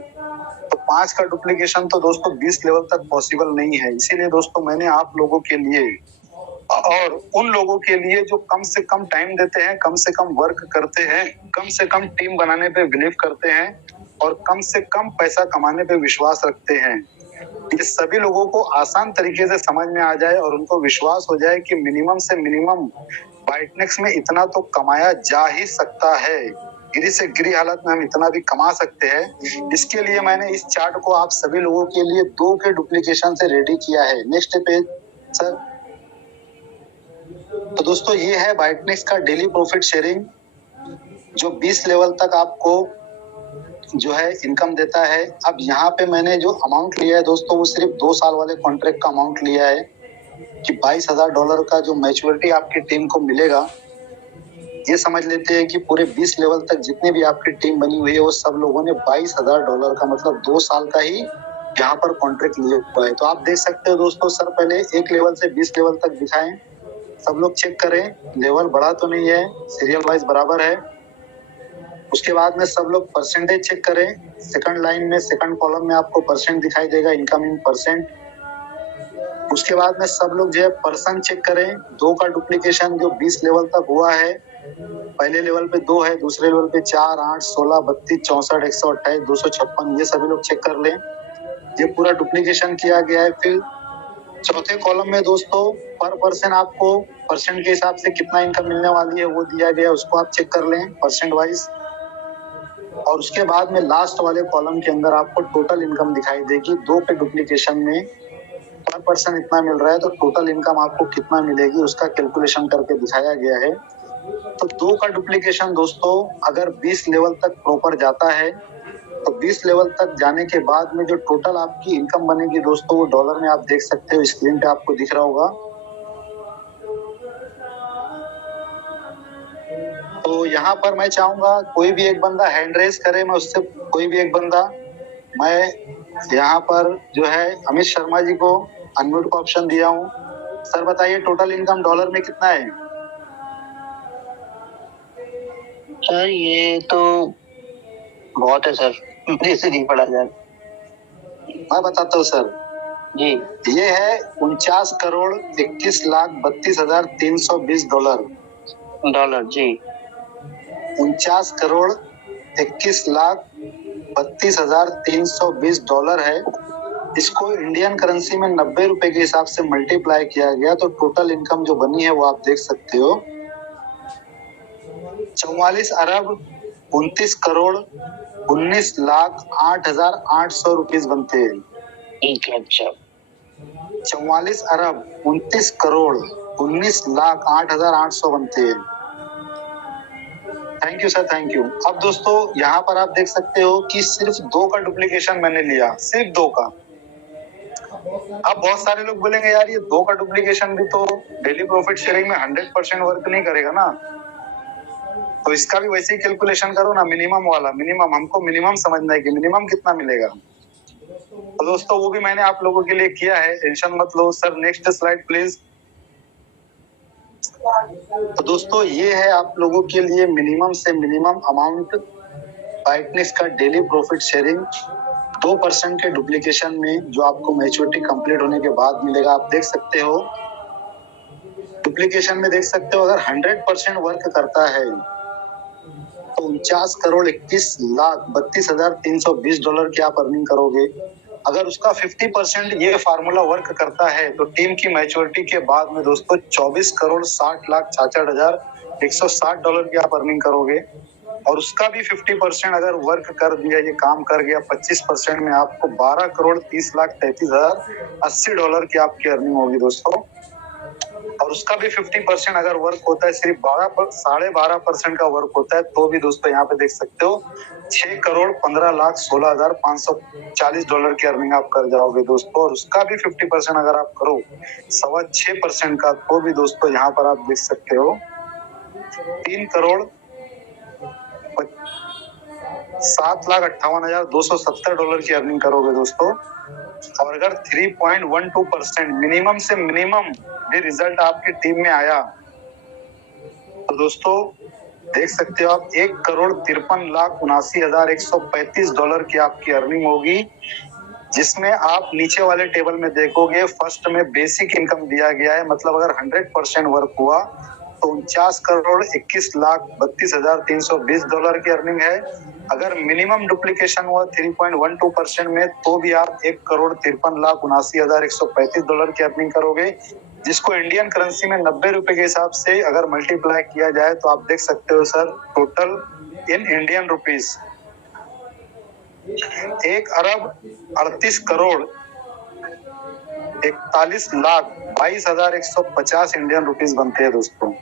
तो 5 का डुप्लीकेशन तो दोस्तों 20 लेवल तक पॉसिबल नहीं है। इसीलिए दोस्तों मैंने आप लोगों के लिए और उन लोगों के लिए जो कम से कम टाइम देते हैं, कम से कम वर्क करते हैं, कम से कम टीम बनाने पे बिलीव करते हैं और कम से कम पैसा कमाने पे विश्वास रखते हैं, ये सभी लोगों को आसान तरीके से समझ में आ जाए और उनको विश्वास हो जाए कि मिनिमम से मिनिमम बाइटनेक्स में इतना तो कमाया जा ही सकता है, गिरी से गिरी हालत में हम इतना भी कमा सकते हैं। इसके लिए मैंने इस चार्ट को आप सभी लोगों के लिए 2 के डुप्लीकेशन से रेडी किया है। Next page sir. तो दोस्तों ये है बाइटनेक्स का डेली प्रॉफिट शेयरिंग जो 20 लेवल तक आपको जो है इनकम देता है। अब यहाँ पे मैंने जो अमाउंट लिया है दोस्तों वो सिर्फ 2 साल वाले कॉन्ट्रैक्ट का अमाउंट लिया है कि $22,000 का जो मैच्योरिटी आपकी टीम को मिलेगा। ये समझ लेते हैं कि पूरे 20 लेवल तक जितनी भी आपकी टीम बनी हुई है वो सब लोगों ने $22,000 का मतलब 2 साल का ही यहाँ पर कॉन्ट्रैक्ट लिया हुआ है। तो आप देख सकते हो दोस्तों, सर पहले 1 लेवल से 20 लेवल तक दिखाएं, सब लोग चेक करें लेवल बढ़ा तो नहीं है, सीरियल वाइज बराबर है। उसके बाद में सब लोग परसेंटेज चेक करें, सेकंड लाइन में सेकंड कॉलम में आपको परसेंट दिखाई देगा, इनकम इन परसेंट। उसके बाद में सब लोग जो है पर्सन चेक करें, 2 का डुप्लीकेशन जो 20 लेवल तक हुआ है, पहले लेवल पे 2 है, दूसरे लेवल पे 4, 8, 16, 32, 64, 128, 256, ये सभी लोग चेक कर लें। ये पूरा डुप्लीकेशन किया गया है। फिर चौथे कॉलम में दोस्तों पर पर्सन आपको परसेंट के हिसाब से कितना इनकम मिलने वाली है वो दिया गया है, उसको आप चेक कर लें परसेंट वाइज। और उसके बाद में लास्ट वाले कॉलम के अंदर आपको टोटल इनकम दिखाई देगी। 2 के डुप्लीकेशन में पर पर्सन इतना मिल रहा है तो टोटल इनकम आपको कितना मिलेगी उसका कैलकुलेशन करके दिखाया गया है। तो 2 का डुप्लीकेशन दोस्तों अगर 20 लेवल तक प्रॉपर जाता है तो 20 लेवल तक जाने के बाद में जो टोटल आपकी इनकम बनेगी दोस्तों वो डॉलर में आप देख सकते हो, स्क्रीन पे आपको दिख रहा होगा। तो यहाँ पर मैं चाहूंगा कोई भी एक बंदा हैंड रेज करे, मैं उससे कोई भी एक बंदा, मैं यहाँ पर जो है अमित शर्मा जी को अनम्यूट का ऑप्शन दिया हूँ। सर बताइए टोटल इनकम डॉलर में कितना है? सर ये तो बहुत है सर, मेरे से नहीं पढ़ा जाए। मैं बताता हूँ सर जी। ये है 49,21,32,320 डॉलर जी। 49,21,32,320 डॉलर है। इसको इंडियन करेंसी में 90 रुपए के हिसाब से मल्टीप्लाई किया गया तो टोटल इनकम जो बनी है वो आप देख सकते हो 44,29,19,08,800 रुपीज बनते हैं। 44,29,19,08,800 बनते हैं। Thank you sir, thank you. अब दोस्तों यहाँ पर आप देख सकते हो कि सिर्फ 2 का डुप्लीकेशन मैंने लिया, सिर्फ 2 का, अब बहुत सारे लोग बोलेंगे यार ये 2 का डुप्लीकेशन भी तो डेली प्रॉफिट शेयरिंग में 100% वर्क नहीं करेगा ना, तो इसका भी वैसे ही कैलकुलेशन करो ना, मिनिमम वाला। मिनिमम हमको मिनिमम समझना है कि मिनिमम कितना मिलेगा। तो दोस्तों वो भी मैंने आप लोगों के लिए किया है, टेंशन मत लो। Sir next slide please. तो दोस्तों ये है आप लोगों के लिए मिनिमम से मिनिमम अमाउंट बाइटनेक्स का डेली प्रॉफिट शेयरिंग 2% के डुप्लीकेशन में, जो आपको मैच्योरिटी कंप्लीट होने के बाद मिलेगा। आप देख सकते हो डुप्लीकेशन में, देख सकते हो अगर 100% वर्क करता है तो 49,21,32,320 डॉलर की आप अर्निंग करोगे। अगर उसका 50% ये फार्मूला वर्क करता है तो टीम की मैच्योरिटी के बाद में दोस्तों 24,60,66,160 डॉलर की आप अर्निंग करोगे। और उसका भी 50% अगर वर्क कर दिया, ये काम कर गया 25% में, आपको 12,30,33,080 डॉलर की आपकी अर्निंग होगी दोस्तों। और उसका भी 50% अगर वर्क होता है, सिर्फ 12.5% का वर्क होता है, तो भी दोस्तों यहाँ पे देख सकते हो 6,15,16,540 डॉलर की अर्निंग आप कर जाओगे दोस्तों। और उसका भी 50% अगर आप करो 6.25% का, तो भी दोस्तों यहाँ पर आप देख सकते हो 3,07,58,270 डॉलर की अर्निंग करोगे दोस्तों। और अगर 3.12% मिनिमम से मिनिमम भी रिजल्ट आपकी टीम में आया तो दोस्तों देख सकते हो आप 1,53,79,135 डॉलर की आपकी अर्निंग होगी, जिसमें आप नीचे वाले टेबल में देखोगे फर्स्ट में बेसिक इनकम दिया गया है, मतलब अगर 100% वर्क हुआ तो 49,61,32,320 डॉलर की अर्निंग है। अगर मिनिमम डुप्लीकेशन हुआ 3.12% में, तो भी आप 1,53,79,135 डॉलर की अर्निंग करोगे, जिसको इंडियन करेंसी में 90 रुपए के हिसाब से अगर मल्टीप्लाई किया जाए तो आप देख सकते हो sir total in Indian rupees 1,38,41,22,150 Indian rupees बनते हैं दोस्तों।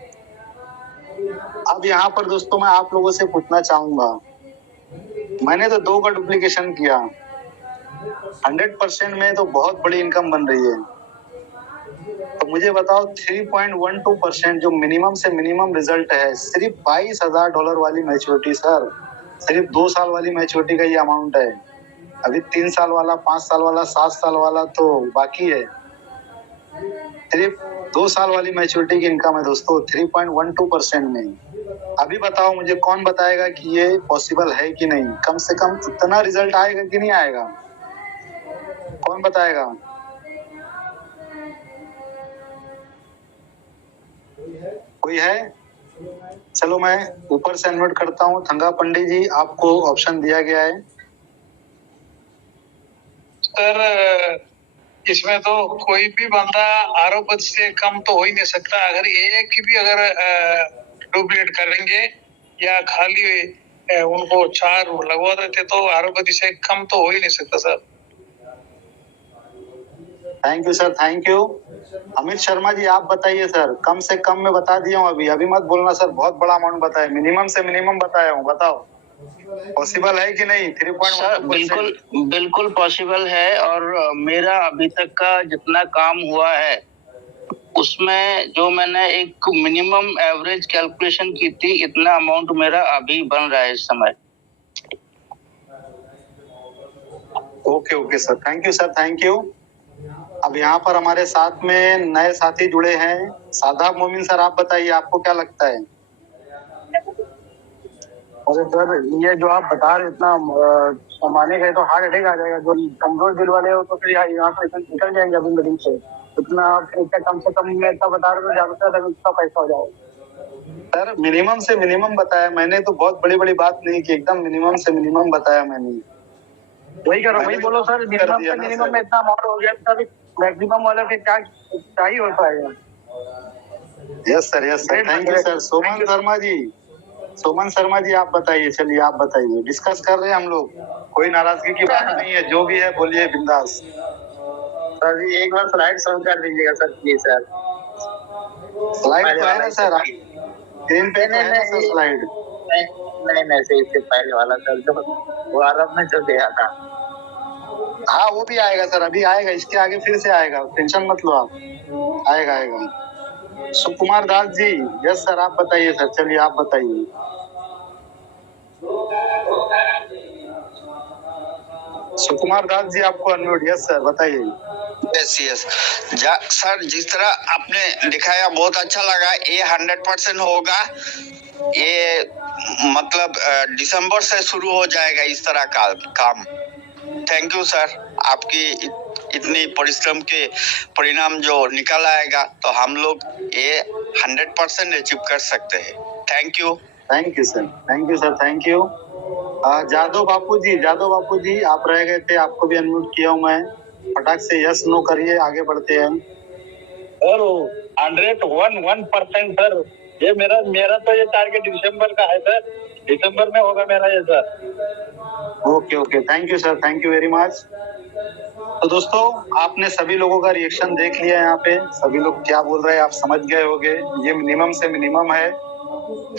अब यहाँ पर दोस्तों मैं आप लोगों से पूछना चाहूंगा, मैंने तो 2 का डुप्लीकेशन किया, 100% में तो बहुत बड़ी इनकम बन रही है, तो मुझे बताओ 3.12% जो मिनिमम से मिनिमम रिजल्ट है, सिर्फ 22,000 डॉलर वाली मैच्योरिटी सर, सिर्फ 2 साल वाली मैच्योरिटी का ये अमाउंट है। अभी 3 साल वाला, 5 साल वाला, 7 साल वाला तो बाकी है। सिर्फ 2 साल वाली मैच्योरिटी की इनकम है दोस्तों 3.12% में। अभी बताओ मुझे कौन बताएगा कि ये पॉसिबल है कि नहीं, कम से कम इतना रिजल्ट आएगा कि नहीं आएगा, कौन बताएगा? कोई है? चलो मैं ऊपर से अनम्यूट करता हूँ। थंगा पंडित जी आपको ऑप्शन दिया गया है। सर इसमें तो कोई भी बंदा आरोप से कम तो हो ही नहीं सकता। अगर एक भी अगर डुप्लीकेट करेंगे या खाली उनको 4 लगवा देते तो आरोप से कम तो हो ही नहीं सकता sir. Thank you sir, thank you. Amit Sharma ji आप बताइए सर, कम से कम में बता दिया हूँ अभी मत बोलना सर बहुत बड़ा अमाउंट बताया, मिनिमम से मिनिमम बताया हूँ, बताओ पॉसिबल है कि नहीं? 3.1 बिल्कुल पॉसिबल है। और मेरा अभी तक का जितना काम हुआ है उसमें जो मैंने एक मिनिमम एवरेज कैलकुलेशन की थी, इतना अमाउंट मेरा अभी बन रहा है इस समय। Okay sir, thank you sir, thank you. अब यहाँ पर हमारे साथ में नए साथी जुड़े हैं, सादाब मोमिन सर आप बताइए आपको क्या लगता है? अरे सर ये जो आप बता रहे इतना कमाने का तो हार्ट अटैक आ जाएगा। जो कमजोर दिल वाले हो तो फिर यहाँ से निकल जाएंगे अभी मीटिंग से। इतना कम से कम में इतना बता रहे हो, ज्यादा से ज्यादा इतना पैसा हो जाएगा। सर मिनिमम से मिनिमम बताया मैंने, तो बहुत बड़ी बड़ी बात नहीं की, एकदम मिनिमम से मिनिमम बताया मैंने। वही करो, वही बोलो सर, मिनिमम से मिनिमम में इतना अमाउंट हो गया, तभी मैक्सिमम वाला फिर क्या ही हो पाएगा। Yes sir, yes sir, thank you sir. Soman Sharma ji आप बताइए, चलिए आप बताइए, डिस्कस कर रहे हैं हम लोग, कोई नाराजगी की बात नहीं है, जो भी है बोलिए बिंदास। सर जी एक बार स्लाइड शो कर दीजिएगा सर प्लीज सर। स्लाइड तो है ना सर, स्क्रीन पे है ना सर स्लाइड? नहीं से इससे पहले वाला सर जो वो अरब में जो दिया था। हाँ वो भी आएगा सर, अभी आएगा, इसके आगे फिर से आएगा, टेंशन मत लो आप, आएगा आएगा। सुकुमार दास जी, यस सर, आप बताइए सर, चलिए आप बताइए। सुकुमार दास जी आपको अनम्यूट, यस सर बताइए। यस यस सर, जिस तरह आपने दिखाया बहुत अच्छा लगा। ये 100% होगा, ये मतलब दिसंबर से शुरू हो जाएगा इस तरह का काम। थैंक यू सर, आपकी इतनी परिश्रम के परिणाम जो निकल आएगा तो हम लोग ये 100% अचीव कर सकते हैं। Thank you. Thank you sir, thank you sir, thank you. Jadav Bapu ji आप रह गए थे, आपको भी अनम्यूट किया हूँ मैं, फटाक से यस नो करिए, आगे बढ़ते हैं। सर 101% सर, ये मेरा तो ये टारगेट दिसंबर का है सर, दिसंबर में होगा मेरा ये sir. Okay okay, thank you sir, thank you very much. तो दोस्तों आपने सभी लोगों का रिएक्शन देख लिया, यहाँ पे सभी लोग क्या बोल रहे हैं आप समझ गए होंगे। ये मिनिमम से मिनिमम है।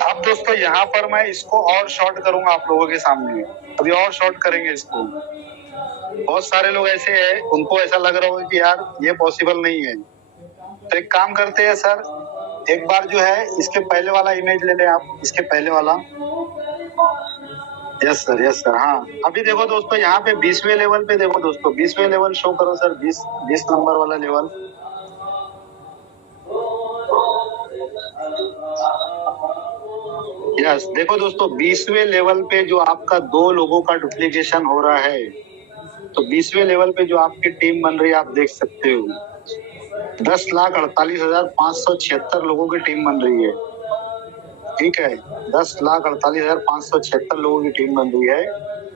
अब दोस्तों यहाँ पर मैं इसको और शॉर्ट करूंगा आप लोगों के सामने, अभी और शॉर्ट करेंगे इसको। बहुत सारे लोग ऐसे हैं, उनको ऐसा लग रहा होगा कि यार ये पॉसिबल नहीं है, तो एक काम करते हैं सर, एक बार जो है इसके पहले वाला इमेज ले लें आप, इसके पहले वाला। यस सर, हाँ अभी देखो दोस्तों यहाँ पे 20वें लेवल पे देखो दोस्तों, 20वें लेवल शो करो सर, 20 नंबर वाला लेवल। यस देखो दोस्तों 20वें लेवल पे जो आपका 2 लोगों का डुप्लीकेशन हो रहा है, तो 20वें लेवल पे जो आपकी टीम बन रही है आप देख सकते हो 10,48,576 लोगों की टीम बन रही है। ठीक है, 10,48,576 लोगों की टीम बन रही है।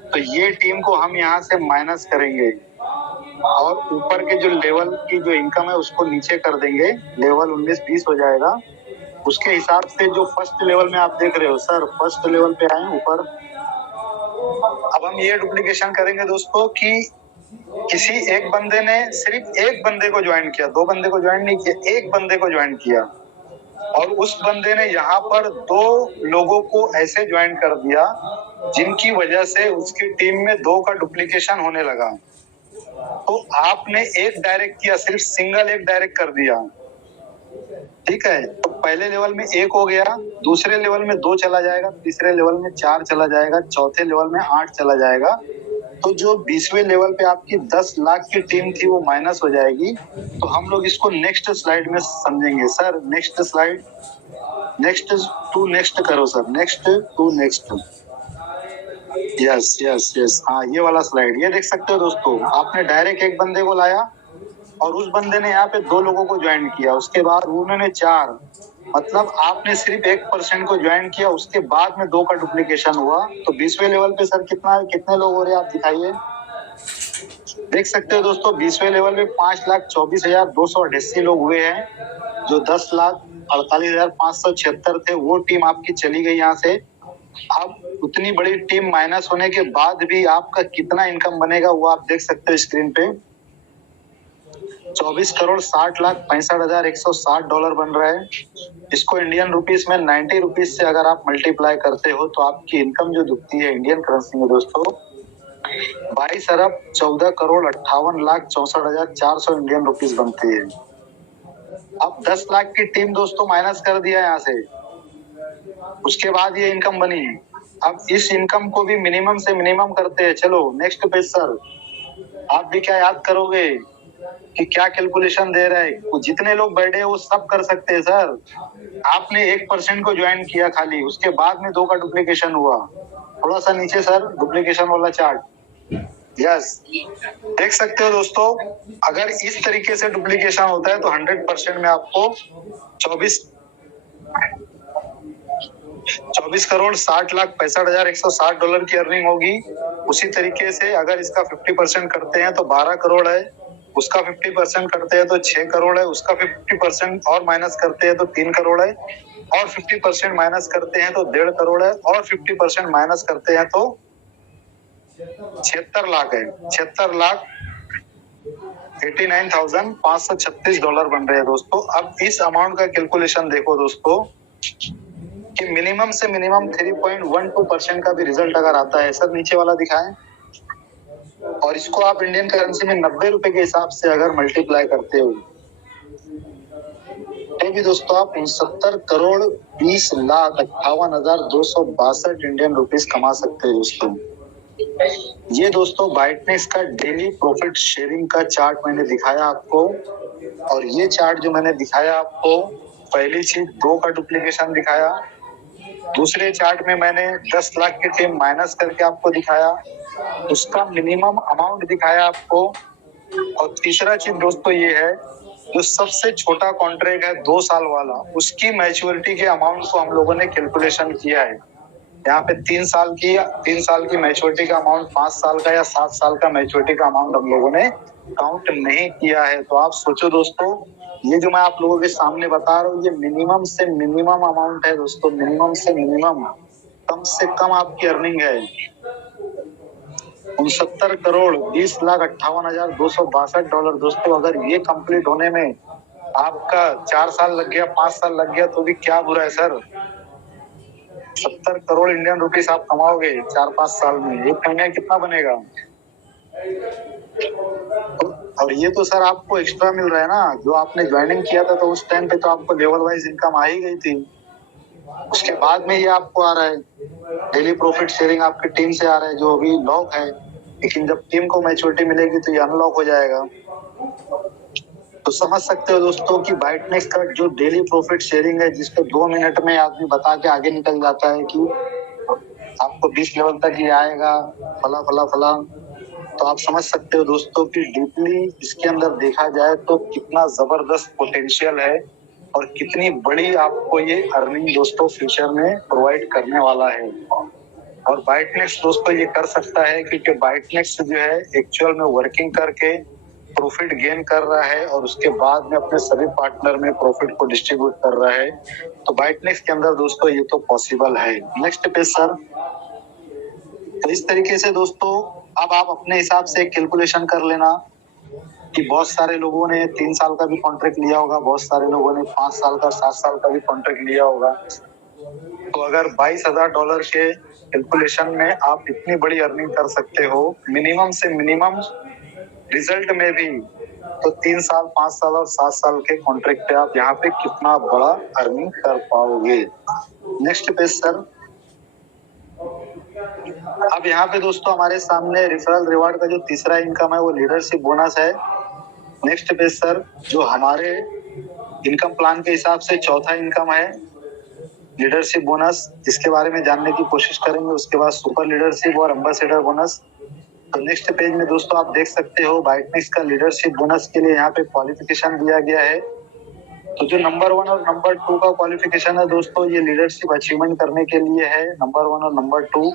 तो ये टीम को हम यहाँ से माइनस करेंगे और ऊपर के जो लेवल की जो इनकम है उसको नीचे कर देंगे, लेवल 19-20 हो जाएगा। उसके हिसाब से जो फर्स्ट लेवल में आप देख रहे हो सर, फर्स्ट लेवल पे आए ऊपर। अब हम ये डुप्लीकेशन करेंगे दोस्तों कि किसी एक बंदे ने सिर्फ एक बंदे को ज्वाइन किया, 2 बंदे को ज्वाइन नहीं किया, एक बंदे को ज्वाइन किया, और उस बंदे ने यहाँ पर 2 लोगों को ऐसे ज्वाइन कर दिया जिनकी वजह से उसकी टीम में 2 का डुप्लीकेशन होने लगा। तो आपने एक डायरेक्ट किया, सिर्फ सिंगल एक डायरेक्ट कर दिया। ठीक है, तो पहले लेवल में 1 हो गया, दूसरे लेवल में 2 चला जाएगा, तीसरे लेवल में 4 चला जाएगा, चौथे लेवल में 8 चला जाएगा। तो जो 20वें लेवल पे आपकी 10 लाख की टीम थी वो माइनस हो जाएगी। तो हम लोग इसको नेक्स्ट स्लाइड में समझेंगे सर। नेक्स्ट स्लाइड, नेक्स्ट करो सर, नेक्स्ट। यस हाँ ये वाला स्लाइड, ये देख सकते हो दोस्तों, आपने डायरेक्ट एक बंदे को लाया और उस बंदे ने यहाँ पे 2 लोगों को ज्वाइन किया, उसके बाद उन्होंने 4, मतलब आपने सिर्फ 1% को ज्वाइन किया, उसके बाद में 2 का डुप्लीकेशन हुआ। तो 20वें लेवल पे सर कितने लोग हो रहे हैं आप दिखाइए। देख सकते हो दोस्तों 20वें लेवल में 5,24,288 लोग हुए हैं। जो 10,48,576 थे वो टीम आपकी चली गई यहाँ से। अब उतनी बड़ी टीम माइनस होने के बाद भी आपका कितना इनकम बनेगा वो आप देख सकते हो स्क्रीन पे। 24,60,65,160 डॉलर बन रहा है। इसको इंडियन रुपीस में 90 रुपीज से अगर आप मल्टीप्लाई करते हो तो आपकी इनकम जो दिखती है इंडियन करेंसी में दोस्तों 22,14,58,64,400 इंडियन रुपीज बनती है। अब 10 लाख की टीम दोस्तों माइनस कर दिया यहाँ से, उसके बाद ये इनकम बनी। अब इस इनकम को भी मिनिमम से मिनिमम करते हैं। चलो नेक्स्ट पेज सर, आप भी क्या याद करोगे कि क्या कैलकुलेशन दे रहा है। जितने लोग बैठे वो सब कर सकते हैं सर। आपने 1% को ज्वाइन किया खाली, उसके बाद में 2 का डुप्लीकेशन हुआ। थोड़ा सा नीचे सर डुप्लीकेशन वाला चार्ट, यस देख सकते हो दोस्तों। अगर इस तरीके से डुप्लीकेशन होता है तो 100% में आपको 24,60,65,160 डॉलर की अर्निंग होगी। उसी तरीके से अगर इसका 50% करते हैं तो 12 करोड़ है, उसका 50% करते हैं तो 6 करोड़ है, उसका 50% और माइनस करते हैं तो 3 करोड़ है, और 50% माइनस करते हैं तो 1.5 करोड़ है, और 50% माइनस करते हैं तो 76 लाख है। 76,89,536 डॉलर बन रहे हैं दोस्तों। अब इस अमाउंट का कैलकुलेशन देखो दोस्तों कि मिनिमम से मिनिमम 3.12% का भी रिजल्ट अगर आता है। सर नीचे वाला दिखाएं, और इसको आप इंडियन करेंसी में 90 रुपए के हिसाब से अगर मल्टीप्लाई करते हो तो भी दोस्तों आप 69,20,58,262 इंडियन रुपीस कमा सकते हो दोस्तों। ये दोस्तों बाइटनेक्स का डेली प्रॉफिट शेयरिंग का चार्ट मैंने दिखाया आपको, और ये चार्ट जो मैंने दिखाया आपको, पहली चीज 2 का डुप्लीकेशन दिखाया, दूसरे चार्ट में मैंने 10 लाख की टीम माइनस करके आपको दिखाया, उसका मिनिमम अमाउंट दिखाया आपको, और तीसरा चीज दोस्तों ये है जो सबसे छोटा कॉन्ट्रैक्ट है 2 साल वाला, उसकी मैच्योरिटी के अमाउंट को हम लोगों ने कैलकुलेशन किया है। यहाँ पे 3 साल की मैच्योरिटी का अमाउंट, 5 साल का या 7 साल का मैच्योरिटी का अमाउंट हम लोगों ने काउंट नहीं किया है। तो आप सोचो दोस्तों, ये जो मैं आप लोगों के सामने बता रहा हूँ ये मिनिमम से मिनिमम अमाउंट है दोस्तों, मिनिमम से मिनिमम, कम से कम आपकी अर्निंग है। 69,20,58,262 डॉलर दोस्तों। अगर ये कंप्लीट होने में आपका 4 साल लग गया, 5 साल लग गया तो भी क्या बुरा है सर। 70 करोड़ इंडियन रुपीस आप कमाओगे 4-5 साल में, एक महीने कितना बनेगा। और ये तो सर आपको एक्स्ट्रा मिल रहा है ना, जो आपने ज्वाइनिंग किया था तो उस टाइम पे तो आपको लेवल वाइज इनकम आ ही गई थी, उसके बाद में ये आपको आ रहा है डेली प्रॉफिट शेयरिंग, आपकी टीम से आ रहा है जो अभी लॉक है, लेकिन जब टीम को मैच्योरिटी मिलेगी तो ये अनलॉक हो जाएगा। तो समझ सकते हो दोस्तों कि बाइटनेक्स का जो डेली प्रॉफिट शेयरिंग है, जिसको 2 मिनट में आदमी बता के आगे निकल जाता है कि आपको 20 लेवल तक ये आएगा, फला फला फला, तो आप समझ सकते हो दोस्तों कि डीपली इसके अंदर देखा जाए तो कितना जबरदस्त पोटेंशियल है और कितनी बड़ी आपको ये अर्निंग दोस्तों फ्यूचर में प्रोवाइड करने वाला है। और बाइटनेक्स दोस्तों ये कर सकता है क्योंकि बाइटनेक्स जो है एक्चुअल में वर्किंग करके प्रॉफिट गेन कर रहा है और उसके बाद में अपने सभी पार्टनर में प्रॉफिट को डिस्ट्रीब्यूट कर रहा है। तो बाइटनेक्स के अंदर दोस्तों ये तो पॉसिबल है। Next page sir. तो इस तरीके से दोस्तों अब आप अपने हिसाब से कैलकुलेशन कर लेना कि बहुत सारे लोगों ने 3 साल का भी कॉन्ट्रैक्ट लिया होगा, बहुत सारे लोगों ने 5 साल का 7 साल का भी कॉन्ट्रैक्ट लिया होगा। तो अगर $22,000 के कैलकुलेशन में आप इतनी बड़ी अर्निंग कर सकते हो मिनिमम से मिनिमम रिजल्ट में भी, तो 3 साल 5 साल और 7 साल के कॉन्ट्रैक्ट पे आप यहाँ पे कितना बड़ा अर्निंग कर पाओगे। Next page sir. अब यहाँ पे दोस्तों हमारे सामने रेफरल रिवार्ड का जो तीसरा इनकम है वो लीडरशिप बोनस है। Next page sir. जो हमारे इनकम प्लान के हिसाब से चौथा इनकम है लीडरशिप बोनस, जिसके बारे में जानने की कोशिश करेंगे। उसके बाद सुपर लीडरशिप और एम्बेसडर बोनस। तो नेक्स्ट पेज में दोस्तों आप देख सकते हो बाइटनेक्स का लीडरशिप बोनस के लिए यहाँ पे क्वालिफिकेशन दिया गया है। तो जो नंबर 1 और नंबर 2 का क्वालिफिकेशन है दोस्तों, ये लीडरशिप अचीवमेंट करने के लिए है, नंबर 1 और नंबर 2।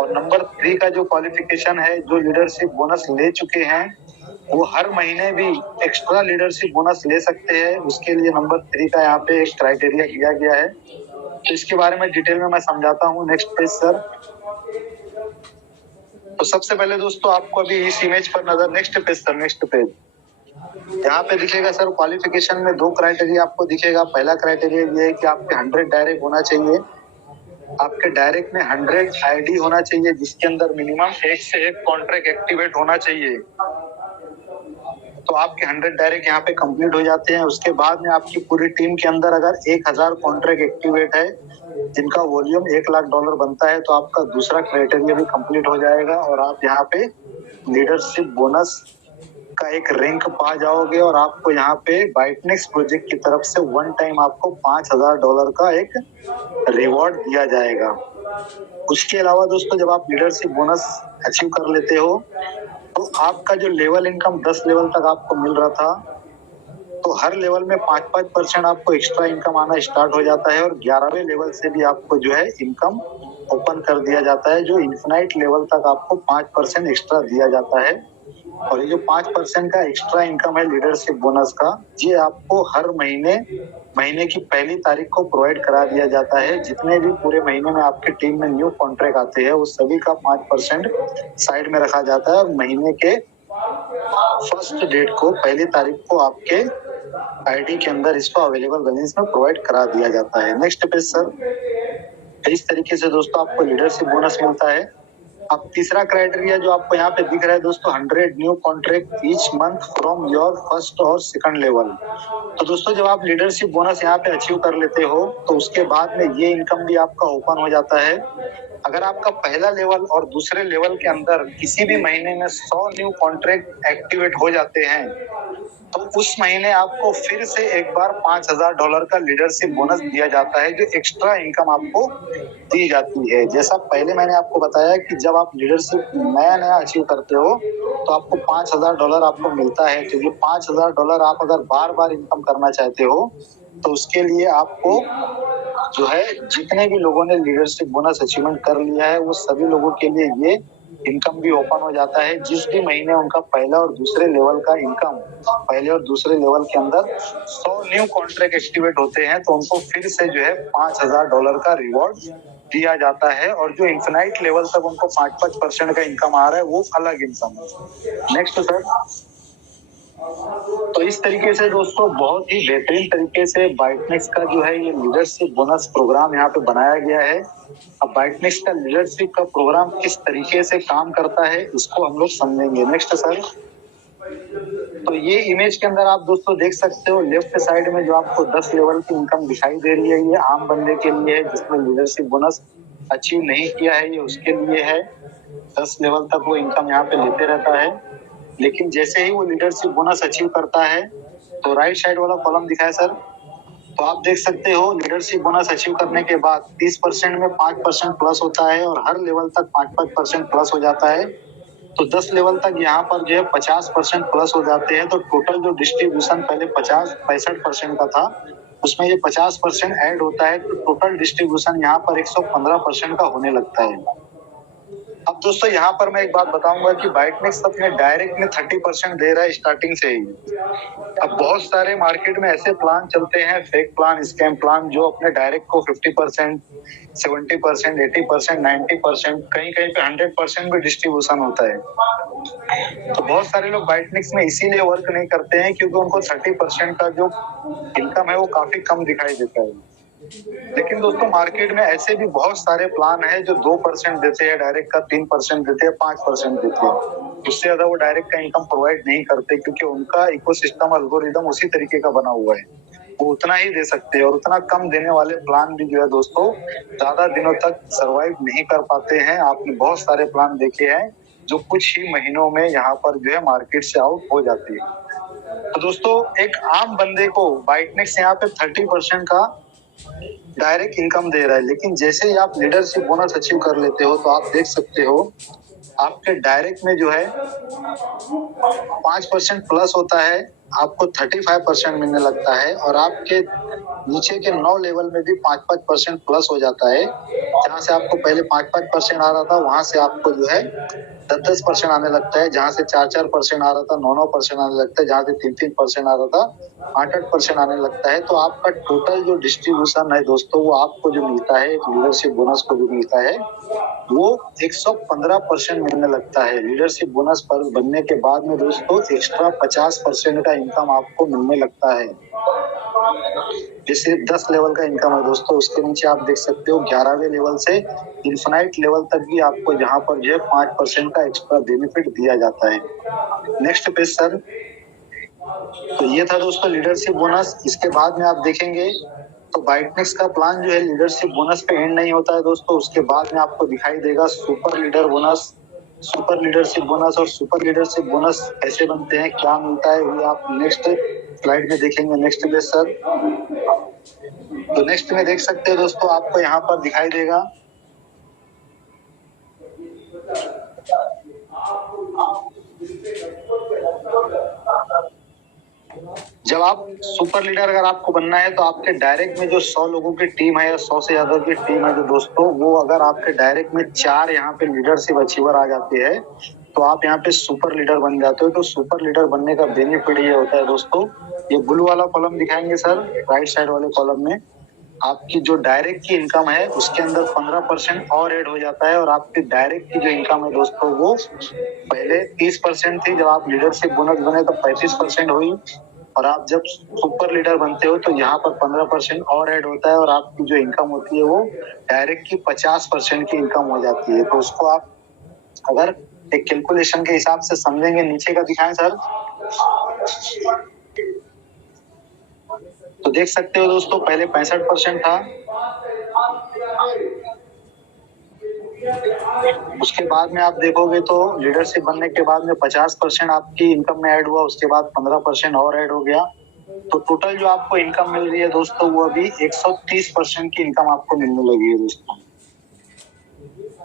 और नंबर 3 का जो क्वालिफिकेशन है, जो लीडरशिप बोनस ले चुके हैं वो हर महीने भी एक्स्ट्रा लीडरशिप बोनस ले सकते हैं। उसके लिए नंबर 3 का यहाँ पे एक क्राइटेरिया किया गया है। तो इसके बारे में डिटेल में मैं समझाता हूँ। Next page sir. तो सबसे पहले दोस्तों आपको अभी इस इमेज पर नजर, next page sir. Next page यहाँ पे दिखेगा सर क्वालिफिकेशन में 2 क्राइटेरिया आपको दिखेगा। पहला क्राइटेरिया ये है कि आपके 100 डायरेक्ट होना चाहिए, आपके डायरेक्ट में 100 आईडी होना चाहिए, जिसके अंदर मिनिमम 1 से 1 कॉन्ट्रैक्ट एक्टिवेट होना चाहिए। तो आपके 100 डायरेक्ट यहाँ पे कंप्लीट हो जाते हैं। उसके बाद में आपकी पूरी टीम के अंदर अगर 1000 कॉन्ट्रैक्ट एक्टिवेट है जिनका वॉल्यूम $1,00,000 बनता है, तो आपका दूसरा क्राइटेरिया भी कंप्लीट हो जाएगा और आप यहाँ पे लीडरशिप बोनस का एक रैंक पा जाओगे और आपको यहाँ पे बाइटनेक्स प्रोजेक्ट की तरफ से 1 टाइम आपको $5,000 का एक रिवॉर्ड दिया जाएगा। उसके अलावा दोस्तों जब आप लीडरशिप बोनस अचीव कर लेते हो तो आपका जो लेवल इनकम 10 लेवल तक आपको मिल रहा था, तो हर लेवल में 5% आपको एक्स्ट्रा इनकम आना स्टार्ट हो जाता है और 11वें लेवल से भी आपको जो है इनकम ओपन कर दिया जाता है, जो इन्फिनाइट लेवल तक आपको 5% एक्स्ट्रा दिया जाता है। और ये जो 5% का एक्स्ट्रा इनकम है लीडरशिप बोनस का, ये आपको हर महीने की पहली तारीख को प्रोवाइड करा दिया जाता है। जितने भी पूरे महीने में आपकी टीम में न्यू कॉन्ट्रैक्ट आते हैं उस सभी का 5% साइड में रखा जाता है और महीने के फर्स्ट डेट को, पहली तारीख को आपके आईडी के अंदर इसको अवेलेबल बैलेंस में प्रोवाइड करा दिया जाता है। Next page sir. इस तरीके से दोस्तों आपको लीडरशिप बोनस मिलता है। अब तीसरा क्राइटेरिया जो आपको यहाँ पे दिख रहा है दोस्तों, 100 new contract each month from your first और सेकंड लेवल। तो दोस्तों जब आप लीडरशिप बोनस यहाँ पे अचीव कर लेते हो तो उसके बाद में ये इनकम भी आपका ओपन हो जाता है। अगर आपका पहला लेवल और दूसरे लेवल के अंदर किसी भी महीने में 100 न्यू कॉन्ट्रैक्ट एक्टिवेट हो जाते हैं तो उस महीने आपको फिर से एक बार $5000 का लीडरशिप बोनस दिया जाता है, जो एक्स्ट्रा इनकम आपको दी जाती है। जैसा पहले मैंने आपको बताया कि जब आप लीडरशिप नया अचीव करते हो तो आपको $5000 आपको मिलता है। तो ये $5000 आप अगर बार बार इनकम करना चाहते हो तो उसके लिए आपको जो है जितने भी लोगों ने लीडरशिप बोनस अचीवमेंट कर लिया है वो सभी लोगों के लिए ये इनकम भी ओपन हो जाता है। जिस भी महीने उनका पहला और दूसरे लेवल का इनकम, पहले और दूसरे लेवल के अंदर 100 न्यू कॉन्ट्रैक्ट एक्टिवेट होते हैं तो उनको फिर से जो है $5000 का रिवॉर्ड दिया जाता है। और जो इन्फिनाइट लेवल तक उनको 5% का इनकम आ रहा है वो अलग इनकम है। Next sir. तो इस तरीके से दोस्तों बहुत ही बेहतरीन तरीके से बाइटनेक्स का जो है ये लीडरशिप बोनस प्रोग्राम यहाँ पे बनाया गया है। अब बाइटनेक्स का लीडरशिप का प्रोग्राम किस तरीके से काम करता है इसको हम लोग समझेंगे। Next sir. तो ये इमेज के अंदर आप दोस्तों देख सकते हो लेफ्ट साइड में जो आपको 10 लेवल की इनकम दिखाई दे रही है, ये आम बंदे के लिए है जिसने लीडरशिप बोनस अचीव नहीं किया है, ये उसके लिए है। 10 लेवल तक वो इनकम यहाँ पे लेते रहता है। लेकिन जैसे ही वो लीडरशिप बोनस अचीव करता है तो राइट साइड वाला कॉलम दिखाए सर, तो आप देख सकते हो लीडरशिप बोनस अचीव करने के बाद 30% में 5% प्लस होता है और हर लेवल तक 5% प्लस हो जाता है। तो 10 लेवल तक यहाँ पर जो है 50% प्लस हो जाते हैं। तो टोटल जो डिस्ट्रीब्यूशन पहले 65% का था उसमें ये 50% ऐड होता है तो टोटल डिस्ट्रीब्यूशन यहाँ पर 115% का होने लगता है। अब दोस्तों यहाँ पर मैं एक बात बताऊंगा कि बाइटनेक्स अपने डायरेक्ट में 30% दे रहा है स्टार्टिंग से ही। अब बहुत सारे मार्केट में ऐसे प्लान चलते हैं, फेक प्लान, स्कैम प्लान, जो अपने डायरेक्ट को 50%, 70%, 80%, 90%, कहीं कहीं पे 100% भी डिस्ट्रीब्यूशन होता है। तो बहुत सारे लोग बाइटनेक्स में इसीलिए वर्क नहीं करते हैं क्योंकि उनको 30% का जो इनकम है वो काफी कम दिखाई देता है। लेकिन दोस्तों मार्केट में ऐसे भी बहुत सारे प्लान हैं जो 2% देते हैं डायरेक्ट का, 3% देते हैं, 5% देते हैं। उससे ज्यादा वो डायरेक्ट का इनकम प्रोवाइड नहीं करते क्योंकि उनका इकोसिस्टम एल्गोरिदम उसी तरीके का बना हुआ है, वो उतना ही दे सकते हैं। और उतना कम देने वाले प्लान भी जो है दोस्तों ज्यादा दिनों तक सर्वाइव नहीं कर पाते हैं। आपने बहुत सारे प्लान देखे हैं जो कुछ ही महीनों में यहाँ पर जो है मार्केट से आउट हो जाती है। तो दोस्तों एक आम बंदे को बाइटनेक्स यहाँ पे 30% का डायरेक्ट इनकम दे रहा है, लेकिन जैसे ही आप लीडरशिप बोनस अचीव कर लेते हो तो आप देख सकते हो आपके डायरेक्ट में जो है 5% प्लस होता है, आपको 35% मिलने लगता है। और आपके नीचे के 9 लेवल में भी 5% प्लस हो जाता है। जहाँ से आपको पहले 5% आ रहा था वहां से आपको जो है 10% आने लगता है। जहाँ से 4% आ रहा था 9% आने लगता है। जहाँ से 3% आ रहा था 8% आने लगता है। तो आपका टोटल जो डिस्ट्रीब्यूशन है दोस्तों वो आपको जो मिलता है लीडरशिप बोनस को जो मिलता है वो 115% मिलने लगता है। लीडरशिप बोनस पर बनने के बाद में दोस्तों एक्स्ट्रा 50% का इनकम आपको मिलने लगता है। जैसे 10 लेवल का इनकम है दोस्तों, उसके नीचे आप देख सकते हो 11वें लेवल से इन्फिनाइट लेवल तक भी आपको जहाँ पर जो है 5% का एक्स्ट्रा बेनिफिट दिया जाता है। Next page sir. तो ये था दोस्तों लीडरशिप बोनस। इसके बाद में आप देखेंगे तो बाइटनेक्स का प्लान जो है लीडरशिप बोनस पे एंड नहीं होता है दोस्तों। उसके बाद में आपको दिखाई देगा super leader bonus, super leadership bonus. और सुपर लीडरशिप बोनस कैसे बनते हैं, क्या मिलता है, ये आप नेक्स्ट स्लाइड में देखेंगे। Next page sir. तो नेक्स्ट में देख सकते हैं दोस्तों आपको यहाँ पर दिखाई देगा जब आप सुपर लीडर अगर आपको बनना है तो आपके डायरेक्ट में जो 100 लोगों की टीम है या 100 से ज्यादा की टीम है जो दोस्तों, वो अगर आपके डायरेक्ट में 4 यहाँ पे लीडरशिप अचीवर आ जाते हैं तो आप यहाँ पे सुपर लीडर बन जाते हो। तो सुपर लीडर बनने का बेनिफिट ये होता है दोस्तों, ये ब्लू वाला कॉलम दिखाएंगे सर, राइट साइड वाले कॉलम में आपकी जो डायरेक्ट की इनकम है उसके अंदर 15% और ऐड हो जाता है। और आपकी डायरेक्ट की जो इनकम है दोस्तों वो पहले 30% थी, जब आप लीडरशिप बोनस बने तो 35% हुई। और आप जब सुपर लीडर बनते हो तो यहाँ पर 15% और ऐड होता है और आपकी जो इनकम होती है वो डायरेक्ट की 50% की इनकम हो जाती है। तो उसको आप अगर एक कैलकुलेशन के हिसाब से समझेंगे, नीचे का दिखाएं सर, तो देख सकते हो दोस्तों पहले 65% था, उसके बाद में आप देखोगे तो लीडरशिप बनने के बाद में 50% आपकी इनकम में ऐड हुआ, उसके बाद 15% और ऐड हो गया, तो टोटल जो आपको इनकम मिल रही है दोस्तों वो अभी 130% की इनकम आपको मिलने लगी है दोस्तों।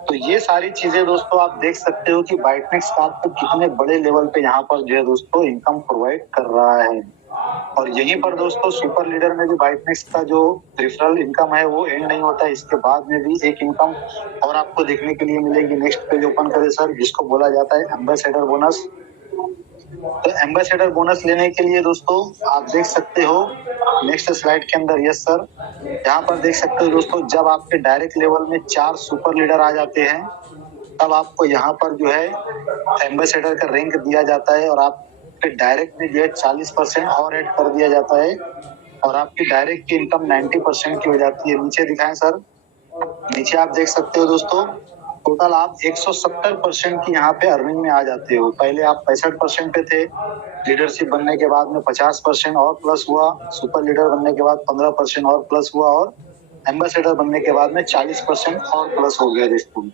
तो ये सारी चीजें दोस्तों आप देख सकते हो कि बाइटनेक्स आपको कितने बड़े लेवल पे यहाँ पर जो है दोस्तों इनकम प्रोवाइड कर रहा है। और यहीं पर दोस्तों सुपर लीडर में भी बाइटनेक्स का जो रेफरल इनकम है वो एंड नहीं होता है, इसके बाद में भी एक इनकम और आपको देखने के लिए मिलेगी। नेक्स्ट पेज ओपन करें सर, जिसको बोला जाता है एम्बेसडर बोनस। तो एम्बेसडर बोनस लेने के लिए दोस्तों आप देख सकते हो नेक्स्ट स्लाइड के अंदर, यस सर, यहाँ पर देख सकते हो दोस्तों जब आपके डायरेक्ट लेवल में 4 सुपर लीडर आ जाते हैं तब आपको यहाँ पर जो है एम्बेसडर का रैंक दिया जाता है और आपके डायरेक्ट में जो है 40% और ऐड कर दिया जाता है और आपकी डायरेक्ट की इनकम 90% की हो जाती है। नीचे दिखाएं सर, नीचे आप देख सकते हो दोस्तों टोटल आप 170% की यहाँ पे अर्निंग में आ जाते हो। पहले आप 65% पे थे, लीडरशिप बनने के बाद में 50% और प्लस हुआ, सुपर लीडर बनने के बाद 15% और प्लस हुआ और एम्बेसडर बनने के बाद में 40% और प्लस हो गया दोस्तों।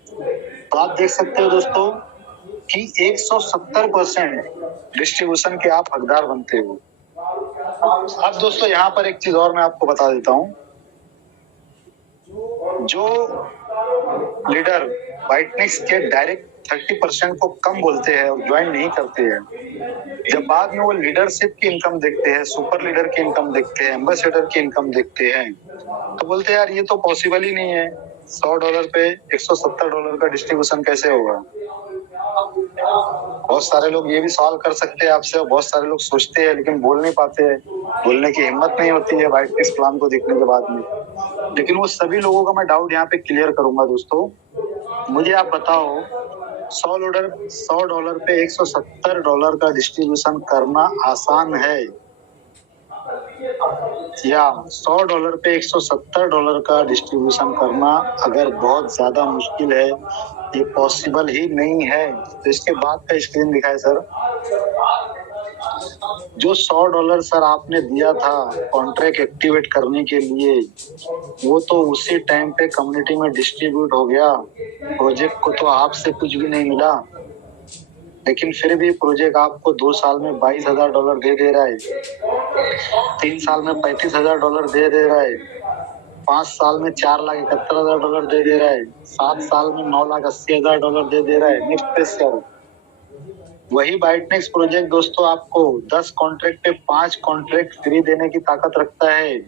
तो आप देख सकते हो दोस्तों कि 170% डिस्ट्रीब्यूशन के आप हकदार बनते हो। अब दोस्तों यहाँ पर एक चीज और मैं आपको बता देता हूँ, जो लीडर बाइटनेक्स के डायरेक्ट 30% को कम बोलते हैं और ज्वाइन नहीं करते हैं, जब बाद में वो लीडरशिप की इनकम देखते हैं, सुपर लीडर की इनकम देखते हैं, एम्बेसडर की इनकम देखते हैं, तो बोलते हैं यार ये तो पॉसिबल ही नहीं है, $100 पे $170 का डिस्ट्रीब्यूशन कैसे होगा। बहुत सारे लोग ये भी सवाल कर सकते हैं आपसे और बहुत सारे लोग सोचते हैं लेकिन बोल नहीं पाते हैं, बोलने की हिम्मत नहीं होती है बाइटनेक्स प्लान को देखने के बाद में। लेकिन वो सभी लोगों का मैं डाउट यहाँ पे क्लियर करूंगा दोस्तों। मुझे आप बताओ $100 पे $170 का डिस्ट्रीब्यूशन करना आसान है या $100 पे $170 का डिस्ट्रीब्यूशन करना अगर बहुत ज्यादा मुश्किल है, ये पॉसिबल ही नहीं है। तो इसके बाद का स्क्रीन दिखाए सर, जो $100 सर आपने दिया था कॉन्ट्रैक्ट एक्टिवेट करने के लिए, वो तो उसी टाइम पे कम्युनिटी में डिस्ट्रीब्यूट हो गया, प्रोजेक्ट को तो आपसे कुछ भी नहीं मिला, लेकिन फिर भी प्रोजेक्ट आपको 2 साल में $22,000 दे रहा है, 3 साल में $35,000 दे रहा है, 5 साल में $4,71,000 दे रहा है, 7 साल में $9,80,000 दे रहा है। नेक्स्ट पेज सर, वही बाइटनेक्स प्रोजेक्ट दोस्तों आपको 10 कॉन्ट्रैक्ट पे 5 कॉन्ट्रैक्ट फ्री देने की ताकत रखता है।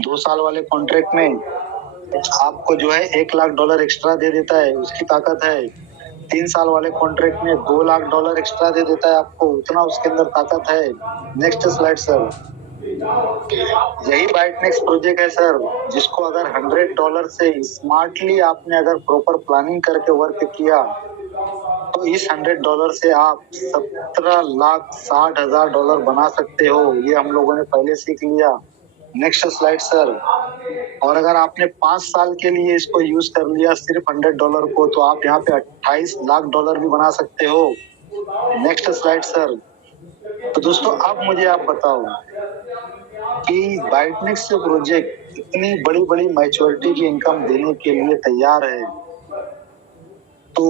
2 साल वाले कॉन्ट्रैक्ट में आपको जो है $1,00,000 एक्स्ट्रा दे देता है, उसकी ताकत है। 3 साल वाले कॉन्ट्रैक्ट में $2,00,000 एक्स्ट्रा दे देता है आपको, उतना उसके अंदर ताकत है। नेक्स्ट स्लाइड सर, यही बाइटनेक्स प्रोजेक्ट है सर जिसको अगर $100 से स्मार्टली आपने अगर प्रॉपर प्लानिंग करके वर्क किया तो इस $100 से आप $17,60,000 बना सकते हो। ये हम लोगों ने पहले सीख लिया। नेक्स्ट स्लाइड सर, और अगर आपने 5 साल के लिए इसको यूज कर लिया सिर्फ $100 को, तो आप यहाँ पे $28 लाख भी बना सकते हो। नेक्स्ट स्लाइड सर, तो दोस्तों अब मुझे आप बताओ कि बाइटनेक्स प्रोजेक्ट इतनी बड़ी बड़ी मैच्योरिटी की इनकम देने के लिए तैयार है, तो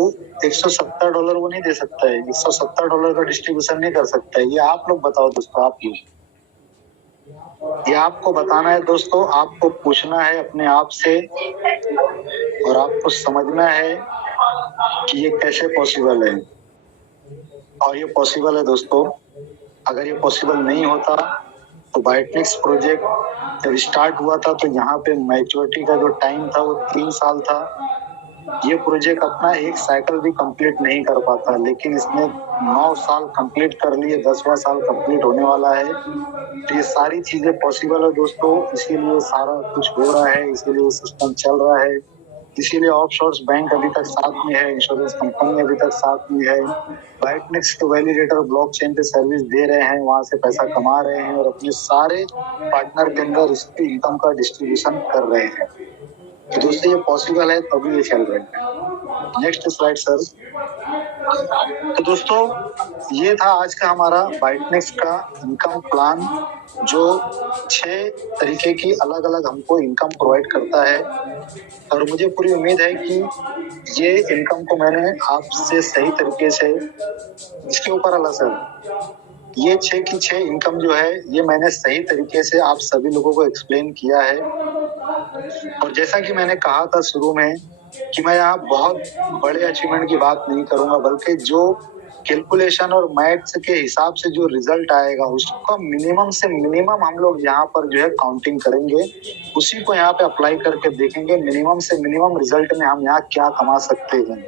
$170 वो नहीं दे सकता है, $170 का डिस्ट्रीब्यूशन नहीं कर सकता है। ये आप लोग बताओ दोस्तों, आप लोग, ये आपको बताना है दोस्तों, आपको पूछना है अपने आप से और आपको समझना है कि ये कैसे पॉसिबल है। और ये पॉसिबल है दोस्तों। अगर ये पॉसिबल नहीं होता तो बाइटनेक्स प्रोजेक्ट जब स्टार्ट हुआ था तो यहाँ पे मैच्योरिटी का जो टाइम था वो 3 साल था। ये प्रोजेक्ट अपना एक साइकिल भी कंप्लीट नहीं कर पाता, लेकिन इसने 9 साल कंप्लीट कर लिए, 10वां साल कंप्लीट होने वाला है। तो ये सारी चीजें पॉसिबल है दोस्तों, इसीलिए सारा कुछ हो रहा है, इसीलिए सिस्टम चल रहा है, इसीलिए ऑफशोर्स बैंक अभी तक साथ में है, इंश्योरेंस कंपनी अभी तक साथ में है, बाइटनेक्स के वैलिडेटर ब्लॉकचेन पे सर्विस दे रहे हैं, वहां से पैसा कमा रहे हैं और अपने सारे पार्टनर के अंदर इसकी इनकम का डिस्ट्रीब्यूशन कर रहे हैं। तो दोस्तों ये पॉसिबल है, तभी ये चल रहे हैं। नेक्स्ट स्लाइड सर, तो दोस्तों ये था आज का हमारा बाइटनेक्स का इनकम प्लान, जो 6 तरीके की अलग अलग हमको इनकम प्रोवाइड करता है। और मुझे पूरी उम्मीद है कि ये इनकम को मैंने आपसे सही तरीके से, इसके ऊपर अल्लाह सर, ये 6 की 6 इनकम जो है ये मैंने सही तरीके से आप सभी लोगों को एक्सप्लेन किया है। और जैसा कि मैंने कहा था शुरू में कि मैं यहाँ बहुत बड़े अचीवमेंट की बात नहीं करूंगा, बल्कि जो कैलकुलेशन और मैथ्स के हिसाब से जो रिजल्ट आएगा उसका मिनिमम से मिनिमम हम लोग यहाँ पर जो है काउंटिंग करेंगे, उसी को यहाँ पे अप्लाई करके देखेंगे मिनिमम से मिनिमम रिजल्ट में हम यहाँ क्या कमा सकते हैं।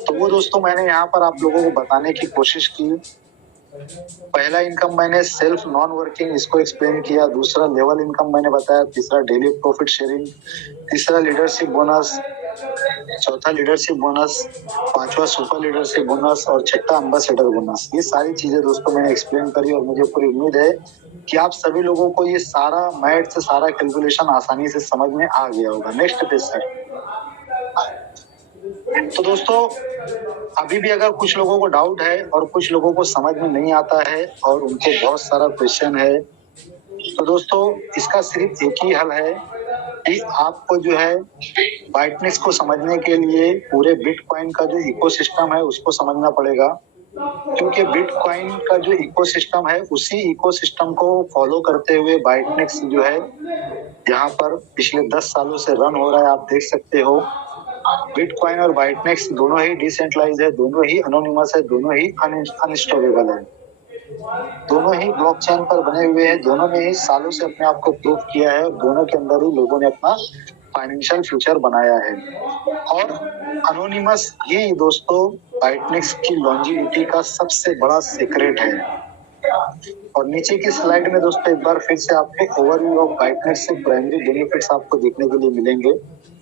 तो वो दोस्तों मैंने यहाँ पर आप लोगों को बताने की कोशिश की। पहला इनकम मैंने सेल्फ नॉन वर्किंग इसको एक्सप्लेन किया, दूसरा लेवल इनकम मैंने बताया, तीसरा डेली प्रॉफिट शेयरिंग, तीसरा लीडरशिप बोनस, चौथा लीडरशिप बोनस, पांचवा सुपर लीडरशिप बोनस और छठा एम्बेसडर बोनस। ये सारी चीजें दोस्तों मैंने एक्सप्लेन करी और मुझे पूरी उम्मीद है कि आप सभी लोगों को ये सारा मैथ से सारा कैलकुलेशन आसानी से समझ में आ गया होगा। Next page sir. तो दोस्तों अभी भी अगर कुछ लोगों को डाउट है और कुछ लोगों को समझ में नहीं आता है और उनको बहुत सारा क्वेश्चन है, तो दोस्तों इसका सिर्फ एक ही हल है कि आपको जो है बाइटनेक्स को समझने के लिए पूरे बिटकॉइन का जो इकोसिस्टम है उसको समझना पड़ेगा। क्योंकि बिटकॉइन का जो इकोसिस्टम है उसी इकोसिस्टम को फॉलो करते हुए बाइटनेक्स जो है यहाँ पर पिछले 10 सालों से रन हो रहा है। आप देख सकते हो बिटकॉइन और बाइटनेक्स दोनों ही डिसेंट्रलाइज है, दोनों ही एनोनिमस है, दोनों ही अनस्टॉपेबल है, दोनों ही ब्लॉकचेन पर बने हुए हैं, दोनों ने ही सालों से अपने आप को प्रूव किया है, दोनों के अंदर ही लोगों ने अपना फाइनेंशियल फ्यूचर बनाया है। और एनोनिमस ही दोस्तों बाइटनेक्स की लॉन्जिविटी का सबसे बड़ा सीक्रेट है। और नीचे की स्लाइड में दोस्तों एक बार फिर से आपको ओवरव्यू ऑफ बाइटनेक्स से प्राइमरी बेनिफिट्स आपको देखने के लिए मिलेंगे।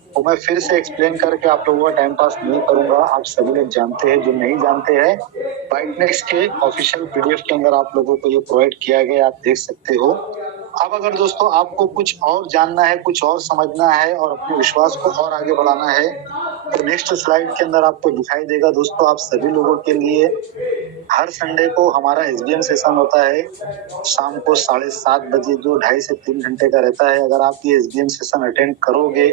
तो मैं फिर से एक्सप्लेन करके आप लोगों का टाइम पास नहीं करूंगा, आप सभी लोग जानते हैं। जो नहीं जानते हैं बाइटनेक्स के ऑफिशियल पीडीएफ के अंदर आप लोगों को ये प्रोवाइड किया गया, आप देख सकते हो। अब अगर दोस्तों आपको कुछ और जानना है, कुछ और समझना है और अपने विश्वास को और आगे बढ़ाना है, तो नेक्स्ट स्लाइड के अंदर आपको दिखाई देगा दोस्तों। आप सभी लोगों के लिए हर संडे को हमारा एसबीएम सेशन होता है शाम को 7:30 बजे, जो 2.5 से 3 घंटे का रहता है। अगर आप ये एसबीएम सेशन अटेंड करोगे,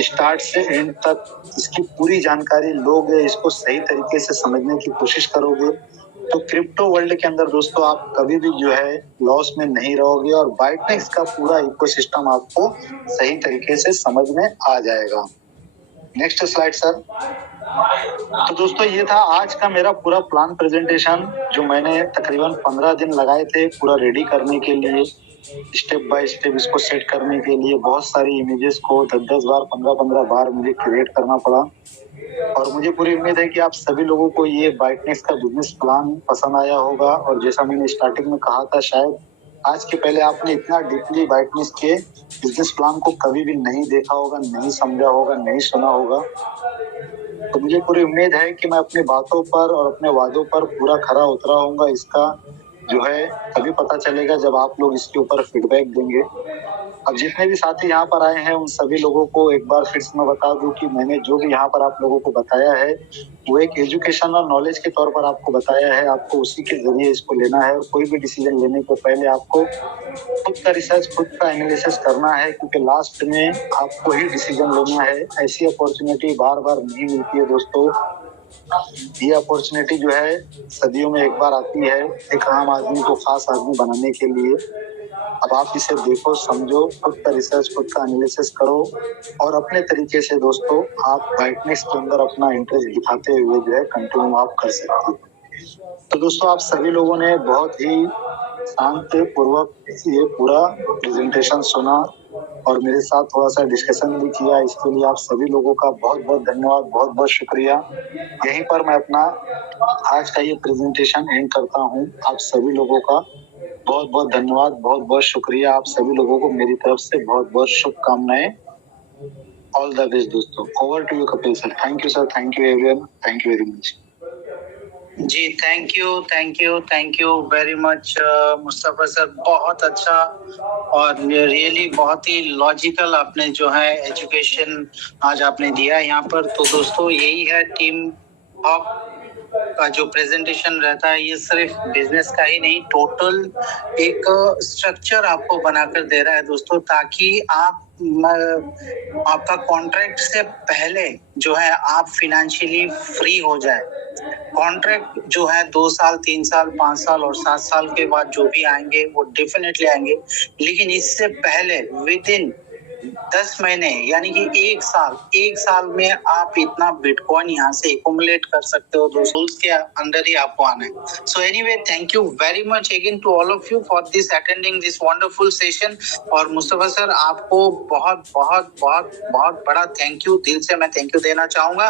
स्टार्ट से एंड तक इसकी पूरी जानकारी लोगे, इसको सही तरीके से समझने की कोशिश करोगे, तो क्रिप्टो वर्ल्ड के अंदर दोस्तों आप कभी भी जो है लॉस में नहीं रहोगे और बाइटनेक्स का पूरा इकोसिस्टम आपको सही तरीके से समझ में आ जाएगा। Next slide sir. तो दोस्तों ये था आज का मेरा पूरा प्लान प्रेजेंटेशन, जो मैंने तकरीबन 15 दिन लगाए थे पूरा रेडी करने के लिए, स्टेप बाय स्टेप इसको सेट करने के लिए। बहुत सारी इमेजेस को 10-10 बार 15-15 बार मुझे क्रिएट करना पड़ा। और मुझे पूरी उम्मीद है कि आप सभी लोगों को ये बाइटनेक्स का बिजनेस प्लान पसंद आया होगा। और जैसा मैंने स्टार्टिंग में कहा था, शायद आज के पहले आपने इतना डीपली बाइटनेक्स के बिजनेस प्लान को कभी भी नहीं देखा होगा, नहीं समझा होगा, नहीं सुना होगा। तो मुझे पूरी उम्मीद है कि मैं अपनी बातों पर और अपने वादों पर पूरा खरा उतरा होऊंगा। इसका जो है तभी पता चलेगा जब आप लोग इसके ऊपर फीडबैक देंगे। अब जितने भी साथी यहाँ पर आए हैं उन सभी लोगों को एक बार फिर से मैं बता दूं कि मैंने जो भी यहाँ पर आप लोगों को बताया है वो एक एजुकेशन और नॉलेज के तौर पर आपको बताया है। आपको उसी के जरिए इसको लेना है और कोई भी डिसीजन लेने को पहले आपको खुद का रिसर्च, खुद का एनालिसिस करना है, क्योंकि लास्ट में आपको ही डिसीजन लेना है। ऐसी अपॉर्चुनिटी बार बार नहीं मिलती है दोस्तों। ये अपॉर्चुनिटी जो है सदियों में एक बार आती है एक आम आदमी को खास आदमी बनाने के लिए। अब आप इसे देखो, समझो, खुद का रिसर्च, खुद का एनालिसिस करो और अपने तरीके से दोस्तों आप बाइटनेक्स के अंदर अपना इंटरेस्ट दिखाते हुए जो है कंटिन्यू आप कर सकते हो। तो दोस्तों आप सभी लोगों ने बहुत ही शांतिपूर्वक ये पूरा प्रेजेंटेशन सुना और मेरे साथ थोड़ा सा डिस्कशन भी किया। इसके लिए आप सभी लोगों का बहुत बहुत धन्यवाद, बहुत बहुत शुक्रिया। यहीं पर मैं अपना आज का ये प्रेजेंटेशन एंड करता हूँ। आप सभी लोगों का बहुत बहुत धन्यवाद, बहुत बहुत शुक्रिया। आप सभी लोगों को मेरी तरफ से बहुत बहुत शुभकामनाएं। ऑल द बेस्ट दोस्तों। Over to you Kapil sir. Thank you sir, thank you everyone, thank you very much. जी thank you very much Mustafa sir. बहुत अच्छा और रियली बहुत ही लॉजिकल आपने जो है एजुकेशन आज आपने दिया यहाँ पर। तो दोस्तों यही है टीम ऑफ का जो प्रेजेंटेशन रहता है ये सिर्फ बिजनेस का ही नहीं, टोटल एक स्ट्रक्चर आपको बनाकर दे रहा है दोस्तों, ताकि आपका कॉन्ट्रैक्ट से पहले जो है आप फिनेंशियली फ्री हो जाए। कॉन्ट्रैक्ट जो है 2 साल, 3 साल, 5 साल और 7 साल के बाद जो भी आएंगे वो डेफिनेटली आएंगे, लेकिन इससे पहले विद इन 10 महीने यानी कि 1 साल में आप इतना बिटकॉइन यहाँ से एक्युमुलेट कर सकते हो। दोस्तों के अंदर ही आपको आना है। So anyway, thank you very much again to all of you for this attending this wonderful session. और मुस्तफा सर, आपको बहुत बहुत बहुत बहुत बड़ा थैंक यू, दिल से मैं थैंक यू देना चाहूंगा।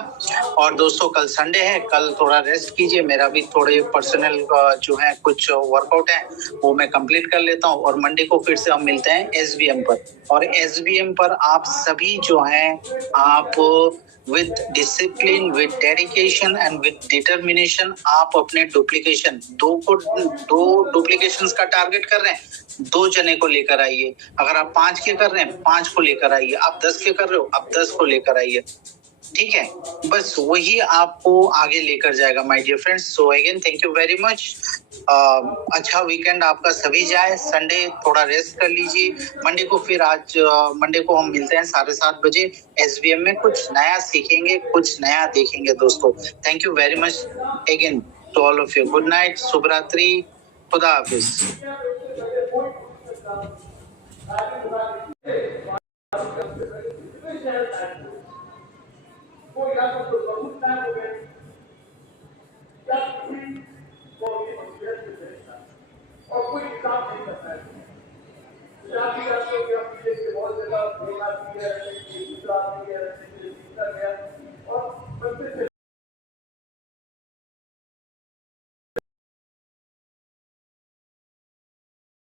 और दोस्तों कल संडे है, कल थोड़ा रेस्ट कीजिए, मेरा भी थोड़े पर्सनल जो है कुछ वर्कआउट है वो मैं कंप्लीट कर लेता हूँ, और मंडे को फिर से हम मिलते हैं SBM पर। और SBM पर आप सभी जो हैं, आप with discipline, with dedication and with determination आप अपने डुप्लीकेशन दो डुप्लीकेशंस का टारगेट कर रहे हैं, 2 जने को लेकर आइए। अगर आप 5 के कर रहे हैं, 5 को लेकर आइए। आप 10 के कर रहे हो, आप 10 को लेकर आइए। ठीक है, बस वही आपको आगे लेकर जाएगा my dear friends. So again thank you very much. अच्छा वीकेंड आपका सभी जाए। संडे थोड़ा रेस्ट कर लीजिए, मंडे को फिर मंडे को हम मिलते हैं 7:30 बजे SBM में। कुछ नया सीखेंगे, कुछ नया देखेंगे दोस्तों। Thank you very much again to all of you. Good night, शुभ रात्रि, खुदा हाफिज। और कोई हिसाब नहीं करता है। बहुत ज्यादा